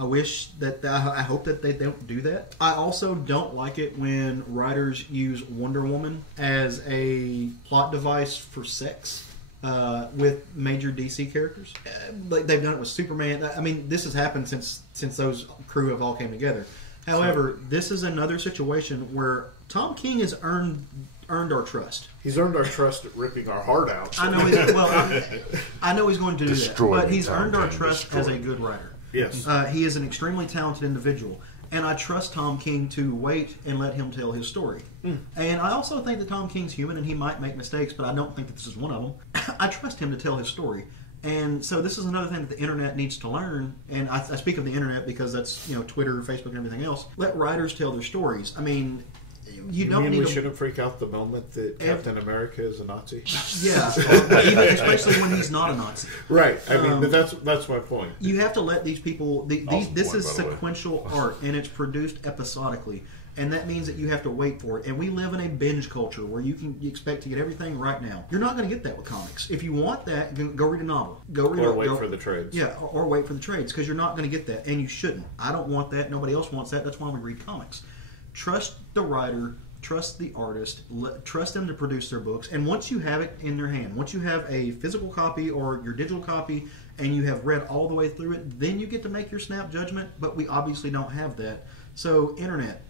I hope that they don't do that. I also don't like it when writers use Wonder Woman as a plot device for sex with major DC characters. Like they've done it with Superman. I mean, this has happened since those crew have all came together. However, this is another situation where Tom King has earned our trust. He's earned our trust at ripping our heart out. I know. I know he's going to do that, but he's earned our trust as a good writer. Yes. He is an extremely talented individual, and I trust Tom King to wait and let him tell his story. And I also think that Tom King's human, and he might make mistakes, but I don't think that this is one of them. I trust him to tell his story. And so this is another thing that the internet needs to learn, and I speak of the internet because that's Twitter, Facebook, and everything else. Let writers tell their stories. I mean, you don't need. We shouldn't freak out the moment that Captain America is a Nazi. Yeah, especially when he's not a Nazi. Right. I mean, but that's my point. You have to let these people. This is sequential art, and it's produced episodically, and that means that you have to wait for it. And we live in a binge culture where you expect to get everything right now. You're not going to get that with comics. If you want that, go read a novel. Wait for the trades. Yeah, or wait for the trades because you're not going to get that, and you shouldn't. I don't want that. Nobody else wants that. That's why we read comics. Trust the writer, trust the artist, trust them to produce their books, and once you have it in their hand, once you have a physical copy or your digital copy, and you have read all the way through it, then you get to make your snap judgment, but we obviously don't have that. So, internet,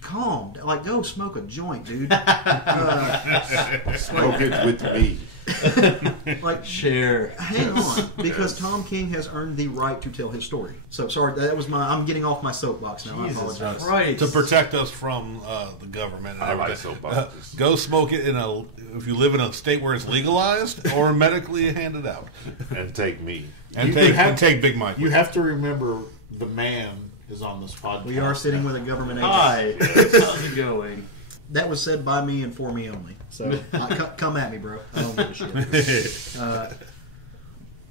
calm. Like, go smoke a joint, dude. Smoke it with me. Like, share. Hang on, because Tom King has earned the right to tell his story. So sorry, I'm getting off my soapbox now. Jesus I apologize. Christ. To protect us from the government. And I like everything. soapboxes. Go smoke it if you live in a state where it's legalized or medically handed out. And take me. And take Big Mike. You have to remember the man is on this podcast. We are sitting with a government agent. Hi. How's it going? That was said by me and for me only. So come at me, bro. I don't give a shit.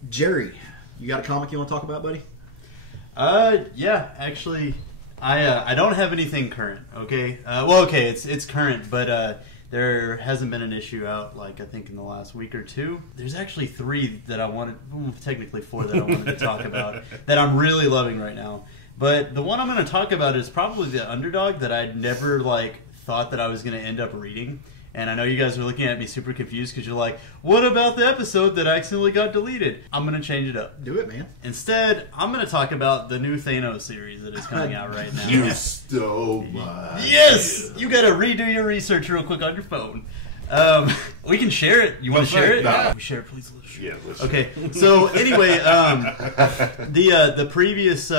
Jerry, you got a comic you want to talk about, buddy? Yeah, actually, I don't have anything current. Okay, okay, it's current, but there hasn't been an issue out I think in the last week or two. There's actually 3 that I wanted, technically 4 that I wanted to talk about that I'm really loving right now. But the one I'm going to talk about is probably the underdog that I'd never thought that I was going to end up reading. And I know you guys are looking at me super confused because you're like, what about the episode that accidentally got deleted? I'm going to change it up. Do it, man. Instead, I'm going to talk about the new Thanos series that is coming out right now. You stole my Yes! You got to redo your research real quick on your phone. We can share it. You want to share it? Nah. Yeah. We share it, please. Yeah, listen. Okay, so anyway, the previous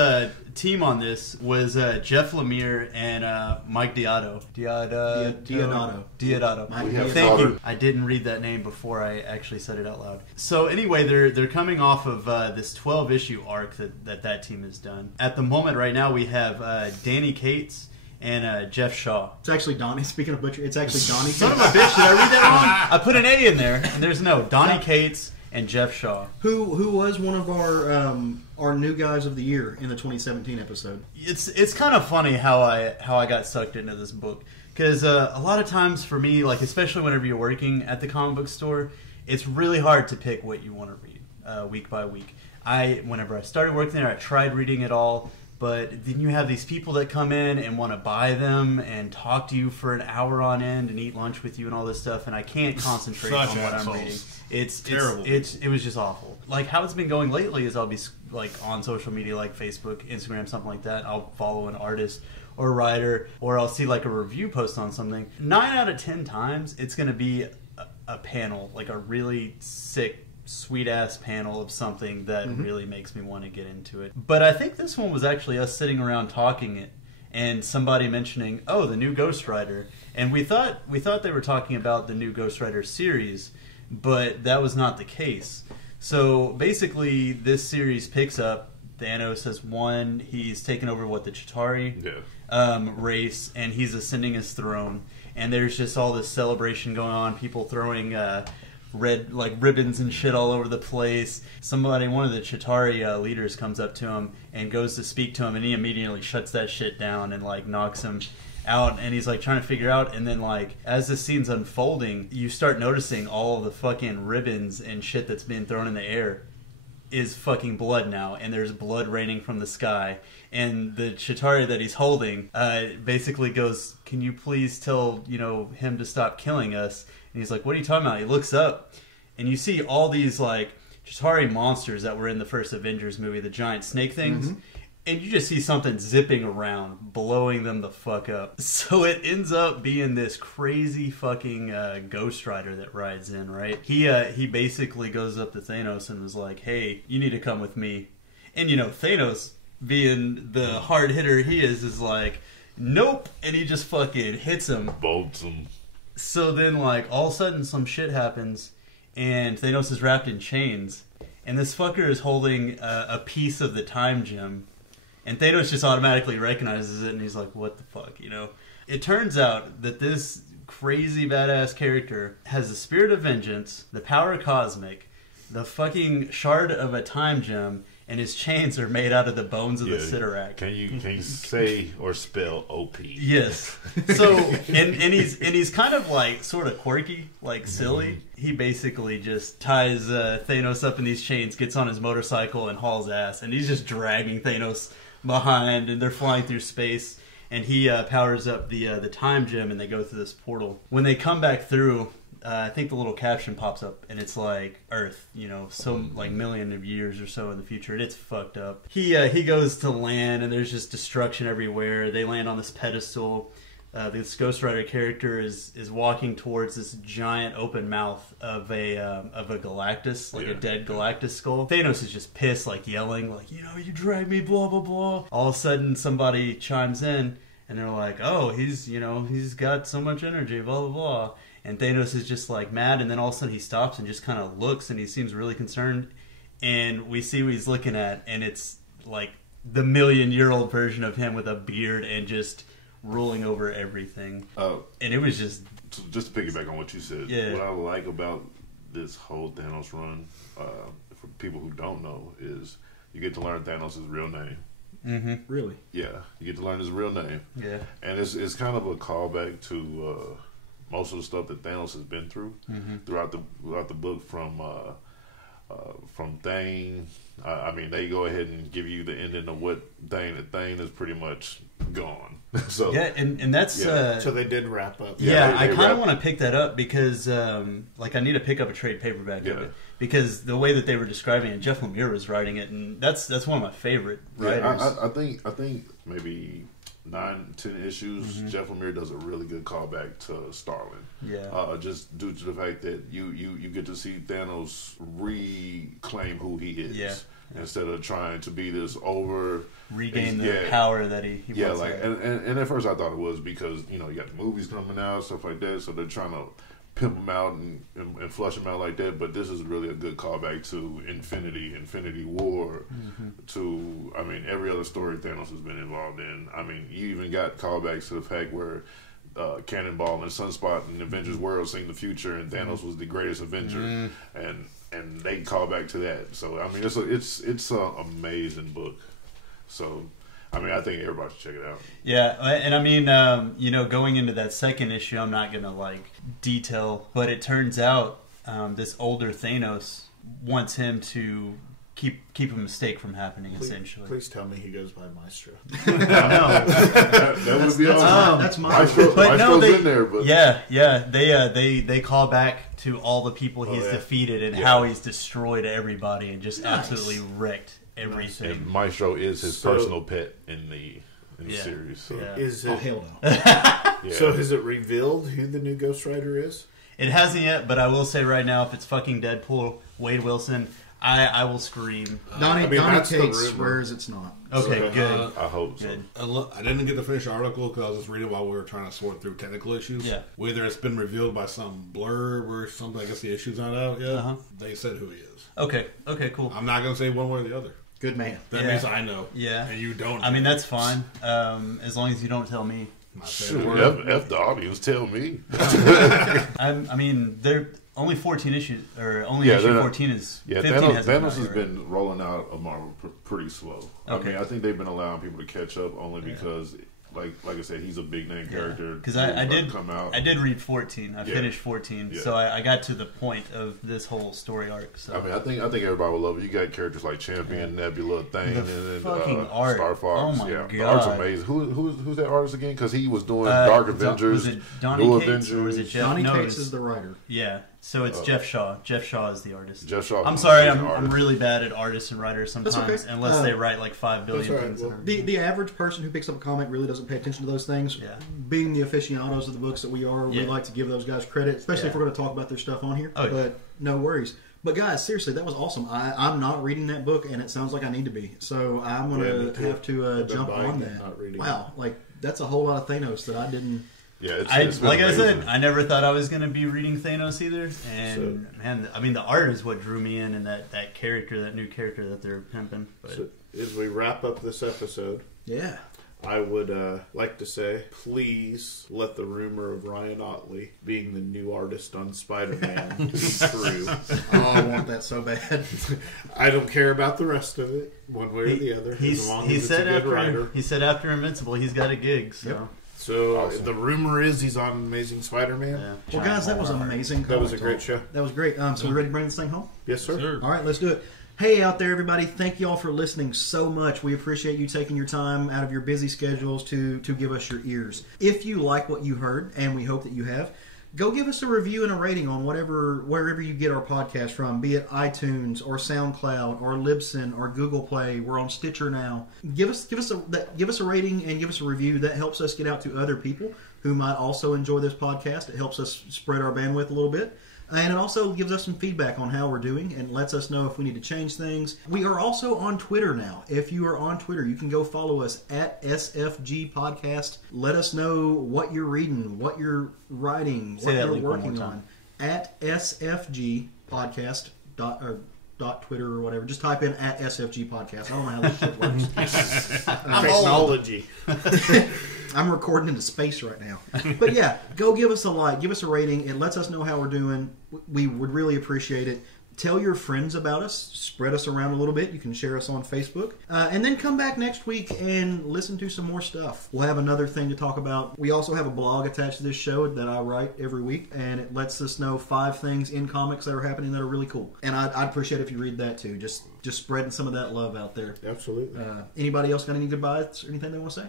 team on this was Jeff Lemire and Mike Diodato. Diodato. Thank you. I didn't read that name before I actually said it out loud. So anyway, they're coming off of this 12-issue arc that team has done. At the moment, right now, we have Danny Cates and Jeff Shaw. It's actually Donnie. Speaking of butcher, it's actually Donnie. Son of a bitch, did I read that wrong? I put an A in there, and there's no. Donnie Cates and Jeff Shaw. Who was one of our new guys of the year in the 2017 episode. It's kind of funny how I got sucked into this book. Because a lot of times for me, especially whenever you're working at the comic book store, it's really hard to pick what you want to read week by week. Whenever I started working there, I tried reading it all. But then you have these people that come in and want to buy them and talk to you for an hour on end and eat lunch with you and all this stuff, and I can't concentrate on what I'm reading. It's terrible. It was just awful. How it's been going lately is I'll be on social media like Facebook, Instagram, something like that. I'll follow an artist or a writer, or I'll see a review post on something. 9 out of 10 times, it's going to be a panel, a really sick, sweet-ass panel of something that really makes me want to get into it. But I think this one was actually us sitting around talking it, and somebody mentioning, oh, the new Ghost Rider. And we thought they were talking about the new Ghost Rider series, but that was not the case. So basically, this series picks up, Thanos has won, he's taken over, the Chitauri race, and he's ascending his throne. and there's just all this celebration going on. People throwing red ribbons and shit all over the place. One of the Chitauri leaders comes up to him and goes to speak to him, and he immediately shuts that shit down and knocks him out, and he's trying to figure out, and then as the scene's unfolding, you start noticing all of the fucking ribbons and shit that's being thrown in the air is fucking blood now, and there's blood raining from the sky, and the Chitauri that he's holding basically goes, "Can you please tell him to stop killing us?" And he's like, "What are you talking about?" He looks up, and you see all these Chitauri monsters that were in the first Avengers movie, the giant snake things. Mm-hmm. And you just see something zipping around, blowing them the fuck up. So it ends up being this crazy fucking Ghost Rider that rides in, right? He basically goes up to Thanos and was like, "Hey, you need to come with me." And Thanos, being the hard hitter he is like, "Nope," and he just fucking hits him, bolts him. So then all of a sudden some shit happens, and Thanos is wrapped in chains, and this fucker is holding a piece of the time gem. And Thanos just automatically recognizes it, and he's like, "What the fuck?" It turns out that this crazy badass character has the spirit of vengeance, the power cosmic, the fucking shard of a time gem, and his chains are made out of the bones of the Sidorak. Can you say or spell OP? Yes. So and he's kind of sort of quirky, silly. He basically just ties Thanos up in these chains, gets on his motorcycle, and hauls ass, and he's just dragging Thanos behind, and they're flying through space, and he powers up the time gem, and they go through this portal. When they come back through, I think the little caption pops up, and it's Earth, million of years or so in the future, and it's fucked up. He goes to land, and there's just destruction everywhere. They land on this pedestal. This Ghost Rider character is walking towards this giant open mouth of a Galactus, a dead Galactus skull. Thanos is just pissed, yelling, "You dragged me, blah blah blah." All of a sudden, somebody chimes in, and they're like, "Oh, he's got so much energy, blah blah blah." And Thanos is just mad, and then all of a sudden he stops and just kind of looks, and he seems really concerned. And we see what he's looking at, and it's the million-year-old version of him with a beard and just ruling over everything. And it was just to piggyback on what you said. Yeah. What I like about this whole Thanos run, for people who don't know, is you get to learn Thanos' real name. Mm-hmm. Really? Yeah, you get to learn his real name. Yeah, and it's kind of a callback to most of the stuff that Thanos has been through throughout the book from Thane. I mean, they go ahead and give you the ending of what Thane is pretty much gone. So yeah, and that's so they did wrap up. Yeah, I kind of want to pick that up because I need to pick up a trade paperback of it, because the way that they were describing it, Jeff Lemire was writing it, and that's one of my favorite writers. I think maybe 9-10 issues. Jeff Lemire does a really good callback to Starlin. Yeah, just due to the fact that you get to see Thanos reclaim who he is. Yeah. Instead of trying to be this regain the power that he wants. And at first I thought it was because you got the movies coming out, stuff like that, so they're trying to pimp him out and flush him out like that. But this is really a good callback to Infinity War, to every other story Thanos has been involved in. You even got callbacks to the fact where Cannonball and Sunspot and Avengers World seen the future, and Thanos was the greatest Avenger, and they call back to that. So it's an amazing book. So I think everybody should check it out. Yeah, and going into that second issue, I'm not gonna detail, but it turns out this older Thanos wants him to keep a mistake from happening. Essentially, please tell me he goes by Maestro. No, that would be awesome. That's Maestro. Maestro's in there, but they call back to all the people he's defeated and how he's destroyed everybody and just absolutely wrecked everything. And Maestro is his personal pet in the series. So. Yeah. Is it, hell no. So has it revealed who the new Ghost Rider is? It hasn't yet, but I will say right now, if it's fucking Deadpool, Wade Wilson, I will scream. Donnie Tate swears it's not. Okay, good. I hope so. I didn't get to finish the article because I was just reading while we were trying to sort through technical issues. Yeah. Whether it's been revealed by some blurb or something, I guess the issue's not out yet. They said who he is. Okay, cool. I'm not going to say one way or the other. Good man. That means I know. Yeah. And you don't. That's fine. As long as you don't tell me. My Shoot, favorite. F the audience, tell me. I mean, they're only 14 issues, or only Yeah, issue they're 14 is. Yeah, 15 Thanos, hasn't Thanos come has out yet, been rolling out a Marvel pretty slow. Okay. I mean, I think they've been allowing people to catch up only because, like I said, he's a big name character. Because He's I about did to come out. I did read 14. I Yeah. finished 14, Yeah. so I got to the point of this whole story arc. So I mean, I think everybody will love it. You got characters like Champion, Nebula, Thane, The and then fucking art. Star Fox. Oh my The art's God. amazing. Who's that artist again? Because he was doing Dark Avengers, Was it Donny New Cates Avengers. or was it Jeff? Johnny no, Cates it's- is the writer. Yeah, so it's Jeff Shaw. Jeff Shaw is the artist. Jeff Shaw. I'm sorry, He's an I'm artist. really bad at artists and writers sometimes, okay. unless they write like 5 billion That's all right. things. Well, in The average person who picks up a comic really doesn't pay attention to those things. Yeah. Being the aficionados of the books that we are, we Yeah. like to give those guys credit, especially Yeah. if we're going to talk about their stuff on here. Oh, yeah. But no worries. But guys, seriously, that was awesome. I'm not reading that book, and it sounds like I need to be. So I'm Yeah, me going too. to have to I've been jump buying on it, that. not reading Wow, like that's a whole lot of Thanos that I didn't. Yeah, it's been like I amazing. said, I never thought I was going to be reading Thanos either. And man, I mean, the art is what drew me in, and that character, that new character that they're pimping. But So as we wrap up this episode, Yeah. I would like to say, please let the rumor of Ryan Otley being the new artist on Spider-Man be true. Oh, I want that so bad. I don't care about the rest of it, one way or the other, as long as it's a good writer. he said after Invincible, he's got a gig. So Yep. So Awesome. the rumor is he's on Amazing Spider-Man. yeah, Well, guys, that was amazing. That was a comic great talk. show. That was great. So we ready to bring this thing home? Yes, sir. Sure. All right, let's do it. Hey, out there, everybody. Thank you all for listening so much. We appreciate you taking your time out of your busy schedules to give us your ears. If you like what you heard, and we hope that you have, go give us a review and a rating on wherever you get our podcast from, be it iTunes or SoundCloud or Libsyn or Google Play. We're on Stitcher now. Give us a rating and give us a review. That helps us get out to other people who might also enjoy this podcast. It helps us spread our bandwidth a little bit. And it also gives us some feedback on how we're doing and lets us know if we need to change things. We are also on Twitter now. If you are on Twitter, you can go follow us at SFG Podcast. Let us know what you're reading, what you're writing, Say what that you're link one working more time. on. At SFG Podcast dot Twitter or whatever. Just type in at SFG Podcast. I don't know how this shit works. Technology. I'm recording into space right now. But yeah, go give us a like, give us a rating. It lets us know how we're doing. We would really appreciate it. Tell your friends about us. Spread us around a little bit. You can share us on Facebook. And then come back next week and listen to some more stuff. We'll have another thing to talk about. We also have a blog attached to this show that I write every week, and it lets us know 5 things in comics that are happening that are really cool. And I'd appreciate it if you read that too. Just spreading some of that love out there. Absolutely. Anybody else got any goodbyes or anything they want to say?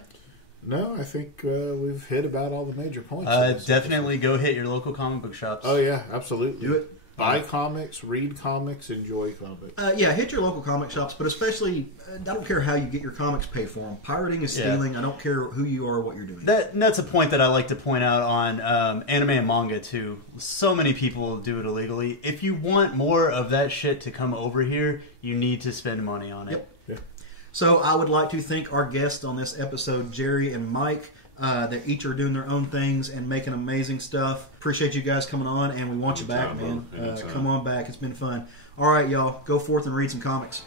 No, I think we've hit about all the major points. of this definitely go hit your local comic book shops. Oh yeah, absolutely. Do it. Buy comics, read comics, enjoy comics. Yeah, hit your local comic shops, but especially, I don't care how you get your comics, pay for them. Pirating is Yeah. stealing. I don't care who you are or what you're doing. That's a point that I like to point out on anime and manga too. So many people do it illegally. If you want more of that shit to come over here, you need to spend money on it. Yep. Yeah. So I would like to thank our guests on this episode, Jerry and Mike. That each are doing their own things and making amazing stuff. Appreciate you guys coming on, and we want you back, Anytime, man. bro. Anytime. Come on back. It's been fun. All right, y'all. Go forth and read some comics.